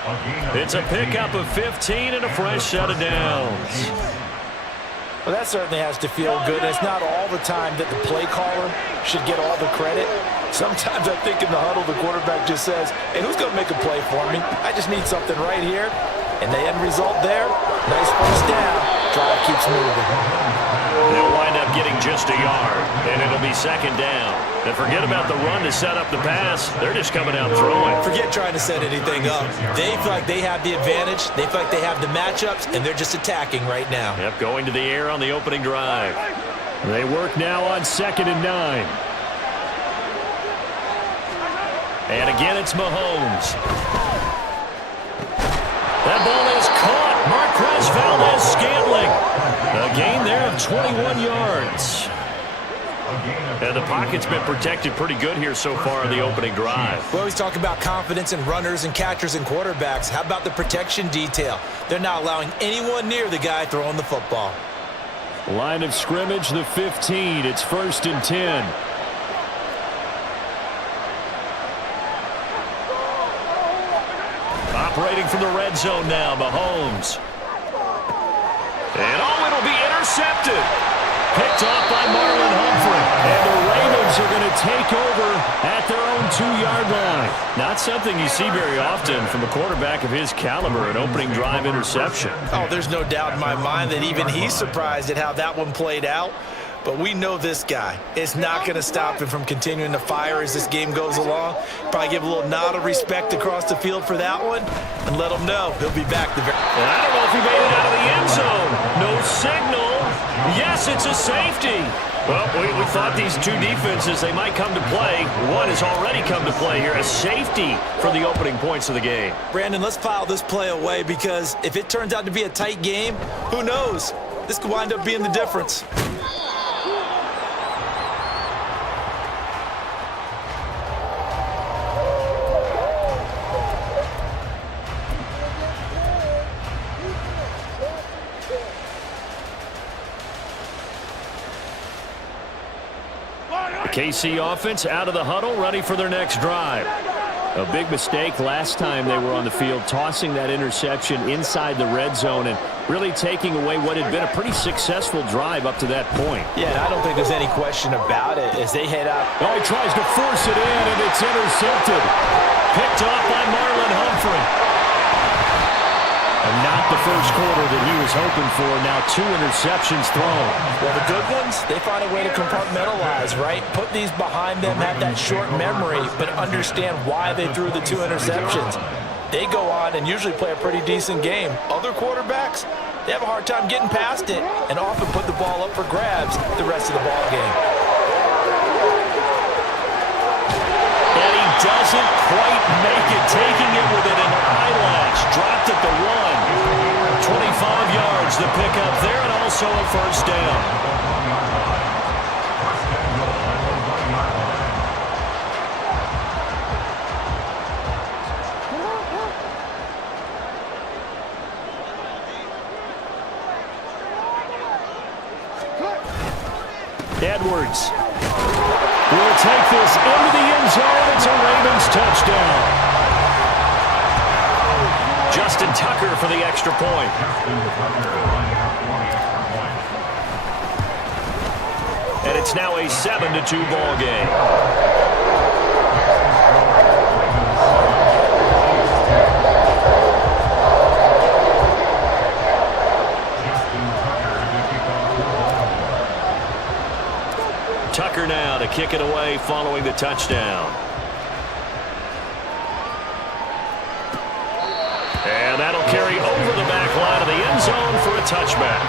It's a pickup of 15 and a fresh set of downs. Well, that certainly has to feel good. It's not all the time that the play caller should get all the credit. Sometimes I think in the huddle, the quarterback just says, hey, who's going to make a play for me? I just need something right here. And the end result there, nice 1st down. Drive keeps moving. They'll wind up getting just a yard, and it'll be 2nd down. And forget about the run to set up the pass. They're just coming out throwing. Forget trying to set anything up. They feel like they have the advantage. They feel like they have the matchups, and they're just attacking right now. Yep, going to the air on the opening drive. They work now on 2nd and 9. And again, it's Mahomes. That ball is caught. Marquez Valdez-Scantling. A gain there of 21 yards. And the pocket's been protected pretty good here so far in the opening drive. We always talk about confidence in runners and catchers and quarterbacks. How about the protection detail? They're not allowing anyone near the guy throwing the football. Line of scrimmage, the 15. It's 1st and 10. Operating from the red zone now, Mahomes. And it'll be intercepted. Picked off by Marlon Humphrey. And the Ravens are going to take over at their own 2-yard line. Not something you see very often from a quarterback of his caliber, an opening drive interception. Oh, there's no doubt in my mind that even he's surprised at how that one played out. But we know this guy. It's not going to stop him from continuing to fire as this game goes along. Probably give a little nod of respect across the field for that one and let him know he'll be back. I don't know if he made it out of the end zone. No signal. Yes, it's a safety. Well, we thought these two defenses, they might come to play. One has already come to play here. A safety for the opening points of the game. Brandon, let's file this play away because if it turns out to be a tight game, who knows? This could wind up being the difference. KC offense out of the huddle, ready for their next drive. A big mistake last time they were on the field, tossing that interception inside the red zone and really taking away what had been a pretty successful drive up to that point. Yeah, I don't think there's any question about it as they head out. Oh, he tries to force it in, and it's intercepted. Picked off by Marlon Humphrey. And not the first quarter that he was hoping for. Now 2 interceptions thrown. Well, the good ones, they find a way to compartmentalize, right? Put these behind them, have that short memory, but understand why they threw the 2 interceptions. They go on and usually play a pretty decent game. Other quarterbacks, they have a hard time getting past it and often put the ball up for grabs the rest of the ball game. And he doesn't quite make it, taking it within an eyelash. Dropped at the 1. 25 yards, the pickup there, and also a first down. Edwards will take this into the end zone. It's a Ravens touchdown. Justin Tucker for the extra point. And it's now a 7-2 ball game. Tucker now to kick it away following the touchdown. And that'll carry over the back line of the end zone for a touchback.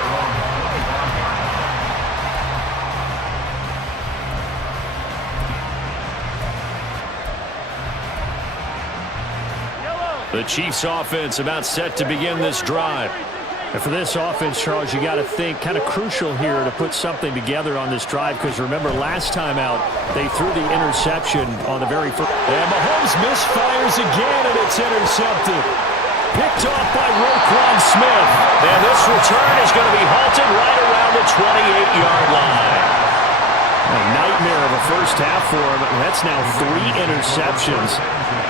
The Chiefs offense about set to begin this drive. And for this offense, Charles, you got to think kind of crucial here to put something together on this drive, because remember last time out they threw the interception on the very first. And Mahomes misfires again, and it's intercepted. Picked off by Roquan Smith. And this return is going to be halted right around the 28-yard line. A nightmare of a first half for him. That's now 3 interceptions.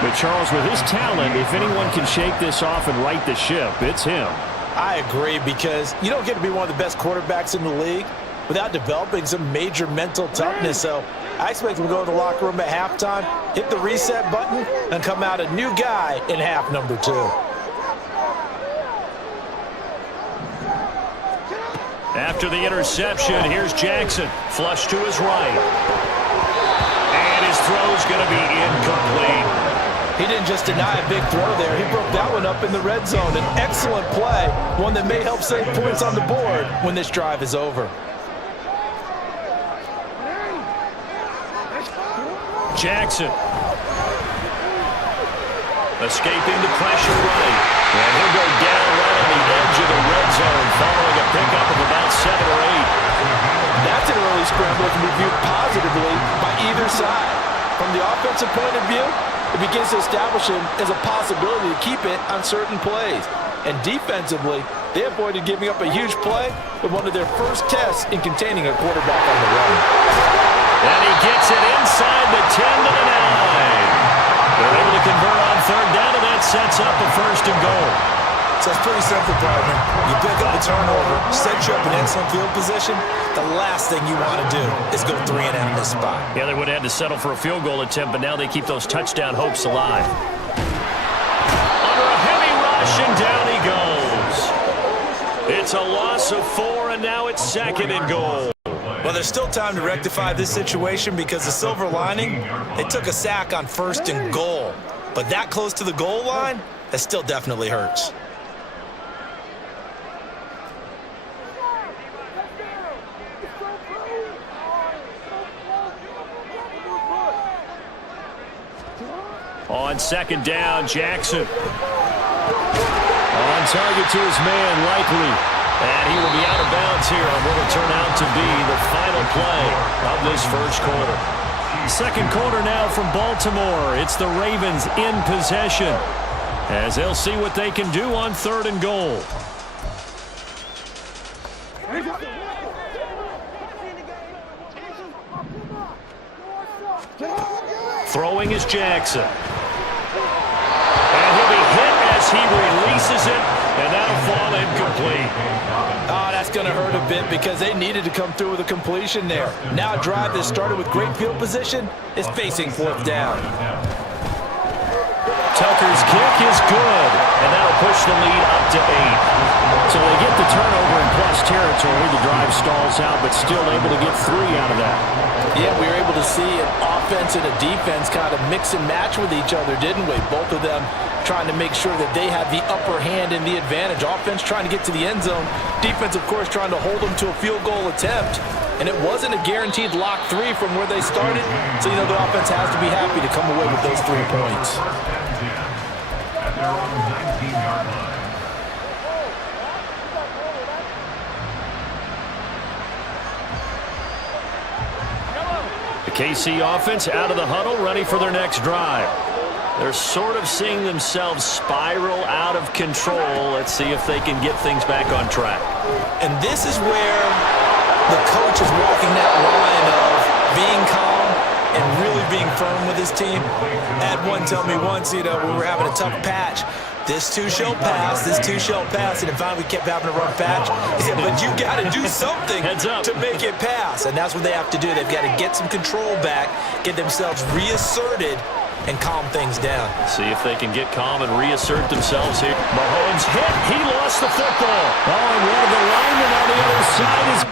But Charles, with his talent, if anyone can shake this off and right the ship, it's him. I agree, because you don't get to be one of the best quarterbacks in the league without developing some major mental toughness. So I expect him to go to the locker room at halftime, hit the reset button, and come out a new guy in half number 2. After the interception, here's Jackson. Flush to his right. And his throw's going to be incomplete. He didn't just deny a big throw there. He broke that one up in the red zone. An excellent play, one that may help save points on the board when this drive is over. Jackson. Escaping the pressure right. And he'll go down right on the edge of the red zone following a pickup of about 7 or 8. That's an early scramble that can be viewed positively by either side. From the offensive point of view, it begins to establish him as a possibility to keep it on certain plays. And defensively, they avoided giving up a huge play with one of their first tests in containing a quarterback on the run. And he gets it inside the 10 to the 9. They're able to convert on third down, and that sets up a 1st and goal. So it's pretty simple, partner. You pick up a turnover, set you up in excellent field position. The last thing you want to do is go 3 and out in this spot. Yeah, they would have had to settle for a field goal attempt, but now they keep those touchdown hopes alive. Under a heavy rush, and down he goes. It's a loss of 4, and now it's 2nd and goal. Well, there's still time to rectify this situation because the silver lining, they took a sack on 1st and goal. But that close to the goal line, that still definitely hurts. On 2nd down, Jackson. On target to his man, Likely. And he will be out of bounds here on what will turn out to be the final play of this 1st quarter. 2nd quarter now from Baltimore. It's the Ravens in possession as they'll see what they can do on 3rd and goal. Throwing is Jackson. And he'll be hit as he releases it, and that'll fall incomplete. Oh, that's going to hurt a bit because they needed to come through with a completion there. Now a drive that started with great field position is facing 4th down. Tucker's kick is good, and that'll push the lead up to 8. So they get the turnover in plus territory. The drive stalls out, but still able to get 3 out of that. Yeah, we were able to see an offense and a defense kind of mix and match with each other, didn't we? Both of them trying to make sure that they had the upper hand and the advantage. Offense trying to get to the end zone. Defense, of course, trying to hold them to a field goal attempt. And it wasn't a guaranteed lock 3 from where they started. So, the offense has to be happy to come away with those 3 points. At their own 19-yard line. The KC offense out of the huddle, ready for their next drive. They're sort of seeing themselves spiral out of control. Let's see if they can get things back on track. And this is where the coach is walking that line of being calm and really being firm with his team. I had one tell me once, we were having a tough patch. This too shall pass, this too shall pass. And finally we kept having a rough patch. He said, but you got to do something to make it pass. And that's what they have to do. They've got to get some control back, get themselves reasserted, and calm things down. See if they can get calm and reassert themselves here. Mahomes hit. He lost the football. Oh, and one of the linemen on the other side is...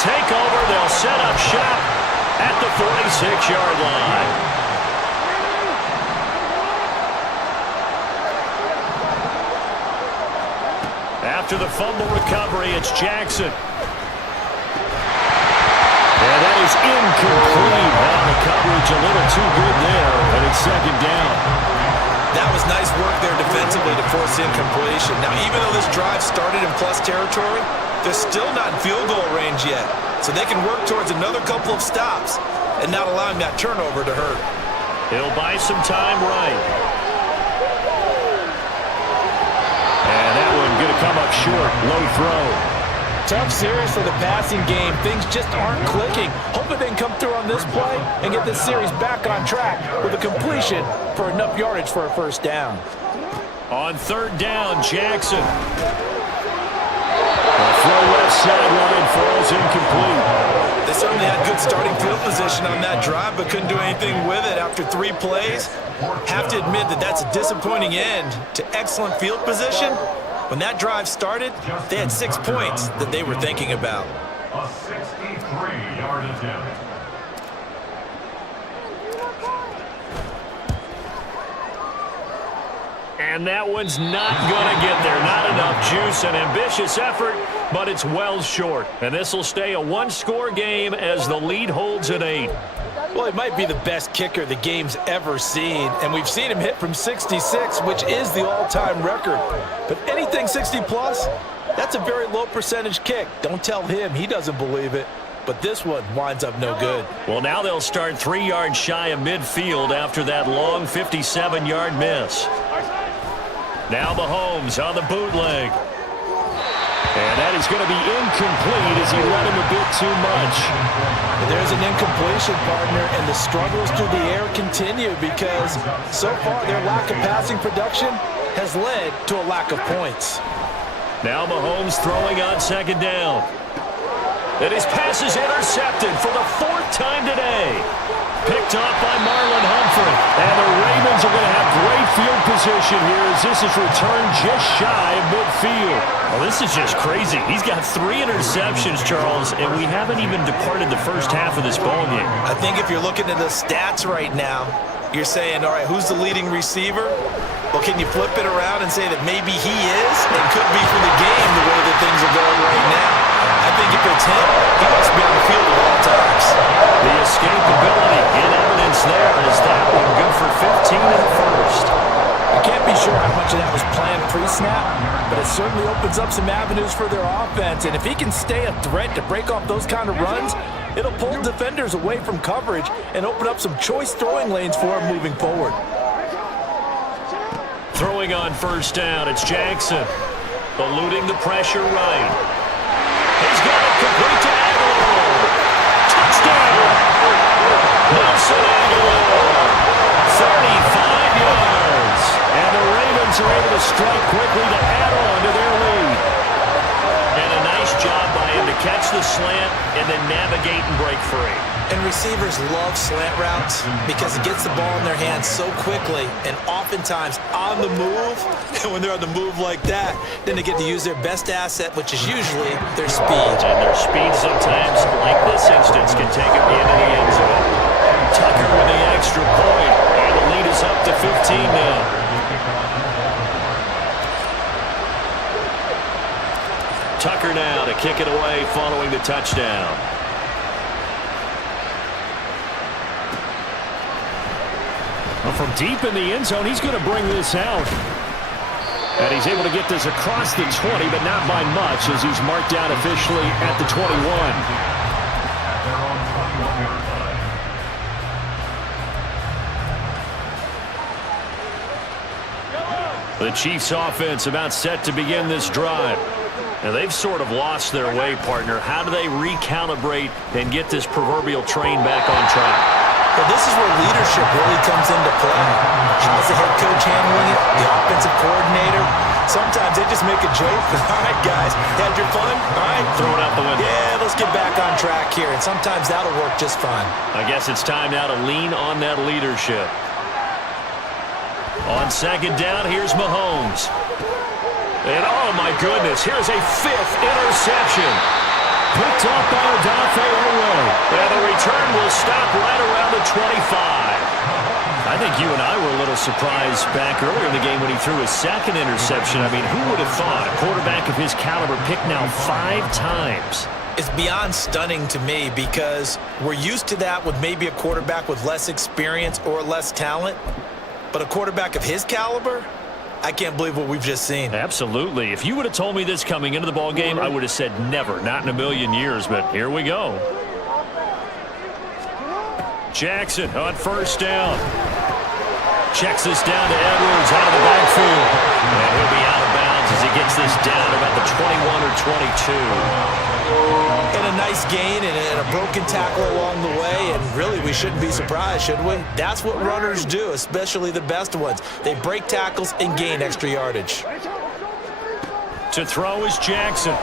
take over. They'll set up shop at the 46-yard line. After the fumble recovery, it's Jackson. And that is incomplete. Well, the coverage a little too good there, and it's 2nd down. That was nice work there defensively to force incompletion. Now, even though this drive started in plus territory, they're still not in field goal range yet. So they can work towards another couple of stops and not allowing that turnover to hurt. He'll buy some time right. And that one going to come up short. Low throw. Tough series for the passing game. Things just aren't clicking. Hoping they can come through on this play and get this series back on track with a completion for enough yardage for a 1st down. On 3rd down, Jackson. The throw left sideline falls incomplete. They certainly had good starting field position on that drive, but couldn't do anything with it after 3 plays. Have to admit that that's a disappointing end to excellent field position. When that drive started, they had 6 points that they were thinking about. A 63-yard attempt. And that one's not going to get there. Not enough juice. An ambitious effort, but it's well short. And this will stay a one-score game as the lead holds at 8. Well, he might be the best kicker the game's ever seen, and we've seen him hit from 66, which is the all-time record. But anything 60-plus, that's a very low percentage kick. Don't tell him he doesn't believe it. But this one winds up no good. Well, now they'll start 3 yards shy of midfield after that long 57-yard miss. Now Mahomes on the bootleg. And that is going to be incomplete as he let him a bit too much. There's an incompletion, partner, and the struggles through the air continue because so far their lack of passing production has led to a lack of points. Now Mahomes throwing on second down. And his pass is intercepted for the 4th time today. Picked off by Marlon Humphrey. And the Ravens are going to have great field position here as this is returned just shy of midfield. Well, this is just crazy. He's got 3 interceptions, Charles, and we haven't even departed the first half of this ballgame. I think if you're looking at the stats right now, you're saying, all right, who's the leading receiver? Well, can you flip it around and say that maybe he is and could be for the game the way that things are going right now? I think if it's him, he must be on the field at all times. The escapability in evidence there is that one good for 15 in the first. I can't be sure how much of that was planned pre-snap, but it certainly opens up some avenues for their offense. And if he can stay a threat to break off those kind of runs, it'll pull defenders away from coverage and open up some choice throwing lanes for him moving forward. Throwing on first down, it's Jackson. Eluding the pressure right. He's got it complete to Aguilar. Touchdown! Nelson Aguilar. 35 yards. And the Ravens are able to strike quickly to add on to their lead. And a nice job by him to catch the slant and then navigate and break free. And receivers love slant routes because it gets the ball in their hands so quickly and oftentimes on the move. And when they're on the move like that, then they get to use their best asset, which is usually their speed. And their speed sometimes, like this instance, can take them into the end zone. Tucker with the extra point. And the lead is up to 15 now. Tucker now to kick it away following the touchdown. Well, from deep in the end zone, he's going to bring this out. And he's able to get this across the 20, but not by much as he's marked down officially at the 21. The Chiefs offense about set to begin this drive. Now, they've sort of lost their way, partner. How do they recalibrate and get this proverbial train back on track? Well, this is where leadership really comes into play. How's the head coach handling it? The offensive coordinator? Sometimes they just make a joke. All right, guys, had your fun? All right. Throw it out the window. Yeah, let's get back on track here. And sometimes that'll work just fine. I guess it's time now to lean on that leadership. On second down, here's Mahomes. And oh my goodness, here's a 5th interception. Picked off by Odafe Oweh. And the return will stop right around the 25. I think you and I were a little surprised back earlier in the game when he threw his 2nd interception. I mean, who would have thought a quarterback of his caliber picked now 5 times? It's beyond stunning to me because we're used to that with maybe a quarterback with less experience or less talent. But a quarterback of his caliber, I can't believe what we've just seen. Absolutely. If you would have told me this coming into the ballgame, I would have said never, not in a million years, but here we go. Jackson on first down. Checks this down to Edwards out of the backfield. And he'll be out of bounds as he gets this down about the 21 or 22. And a nice gain and a broken tackle along the way, and really we shouldn't be surprised, should we? That's what runners do, especially the best ones. They break tackles and gain extra yardage. To throw is Jackson.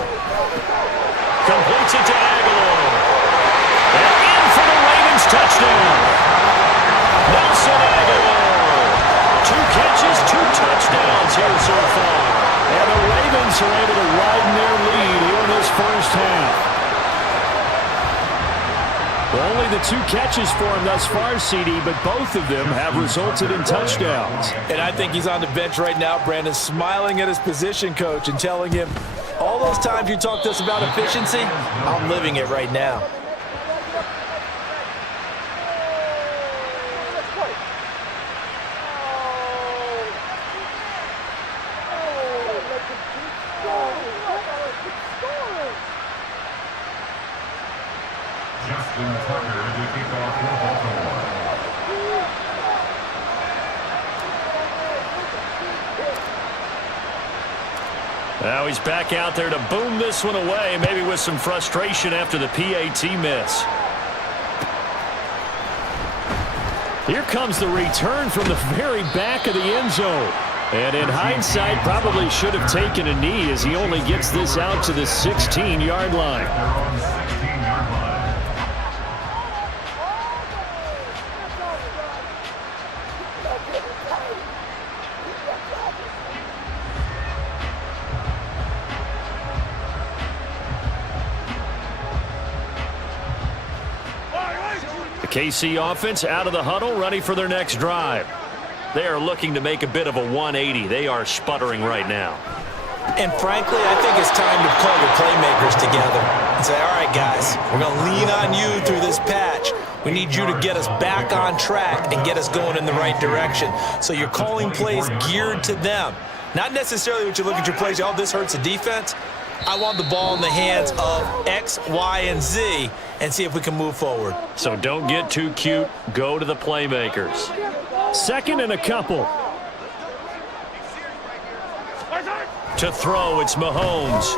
Completes it to Aguilar. And in for the Ravens touchdown. Nelson Aguilar. 2 catches, 2 touchdowns here so far. And the Ravens are able to widen their lead here in this first half. Only the 2 catches for him thus far, CD, but both of them have resulted in touchdowns. And I think he's on the bench right now, Brandon, smiling at his position coach and telling him, all those times you talked to us about efficiency, I'm living it right now. Justin Tucker to kick off for Baltimore. Now he's back out there to boom this one away, maybe with some frustration after the PAT miss. Here comes the return from the very back of the end zone. And in hindsight, probably should have taken a knee as he only gets this out to the 16-yard line. They're on the 16-yard line. The KC offense out of the huddle, ready for their next drive. They are looking to make a bit of a 180. They are sputtering right now. And frankly, I think it's time to call your playmakers together and say, all right, guys, we're going to lean on you through this patch. We need you to get us back on track and get us going in the right direction. So you're calling plays geared to them. Not necessarily what you look at your plays, oh, this hurts the defense. I want the ball in the hands of X, Y, and Z and see if we can move forward. So don't get too cute. Go to the playmakers. Second and a couple. To throw, it's Mahomes.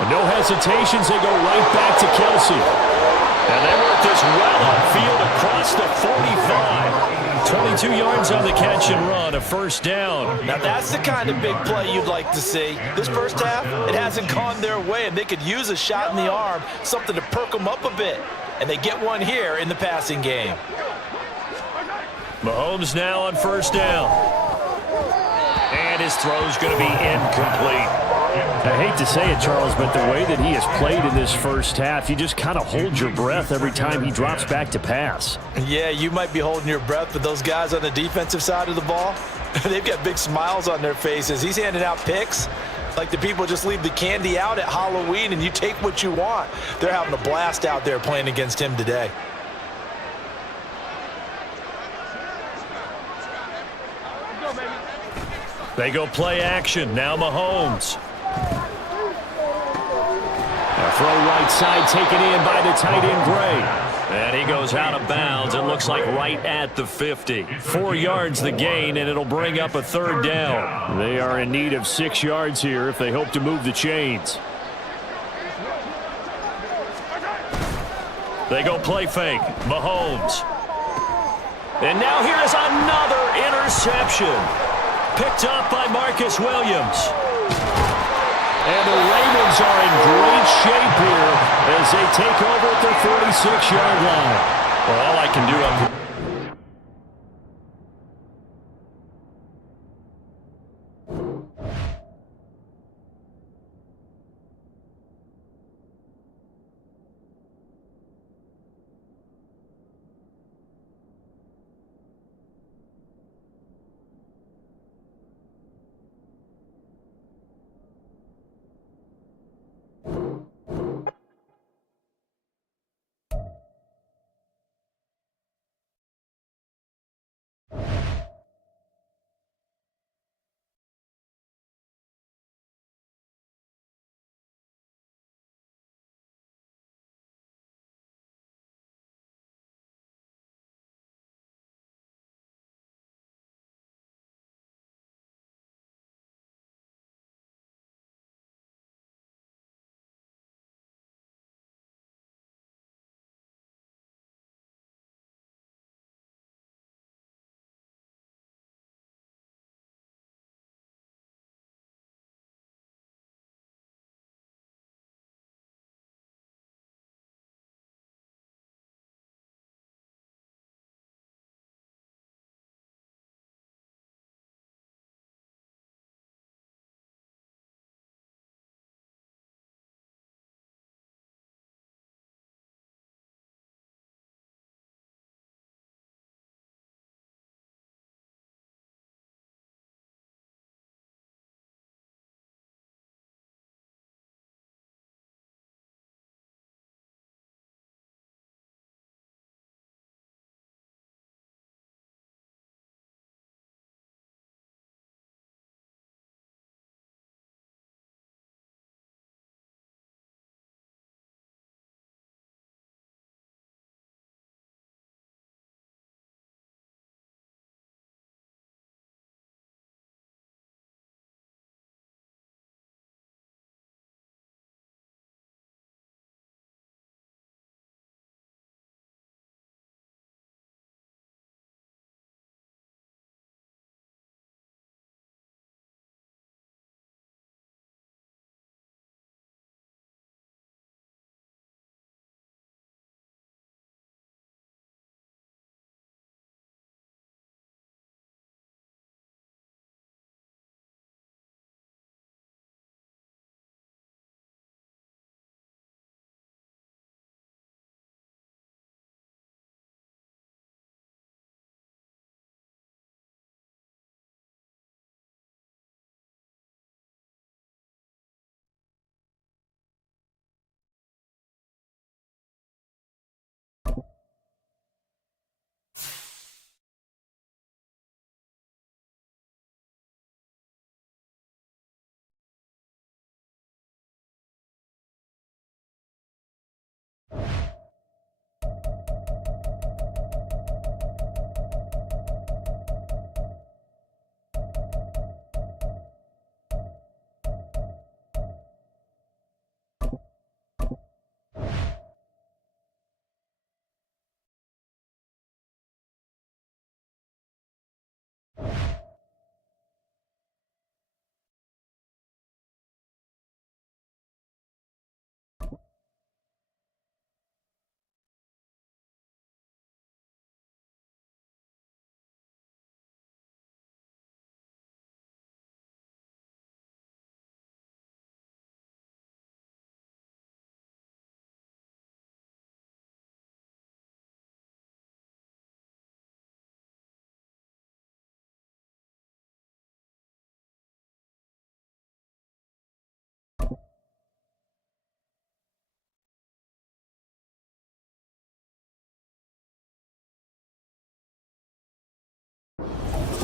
And no hesitations, they go right back to Kelsey. And they work this well upfield across the 45. 22 yards on the catch and run, a first down. Now that's the kind of big play you'd like to see. This first half, it hasn't gone their way, and they could use a shot in the arm, something to perk them up a bit. And they get one here in the passing game. Mahomes now on first down. And his throw's going to be incomplete. I hate to say it, Charles, but the way that he has played in this first half, you just kind of hold your breath every time he drops back to pass. Yeah, you might be holding your breath, but those guys on the defensive side of the ball, they've got big smiles on their faces. He's handing out picks like the people just leave the candy out at Halloween and you take what you want. They're having a blast out there playing against him today. They go play action. Now Mahomes. A throw right side taken in by the tight end Gray. And he goes out of bounds. It looks like right at the 50. 4 yards the gain, and it'll bring up a third down. They are in need of 6 yards here if they hope to move the chains. They go play fake. Mahomes. And now here is another interception. Picked up by Marcus Williams. And the Ravens are in great shape here as they take over at their 46-yard line. Well, all I can do up here.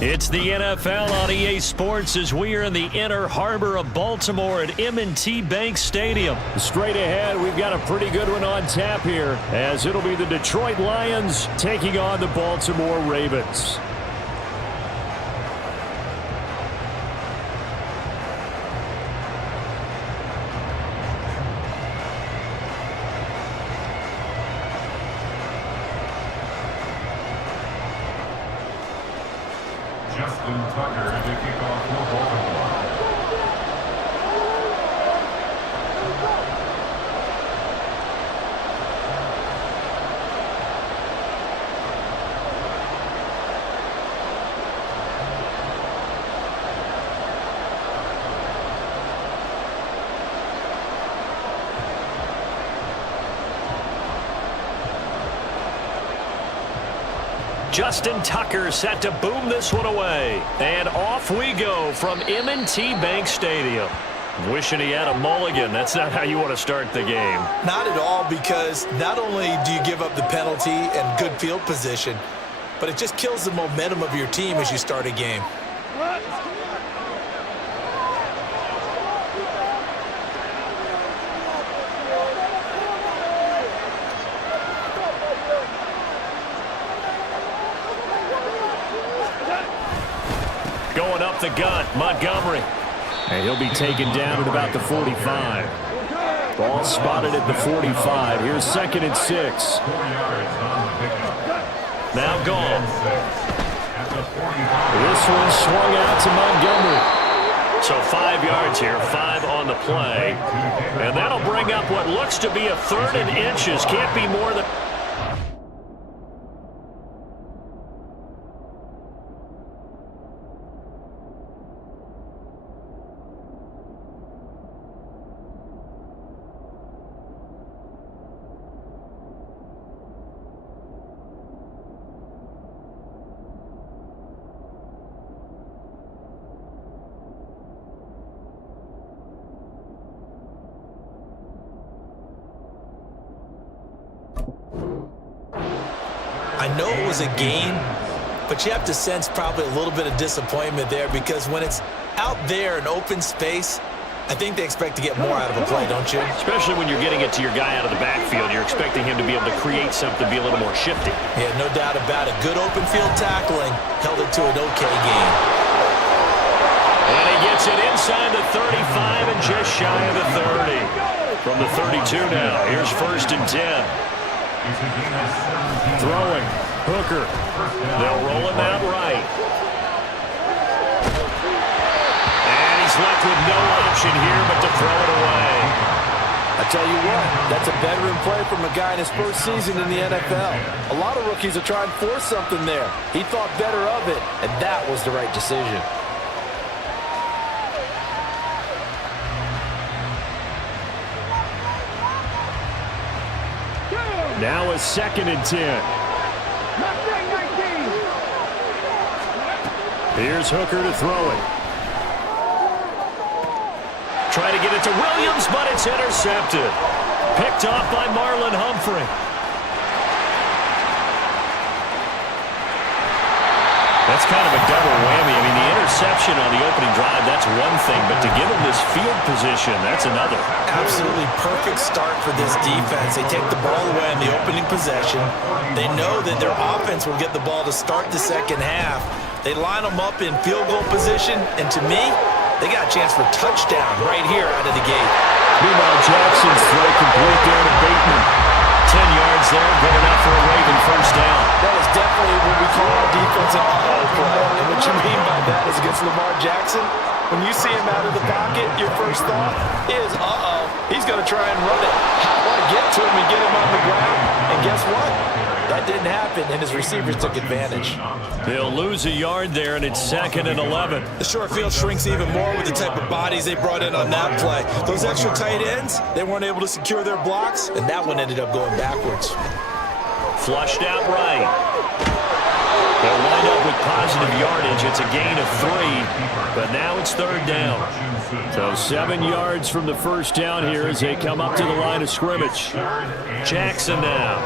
It's the NFL on EA Sports as we are in the inner harbor of Baltimore at M&T Bank Stadium. Straight ahead, we've got a pretty good one on tap here, as it'll be the Detroit Lions taking on the Baltimore Ravens. Justin Tucker to kick off for Baltimore. Justin Tucker set to boom this one away. And off we go from M&T Bank Stadium. Wishing he had a mulligan. That's not how you want to start the game. Not at all, because not only do you give up the penalty and good field position, but it just kills the momentum of your team as you start a game. Going up the gut, Montgomery. And he'll be taken down at about the 45. Ball spotted at the 45. Here's 2nd and 6. Now gone. This one swung out to Montgomery. So 5 yards here, 5 on the play. And that'll bring up what looks to be a 3rd and inches. Can't be more than... I know it was a gain, but you have to sense probably a little bit of disappointment there, because when it's out there in open space, I think they expect to get more out of a play, don't you? Especially when you're getting it to your guy out of the backfield. You're expecting him to be able to create something, be a little more shifty. Yeah, no doubt about it. Good open field tackling held it to an okay gain. And he gets it inside the 35 and just shy of the 30. From the 32 now, here's 1st and 10. Throwing, Hooker. They'll roll him out right. And he's left with no option here but to throw it away. I tell you what, that's a veteran play from a guy in his first season in the NFL. A lot of rookies are trying to force something there. He thought better of it, and that was the right decision. Now a 2nd and 10. Here's Hooker to throw it. Trying to get it to Williams, but it's intercepted. Picked off by Marlon Humphrey. That's kind of a double whammy. I mean, the interception on the opening drive, that's one thing, but to give him this field position, that's another. Absolutely perfect start for this defense. They take the ball away in the opening possession. They know that their offense will get the ball to start the second half. They line them up in field goal position, and to me, they got a chance for touchdown right here out of the gate. Meanwhile, Jackson's throw complete there to Bateman. 10 yards there, going out for a Raven first down. That is definitely what we call our defense an auto play. And what you mean by that is against Lamar Jackson, when you see him out of the pocket, your first thought is, he's going to try and run it. How do I get to him and get him on the ground? And guess what? That didn't happen, and his receivers took advantage. They'll lose a yard there, and it's 2nd and 11. The short field shrinks even more with the type of bodies they brought in on that play. Those extra tight ends, they weren't able to secure their blocks, and that one ended up going backwards. Flushed out right. They'll wind up with positive yardage. It's a gain of 3, but now it's 3rd down. So 7 yards from the first down here as they come up to the line of scrimmage. Jackson now.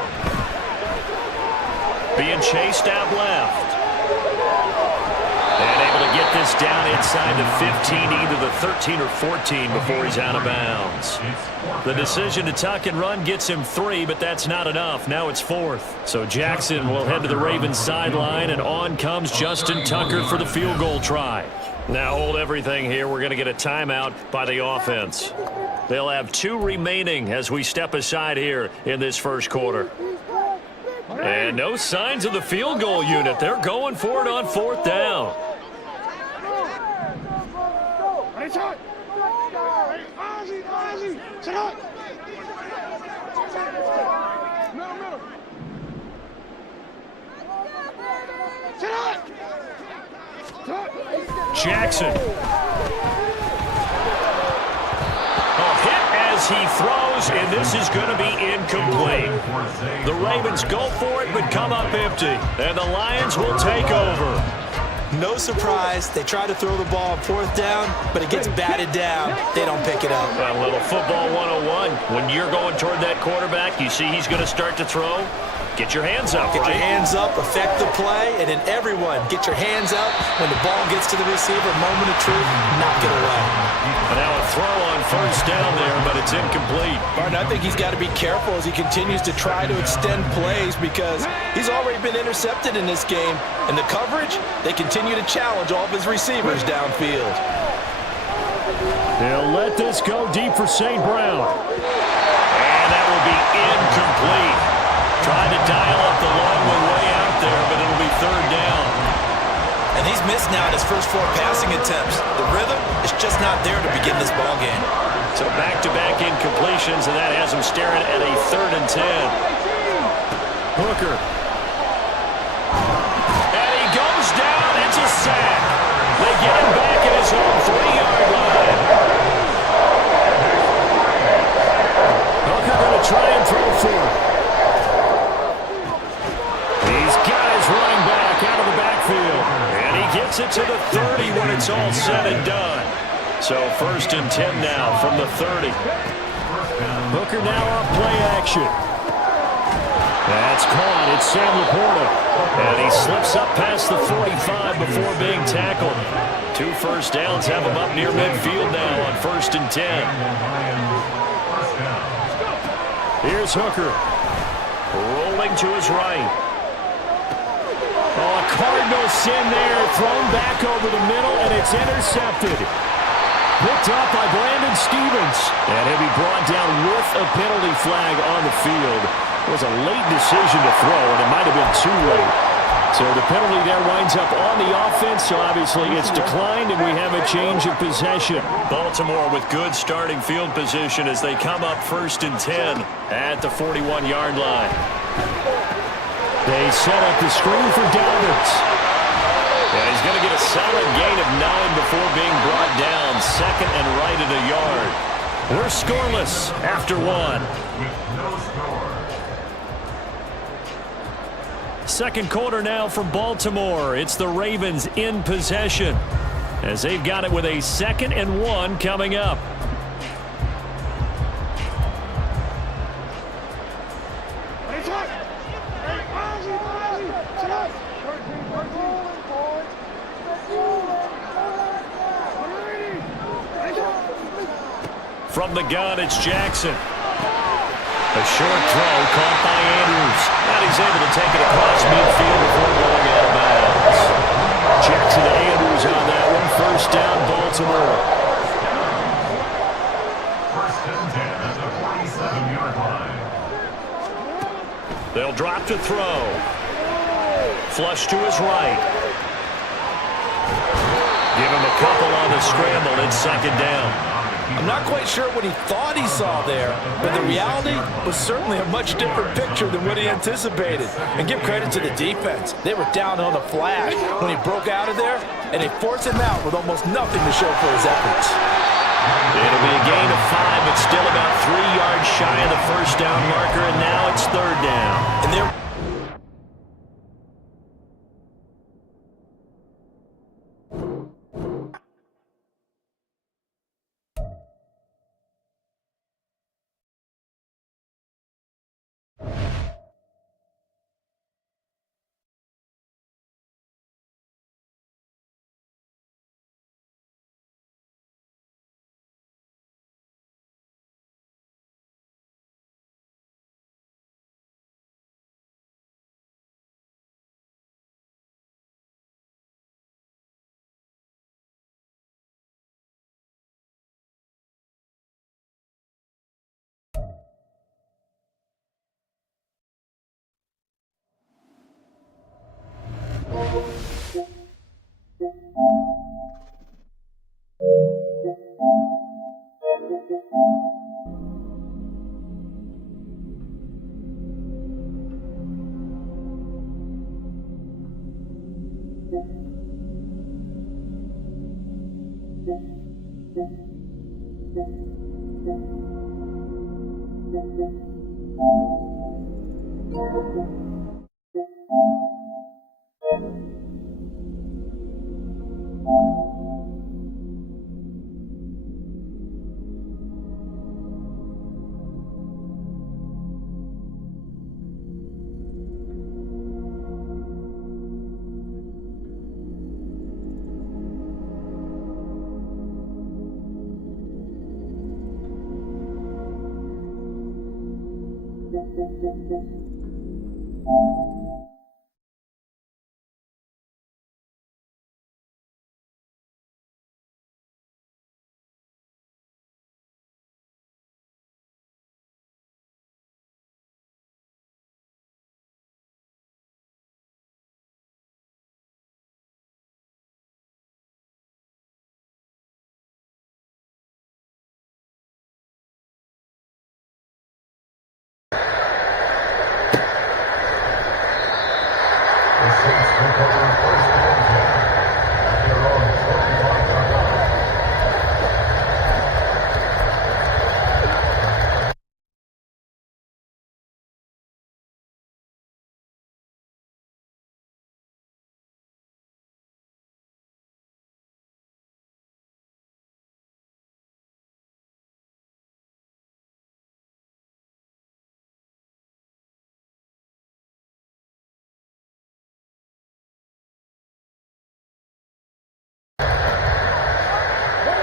Being chased out left. get this down inside the 15, either the 13 or 14 before he's out of bounds. The decision to tuck and run gets him 3, but that's not enough. Now it's 4th. So Jackson will head to the Ravens sideline, and on comes Justin Tucker for the field goal try. Now hold everything here. We're going to get a timeout by the offense. They'll have 2 remaining as we step aside here in this first quarter. And no signs of the field goal unit. They're going for it on 4th down. Jackson. As he throws, and this is going to be incomplete. The Ravens go for it, but come up empty. And the Lions will take over. No surprise, they try to throw the ball on 4th down, but it gets batted down. They don't pick it up. A little football 101. When you're going toward that quarterback, you see he's going to start to throw. Get your hands up, Get your hands up, affect the play, and then everyone get your hands up. When the ball gets to the receiver, moment of truth, knock it away. And now a throw on 1st down there, but it's incomplete. Martin, I think he's got to be careful as he continues to try to extend plays because he's already been intercepted in this game. And the coverage, they continue to challenge all of his receivers downfield. They'll let this go deep for St. Brown. And that will be incomplete. Trying to dial up the long way out there, but it'll be 3rd down. And he's missed now his first 4 passing attempts. The rhythm is just not there to begin this ball game. So back-to-back incompletions, and that has him staring at a 3rd and 10. Hooker. And he goes down. It's a sack. They get him back at his own 3-yard line. Hooker going to try and throw for it. These guys running back out of the backfield. And he gets it to the 30 when it's all said and done. So 1st and 10 now from the 30. Hooker now on play action. That's caught. It's Sam Laporta. And he slips up past the 45 before being tackled. 2 first downs have him up near midfield now on 1st and 10. Here's Hooker. Rolling to his right. Oh, a Cardinal sin there, thrown back over the middle, and it's intercepted. Picked up by Brandon Stevens. And he'll be brought down with a penalty flag on the field. It was a late decision to throw, and it might have been too late. So the penalty there winds up on the offense, so obviously it's declined, and we have a change of possession. Baltimore with good starting field position as they come up 1st and 10 at the 41-yard line. They set up the screen for Dobbins. And he's going to get a solid gain of 9 before being brought down. 2nd and right at a yard. We're scoreless after 1. Second quarter now from Baltimore. It's the Ravens in possession as they've got it with a 2nd and 1 coming up. From the gun, it's Jackson. A short throw caught by Andrews. And he's able to take it across midfield before going out of bounds. Jackson to Andrews on that one. 1st down, Baltimore. 1st and 10 at the 47-yard line. They'll drop to throw. Flush to his right. Give him a couple on the scramble. It's 2nd down. I'm not quite sure what he thought he saw there, but the reality was certainly a much different picture than what he anticipated. And give credit to the defense. They were down on the flash when he broke out of there, and they forced him out with almost nothing to show for his efforts. It'll be a gain of 5, but still about 3 yards shy of the 1st down marker, and now it's 3rd down. And they're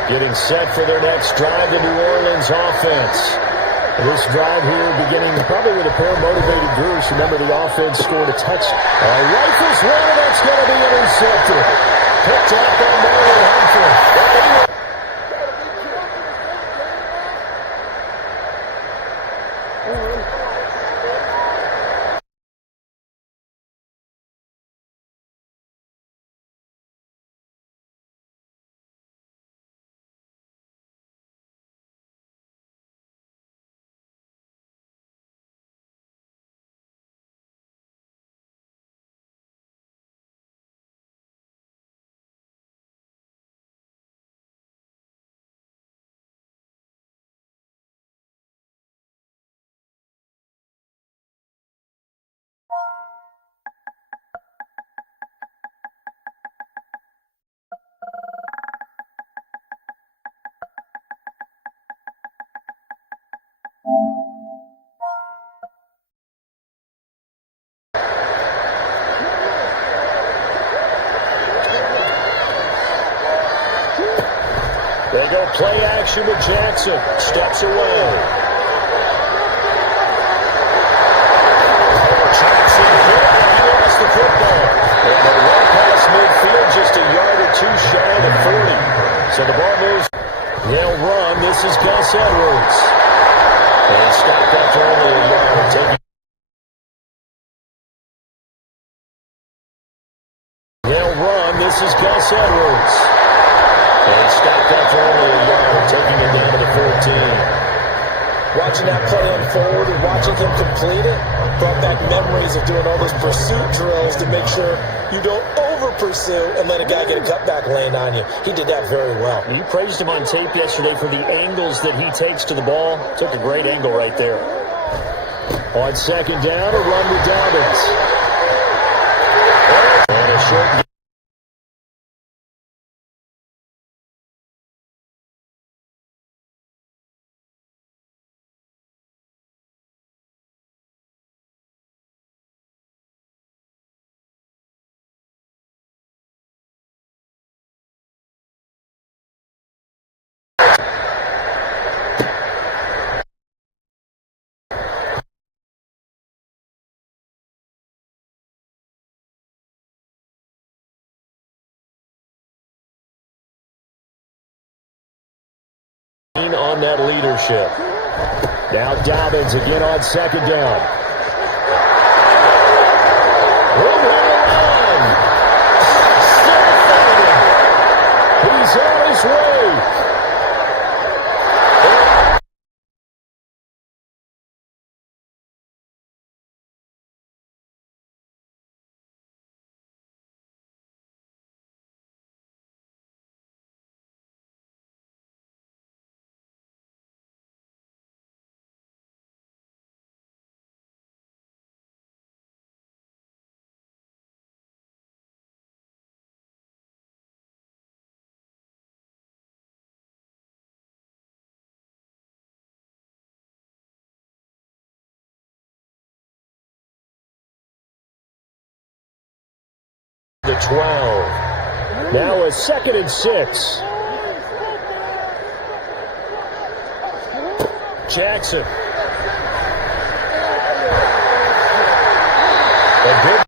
Getting set for their next drive, the New Orleans offense. This drive here beginning probably with a pair of motivated groups. Remember, the offense scored a touchdown. Rifles one, and that's going to be intercepted. Picked up by Marlon Humphrey. They go play action with Jackson. Steps away. Jackson hit, and he lost the football. And they run past midfield, just a yard or two shy of 40. So the ball moves. They'll run. This is Gus Edwards. And stopped after only a yard. They'll run. This is Gus Edwards. And stopped after only a yard, taking it down to the 14. Watching that play unfold and watching him complete it brought back memories of doing all those pursuit drills to make sure you don't over-pursue and let a guy get a cutback lane on you. He did that very well. You praised him on tape yesterday for the angles that he takes to the ball. Took a great angle right there. On second down, a run with Dobbins. And a short on that leadership. Now Dobbins again on second down. Room here to run. Still fighting. is on his way. The 12. Now a 2nd and 6. Jackson. A good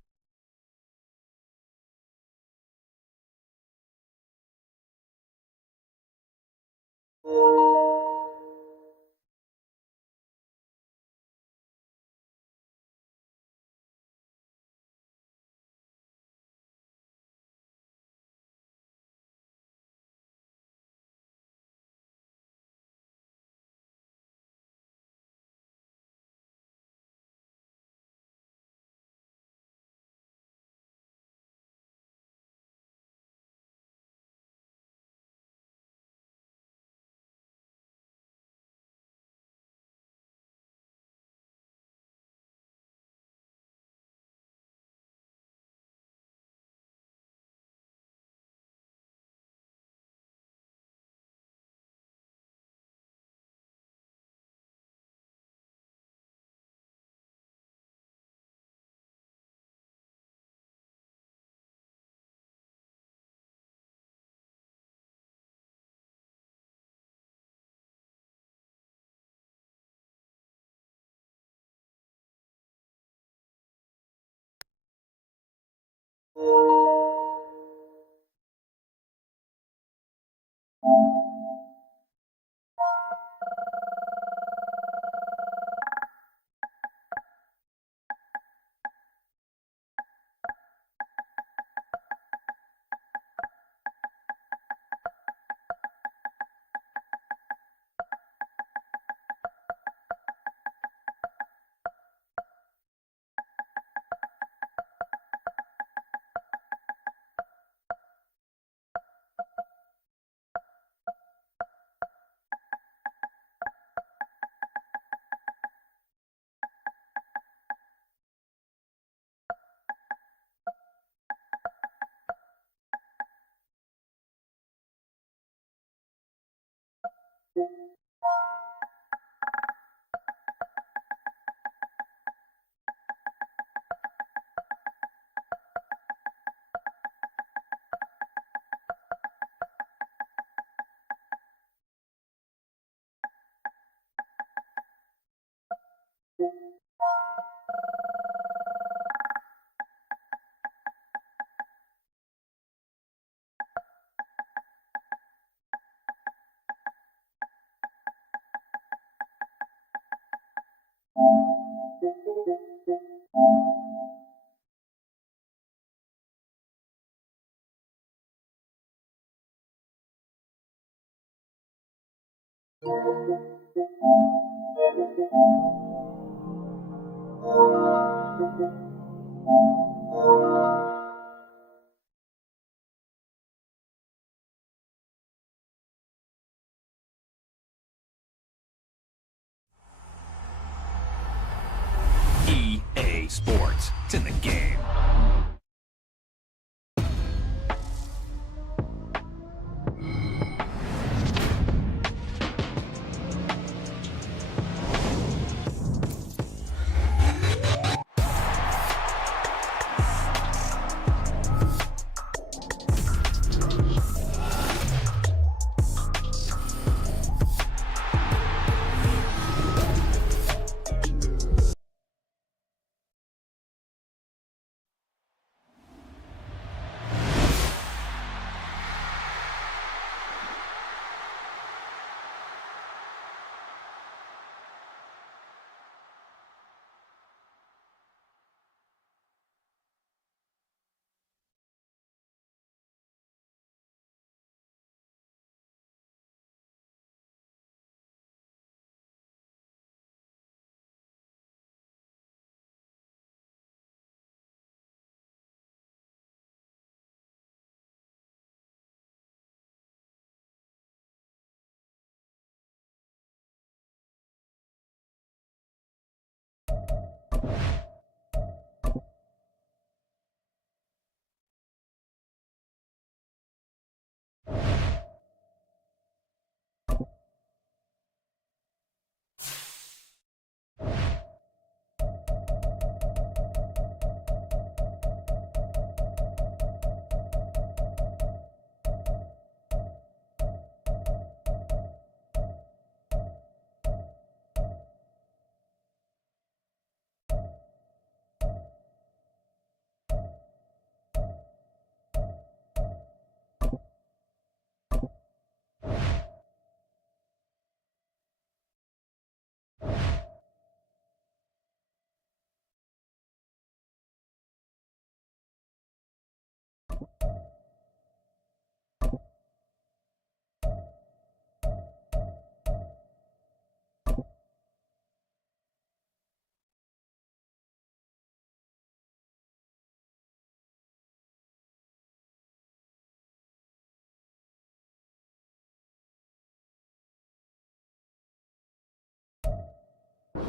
EA Sports. It's in the game.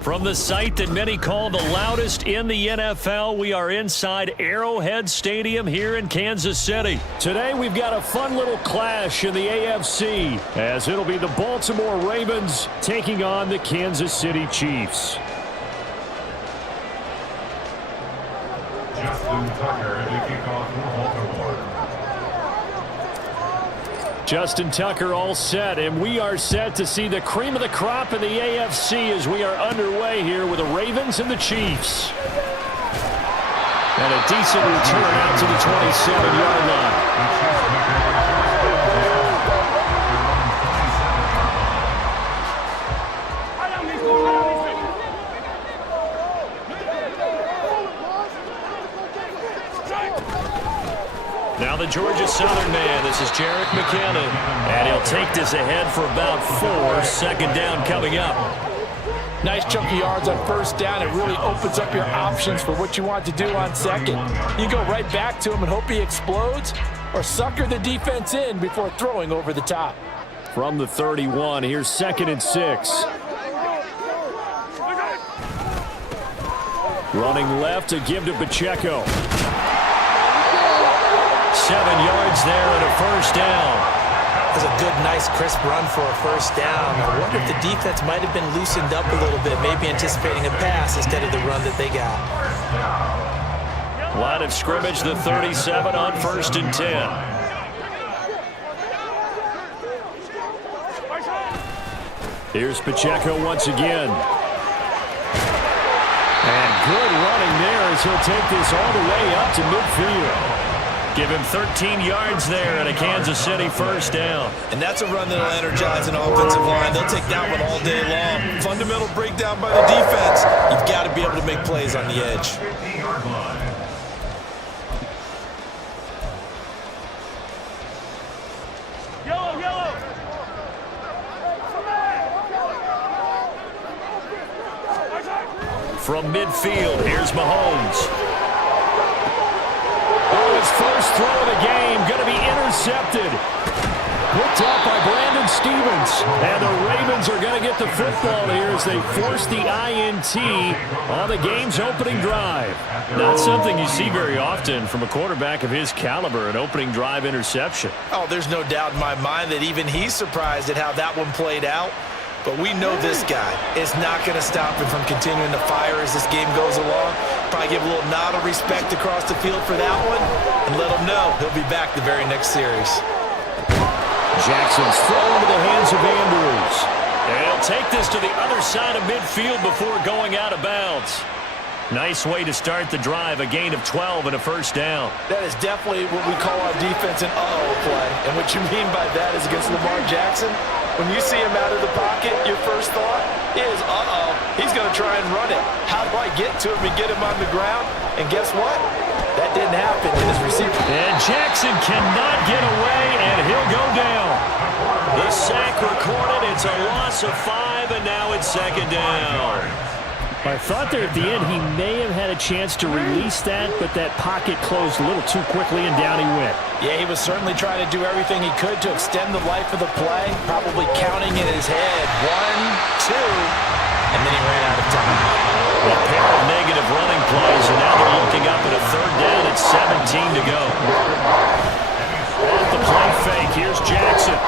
From the site that many call the loudest in the NFL, we are inside Arrowhead Stadium here in Kansas City. Today we've got a fun little clash in the AFC, as it'll be the Baltimore Ravens taking on the Kansas City Chiefs. Justin Tucker in the kickoff for Baltimore. Justin Tucker all set, and we are set to see the cream of the crop in the AFC as we are underway here with the Ravens and the Chiefs. And a decent return out to the 27-yard line. Now the Georgia Southern man, this is Jerick McKinnon, and he'll take this ahead for about 4. Second down coming up. Nice chunk of yards on first down. It really opens up your options for what you want to do on second. You go right back to him and hope he explodes, or sucker the defense in before throwing over the top. From the 31, here's 2nd and 6. Running left to give to Pacheco. 7 yards there and a first down. That's a good, nice, crisp run for a first down. I wonder if the defense might have been loosened up a little bit, maybe anticipating a pass instead of the run that they got. Line of scrimmage, the 37 on 1st and 10. Here's Pacheco once again. And good running there as he'll take this all the way up to midfield. Give him 13 yards there and a Kansas City first down. And that's a run that'll energize an offensive line. They'll take that one all day long. Fundamental breakdown by the defense. You've got to be able to make plays on the edge. From midfield, here's Mahomes. His first throw of the game going to be intercepted. Picked off by Brandon Stevens. And the Ravens are going to get the football here as they force the INT on the game's opening drive. Not something you see very often from a quarterback of his caliber, an opening drive interception. Oh, there's no doubt in my mind that even he's surprised at how that one played out. But we know this guy is not going to stop him from continuing to fire as this game goes along. Probably give a little nod of respect across the field for that one and let him know he'll be back the very next series. Jackson's thrown into the hands of Andrews. And he'll take this to the other side of midfield before going out of bounds. Nice way to start the drive, a gain of 12 and a first down. That is definitely what we call our defense an uh-oh play. And what you mean by that is against Lamar Jackson, when you see him out of the pocket, your first thought is, uh-oh, he's going to try and run it. How do I get to him and get him on the ground? And guess what? That didn't happen in his receiver. And Jackson cannot get away, and he'll go down. The sack recorded. It's a loss of 5, and now it's second down. I thought there at the end he may have had a chance to release that, but that pocket closed a little too quickly, and down he went. Yeah, he was certainly trying to do everything he could to extend the life of the play, probably counting in his head. 1, 2, and then he ran out of time. A pair of negative running plays, and now they're looking up at a third down at 17 to go. Off the play fake, here's Jackson.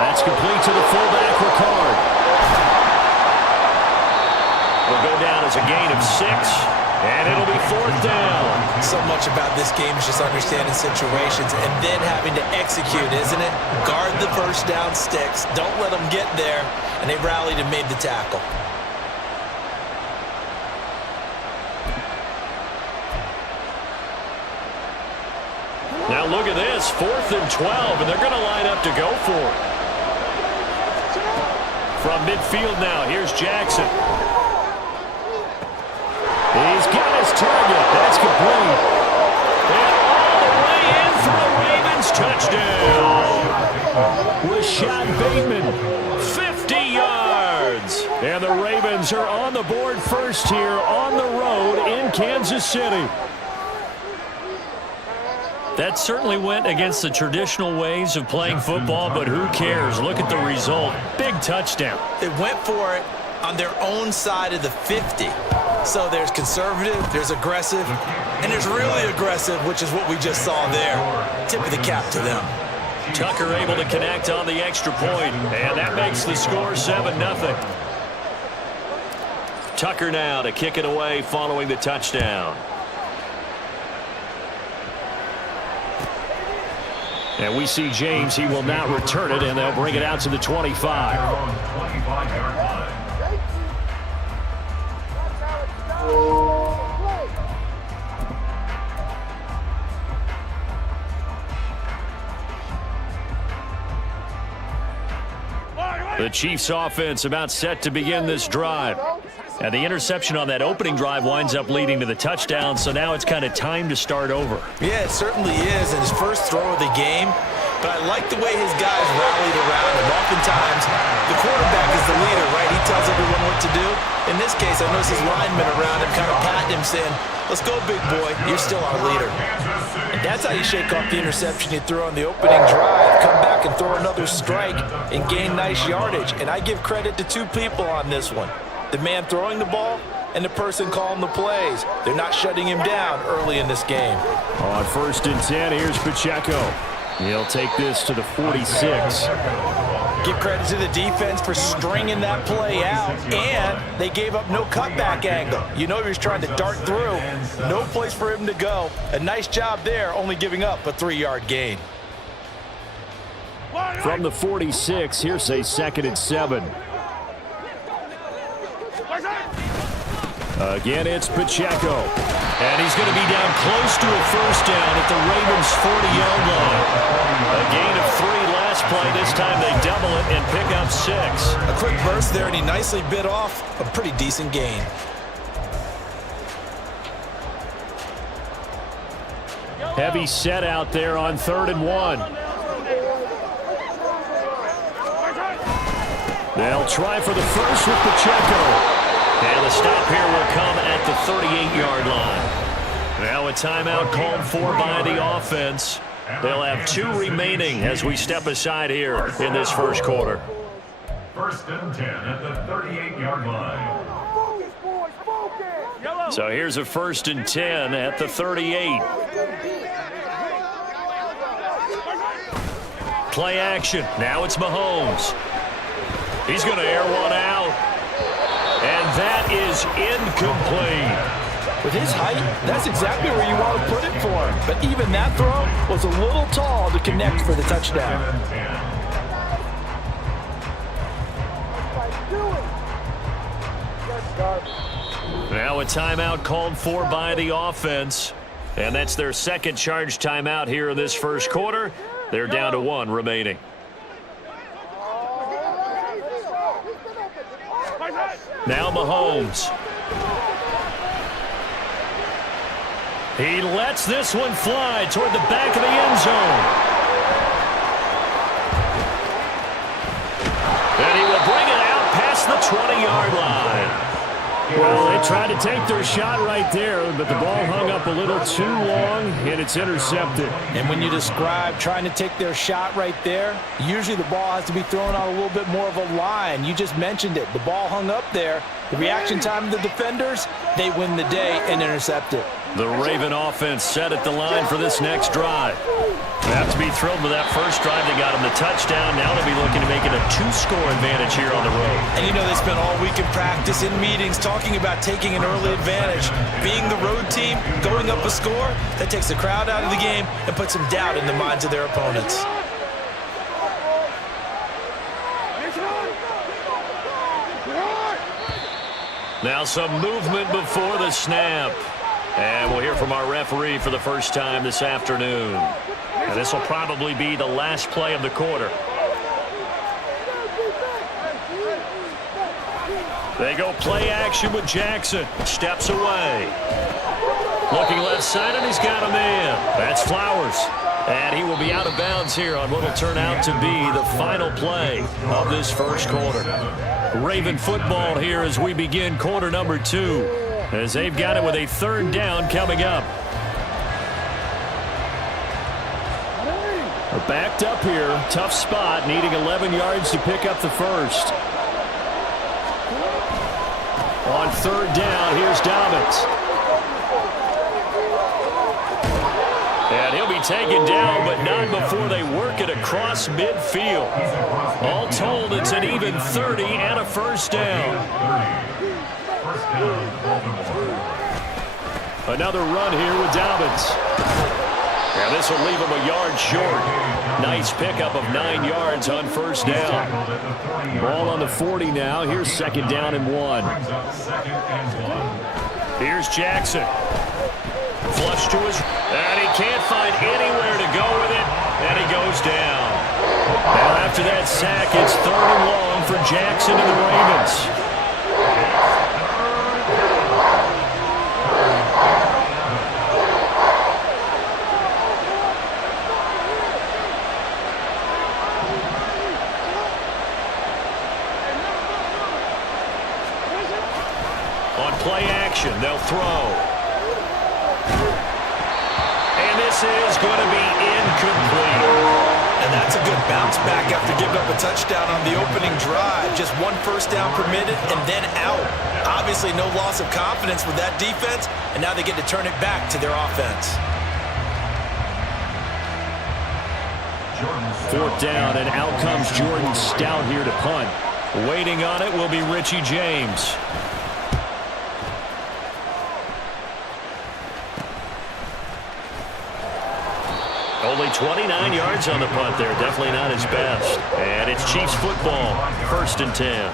That's complete to the fullback, Ricard. Will go down as a gain of 6, and it'll be 4th down. So much about this game is just understanding situations and then having to execute, isn't it? Guard the first down sticks. Don't let them get there, and they rallied and made the tackle. Now look at this, 4th and 12, and they're going to line up to go for it. From midfield now, here's Jackson. He's got his target. That's complete. And all the way in for the Ravens. Touchdown. Rashad Bateman, 50 yards. And the Ravens are on the board first here on the road in Kansas City. That certainly went against the traditional ways of playing football, but who cares? Look at the result. Big touchdown. They went for it. on their own side of the 50. So there's conservative, there's aggressive, and there's really aggressive, which is what we just saw there. Tip of the cap to them. Tucker able to connect on the extra point, and that makes the score 7-0. Tucker now to kick it away following the touchdown. And we see James. He will not return it, and they'll bring it out to the 25. The Chiefs offense about set to begin this drive. And the interception on that opening drive winds up leading to the touchdown, so now it's kind of time to start over. Yeah, it certainly is, and his first throw of the game. But I like the way his guys rallied around him. Oftentimes, the quarterback is the leader, right? He tells everyone what to do. In this case, I noticed his linemen around him kind of patting him, saying, "Let's go, big boy. You're still our leader." And that's how you shake off the interception you threw on the opening drive. Come back and throw another strike and gain nice yardage. And I give credit to two people on this one. The man throwing the ball and the person calling the plays. They're not shutting him down early in this game. On 1st and 10, here's Pacheco. He'll take this to the 46. Give credit to the defense for stringing that play out, and they gave up no cutback angle. You know he was trying to dart through. No place for him to go. A nice job there, only giving up a 3-yard gain. From the 46, here's a 2nd and 7. Again, it's Pacheco. And he's going to be down close to a first down at the Ravens' 40-yard line. A gain of 3 last play. This time they double it and pick up 6. A quick burst there, and he nicely bit off a pretty decent gain. Heavy set out there on 3rd and 1. They'll try for the first with Pacheco. And the stop here will come at the 38-yard line. Now a timeout called for by the offense. They'll have 2 remaining as we step aside here in this first quarter. 1st and 10 at the 38-yard line. So here's a 1st and 10 at the 38. Play action. Now it's Mahomes. He's going to air one out. And that is incomplete. With his height, that's exactly where you want to put it for him. But even that throw was a little tall to connect for the touchdown. Now a timeout called for by the offense. And that's their 2nd charge timeout here in this first quarter. They're down to 1 remaining. Now Mahomes. He lets this one fly toward the back of the end zone. And he will bring it out past the 20-yard line. Well, they tried to take their shot right there, but the ball hung up a little too long, and it's intercepted. And when you describe trying to take their shot right there, usually the ball has to be thrown on a little bit more of a line. You just mentioned it. The ball hung up there. The reaction time of the defenders, they win the day and intercept it. The Raven offense set at the line for this next drive. They have to be thrilled with that first drive. They got them the touchdown. Now they'll be looking to make it a 2-score advantage here on the road. And you know they spent all week in practice, in meetings, talking about taking an early advantage. Being the road team, going up a score, that takes the crowd out of the game and puts some doubt in the minds of their opponents. Now some movement before the snap. And we'll hear from our referee for the first time this afternoon. And this will probably be the last play of the quarter. They go play action with Jackson. Steps away. Looking left side, and he's got a man. That's Flowers. And he will be out of bounds here on what will turn out to be the final play of this first quarter. Raven football here as we begin quarter number 2. As they've got it with a 3rd down coming up. We're backed up here. Tough spot, needing 11 yards to pick up the first. On third down, here's Dobbins. And he'll be taken down, but not before they work it across midfield. All told, it's an even 30 and a first down. Another run here with Dobbins. And this will leave him a yard short. Nice pickup of 9 yards on first down. Ball on the 40 now. Here's second down and 1. Here's Jackson. Flush to his, and he can't find anywhere to go with it, and he goes down. Now after that sack, it's third and long for Jackson and the Ravens. On play action, they'll throw. And this is going to be incomplete. And that's a good bounce back after giving up a touchdown on the opening drive. Just 1 first down permitted and then out. Obviously no loss of confidence with that defense, and now they get to turn it back to their offense. Fourth down, and out comes Jordan Stout here to punt. Waiting on it will be Richie James. Only 29 yards on the punt there. Definitely not his best. And it's Chiefs football. First and 10.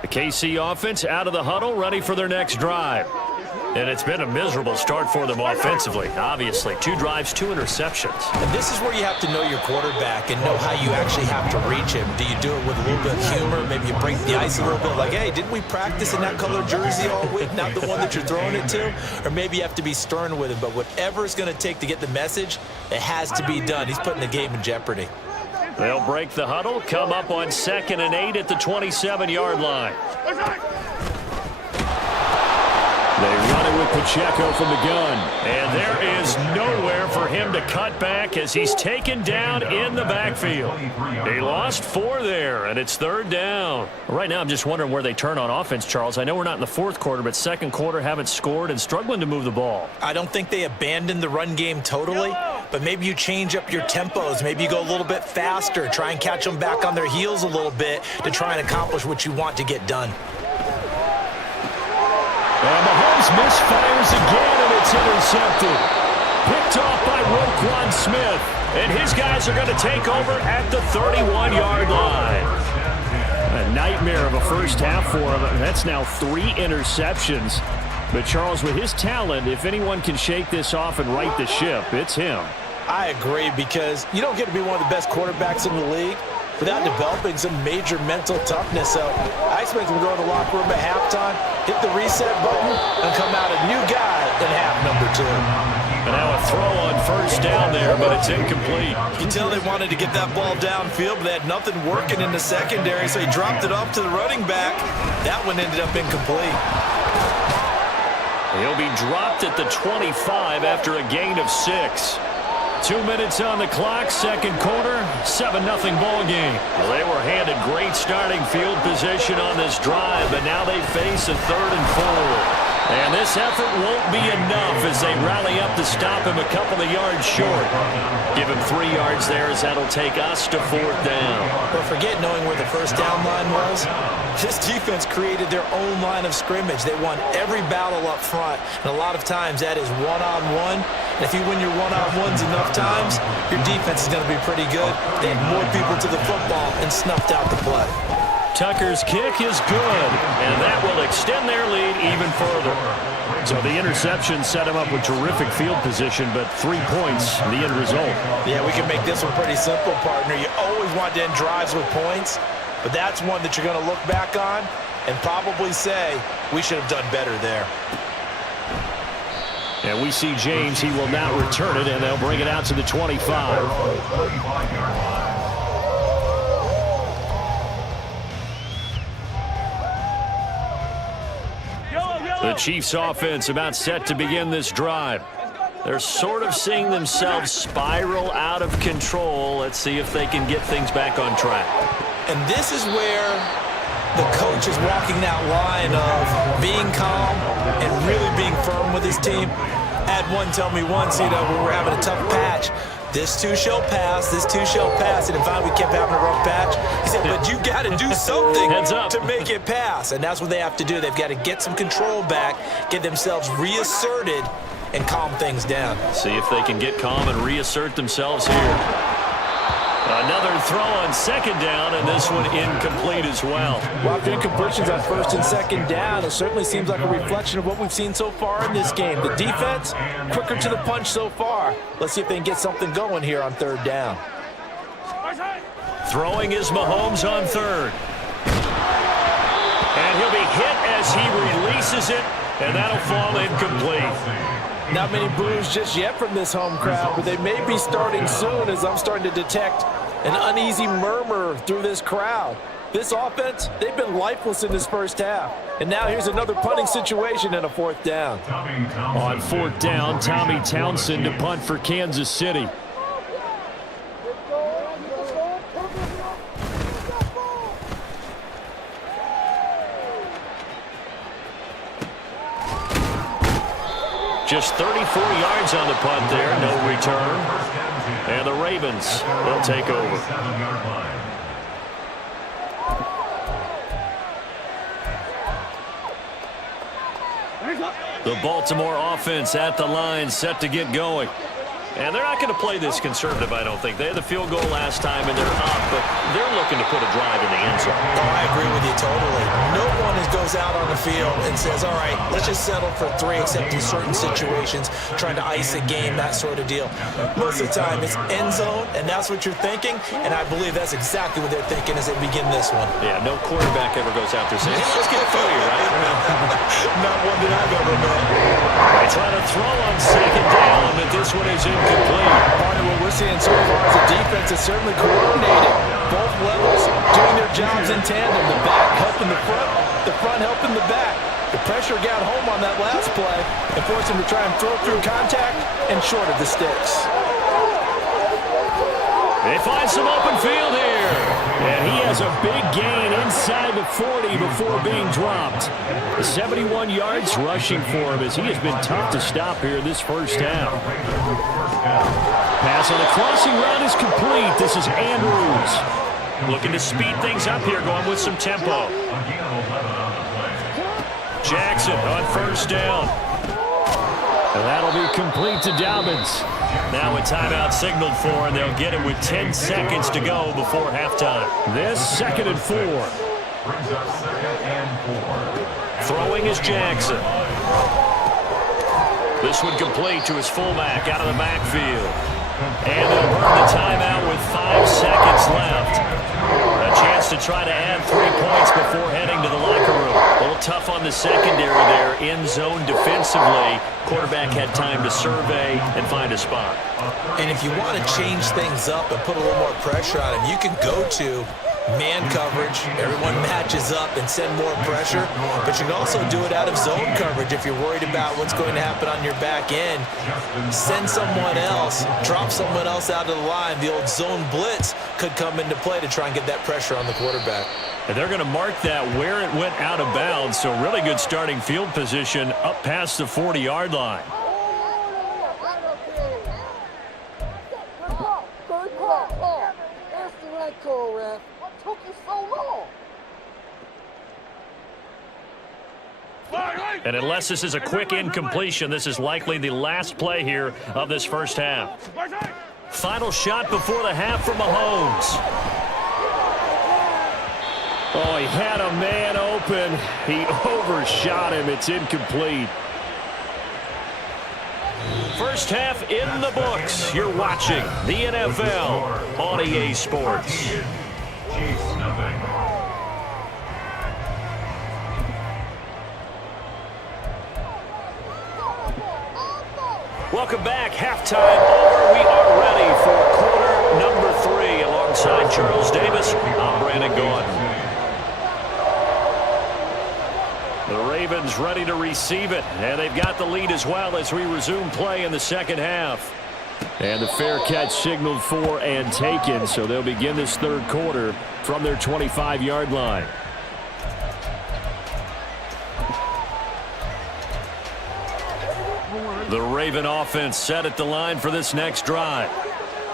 The KC offense out of the huddle, ready for their next drive. And it's been a miserable start for them offensively, obviously. 2 drives, 2 interceptions. And this is where you have to know your quarterback and know how you actually have to reach him. Do you do it with a little bit of humor? Maybe you break the ice a little bit, like, hey, didn't we practice in that color jersey all week, not the one that you're throwing it to? Or maybe you have to be stern with him. But whatever it's going to take to get the message, it has to be done. He's putting the game in jeopardy. They'll break the huddle, come up on 2nd and 8 at the 27-yard line. They run it with Pacheco from the gun. And there is nowhere for him to cut back as he's taken down in the backfield. He lost 4 there, and it's third down. Right now, I'm just wondering where they turn on offense, Charles. I know we're not in the fourth quarter, but second quarter haven't scored and struggling to move the ball. I don't think they abandoned the run game totally, but maybe you change up your tempos. Maybe you go a little bit faster, try and catch them back on their heels a little bit to try and accomplish what you want to get done. And Mahomes misfires again, and it's intercepted. Picked off by Roquan Smith. And his guys are going to take over at the 31-yard line. A nightmare of a first half for him. That's now 3 interceptions. But, Charles, with his talent, if anyone can shake this off and right the ship, it's him. I agree, because you don't get to be one of the best quarterbacks in the league without developing some major mental toughness. So I expect him to go in the locker room at halftime, hit the reset button, and come out a new guy in half number 2. And now a throw on first down there, but it's incomplete. You can tell they wanted to get that ball downfield, but they had nothing working in the secondary, so he dropped it off to the running back. That one ended up incomplete. He'll be dropped at the 25 after a gain of 6. 2 minutes on the clock, second quarter, 7-0 ball game. Well, they were handed great starting field position on this drive, but now they face a 3rd and 4. And this effort won't be enough as they rally up to stop him a couple of yards short. Give him 3 yards there as that'll take us to 4th down. But forget knowing where the first down line was. This defense created their own line of scrimmage. They won every battle up front, and a lot of times that is one-on-one. And if you win your one-on-ones enough times, your defense is going to be pretty good. They had more people to the football and snuffed out the play. Tucker's kick is good, and that will extend their lead even further. So the interception set him up with terrific field position, but 3 points, the end result. Yeah, we can make this one pretty simple, partner. You always want to end drives with points, but that's one that you're going to look back on and probably say, we should have done better there. And we see James, he will now return it, and they'll bring it out to the 25. The Chiefs offense about set to begin this drive. They're sort of seeing themselves spiral out of control. Let's see if they can get things back on track. And this is where the coach is walking that line of being calm and really being firm with his team. I had one tell me once, when we were having a tough patch, this too shall pass, this too shall pass. And in fact, we kept having a rough patch. He said, but you got to do something to make it pass. And that's what they have to do. They've got to get some control back, get themselves reasserted, and calm things down. See if they can get calm and reassert themselves here. Another throw on second down, and this one incomplete as well. Well, after incompletions on first and second down, it certainly seems like a reflection of what we've seen so far in this game. The defense, quicker to the punch so far. Let's see if they can get something going here on third down. Throwing is Mahomes on third. And he'll be hit as he releases it, and that'll fall incomplete. Not many boos just yet from this home crowd, but they may be starting soon as I'm starting to detect an uneasy murmur through this crowd. This offense, they've been lifeless in this first half. And now here's another punting situation and a fourth down. On fourth down, Tommy Townsend to punt for Kansas City. Just 34 yards on the punt there, no return. And the Ravens will take over. The Baltimore offense at the line, set to get going. And they're not going to play this conservative, I don't think. They had the field goal last time, and they're up, but they're looking to put a drive in the end zone. Oh, I agree with you totally. No one goes out on the field and says, all right, let's just settle for 3, except in certain situations, trying to ice a game, that sort of deal. Most of the time, it's end zone, and that's what you're thinking, and I believe that's exactly what they're thinking as they begin this one. Yeah, no quarterback ever goes out there saying, hey, let's get a few, right? Not one that I've ever met. They try to throw on second down, but this one is incomplete. Part of what we're seeing so far is the defense is certainly coordinated. Both levels doing their jobs in tandem. The back helping the front helping the back. The pressure got home on that last play and forced him to try and throw through contact and short of the sticks. They find some open field here. And he has a big gain inside the 40 before being dropped. 71 yards rushing for him as he has been tough to stop here this first half. Pass on the crossing route is complete. This is Andrews. Looking to speed things up here, going with some tempo. Jackson on first down. And that'll be complete to Dobbins. Now a timeout signaled for, and they'll get it with 10 seconds to go before halftime. This 2nd and 4. Throwing is Jackson. This one complete to his fullback out of the backfield. And they'll burn the timeout with 5 seconds left. A chance to try to add 3 points before heading to the locker room. A little tough on the secondary there, in zone defensively. Quarterback had time to survey and find a spot. And if you want to change things up and put a little more pressure on him, you can go to man coverage. Everyone matches up and send more pressure. But you can also do it out of zone coverage if you're worried about what's going to happen on your back end. Send someone else, drop someone else out of the line. The old zone blitz could come into play to try and get that pressure on the quarterback. And they're going to mark that where it went out of bounds. So really good starting field position up past the 40-yard line. And unless this is a quick incompletion, this is likely the last play here of this first half. Final shot before the half from Mahomes. Oh, he had a man open. He overshot him. It's incomplete. First half in the books. You're watching the NFL on EA Sports. Welcome back. Halftime over. We are ready for quarter number 3. Alongside Charles Davis, I'm Brandon Gaudin. The Ravens ready to receive it, and they've got the lead as well as we resume play in the second half. And the fair catch signaled for and taken, so they'll begin this third quarter from their 25-yard line. The Raven offense set at the line for this next drive.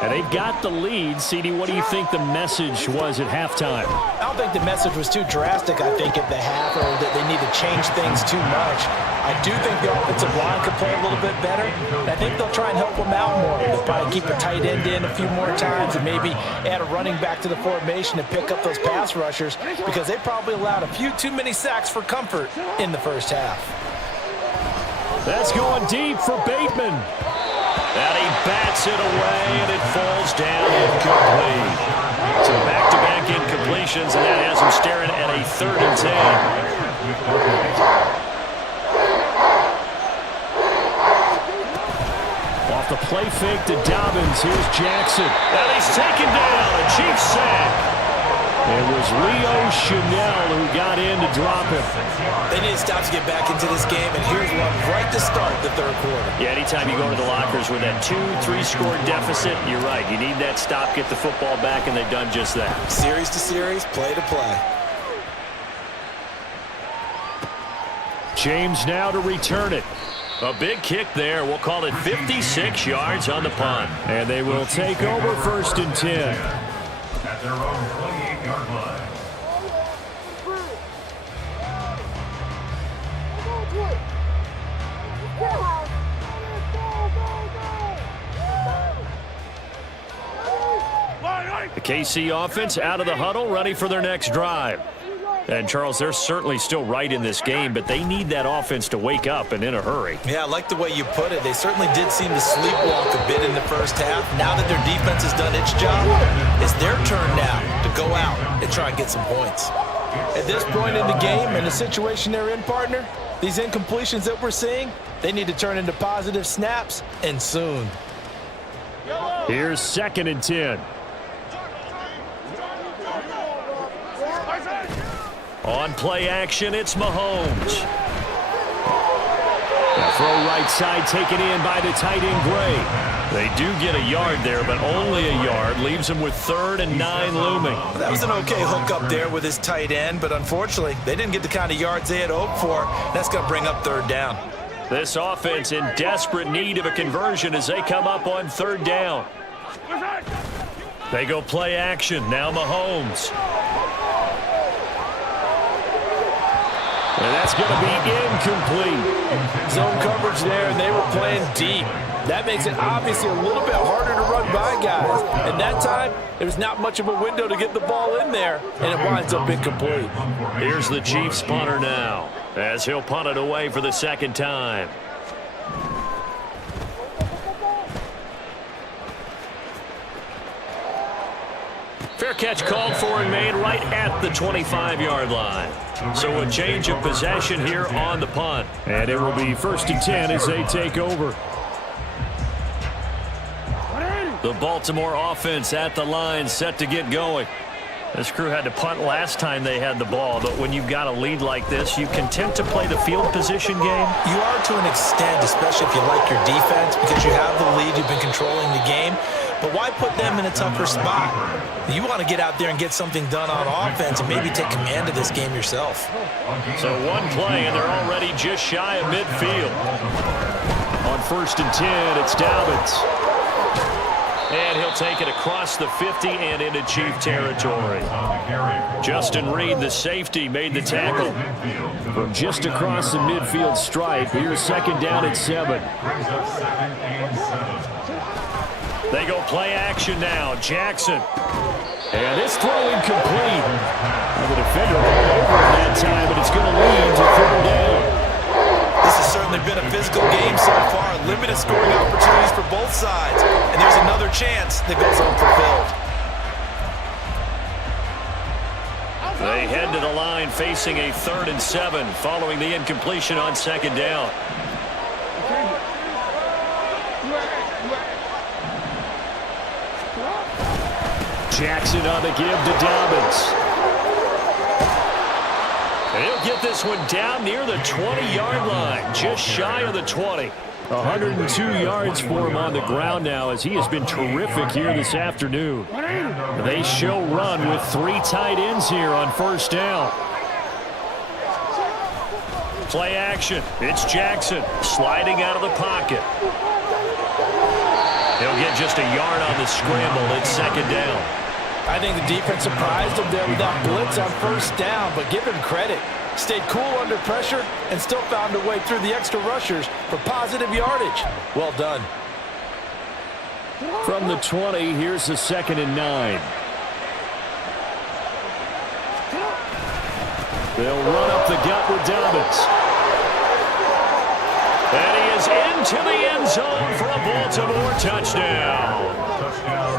And they've got the lead. CD, what do you think the message was at halftime? I don't think the message was too drastic, I think, at the half, or that they need to change things too much. I do think the offensive line could play a little bit better. I think they'll try and help them out more. They'll probably keep a tight end in a few more times and maybe add a running back to the formation to pick up those pass rushers, because they probably allowed a few too many sacks for comfort in the first half. That's going deep for Bateman. And he bats it away, and it falls down incomplete. So back-to-back incompletions, and that has him staring at a 3rd and 10. Off the play fake to Dobbins. Here's Jackson. And he's taken down. A Chiefs sack. It was Leo Chanel who got in to drop him. They need to stop to get back into this game, and here's one right to start the third quarter. Yeah, anytime you go to the lockers with that 2-3 score deficit, you're right. You need that stop, get the football back, and they've done just that. Series to series, play to play. James now to return it. A big kick there. We'll call it 56 yards on the punt. And they will take over 1st and 10. At their own 28-yard line. The KC offense out of the huddle, ready for their next drive. And, Charles, they're certainly still right in this game, but they need that offense to wake up and in a hurry. Yeah, I like the way you put it. They certainly did seem to sleepwalk a bit in the first half. Now that their defense has done its job, it's their turn now to go out and try and get some points. At this point in the game and the situation they're in, partner, these incompletions that we're seeing, they need to turn into positive snaps, and soon. Here's 2nd and 10. On play action, it's Mahomes. Now throw right side taken in by the tight end Gray. They do get a yard there, but only a yard. Leaves them with 3rd and 9 looming. That was an okay hook up there with his tight end, but unfortunately, they didn't get the kind of yards they had hoped for. That's going to bring up 3rd down. This offense in desperate need of a conversion as they come up on 3rd down. They go play action. Now Mahomes. And that's going to be incomplete. Zone coverage there, and they were playing deep. That makes it obviously a little bit harder to run by guys. And that time, there's not much of a window to get the ball in there, and it winds up incomplete. Here's the Chiefs punter now, as he'll punt it away for the 2nd time. Fair catch called for and made right at the 25-yard line. So a change of possession here on the punt. And it will be 1st and 10 as they take over. The Baltimore offense at the line, set to get going. This crew had to punt last time they had the ball, but when you've got a lead like this, you content to play the field position game? You are to an extent, especially if you like your defense, because you have the lead, you've been controlling the game. But why put them in a tougher spot? You want to get out there and get something done on offense and maybe take command of this game yourself. So one play, and they're already just shy of midfield. On 1st and 10, it's Dobbins. And he'll take it across the 50 and into Chief territory. Justin Reed, the safety, made the tackle from just across the midfield stripe. Here's 2nd down at 7. They go play action now. Jackson. And this throw incomplete. Well, the defender all over him that time, but it's going to lead to 3rd down. This has certainly been a physical game so far. Limited scoring opportunities for both sides. And there's another chance that goes unfulfilled. They head to the line facing a 3rd and 7 following the incompletion on 2nd down. Jackson on the give to Dobbins. He'll get this one down near the 20-yard line, just shy of the 20. 102 yards for him on the ground now as he has been terrific here this afternoon. They show run with 3 tight ends here on first down. Play action. It's Jackson sliding out of the pocket. He'll get just a yard on the scramble. It's second down. I think the defense surprised him there with that blitz on first down, but give him credit. Stayed cool under pressure and still found a way through the extra rushers for positive yardage. Well done. From the 20, here's the 2nd and 9. They'll run up the gut with Dobbins. And he is into the end zone for a Baltimore touchdown.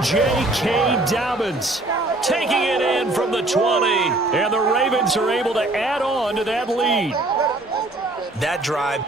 J.K. Dobbins taking it in from the 20. And the Ravens are able to add on to that lead. That drive.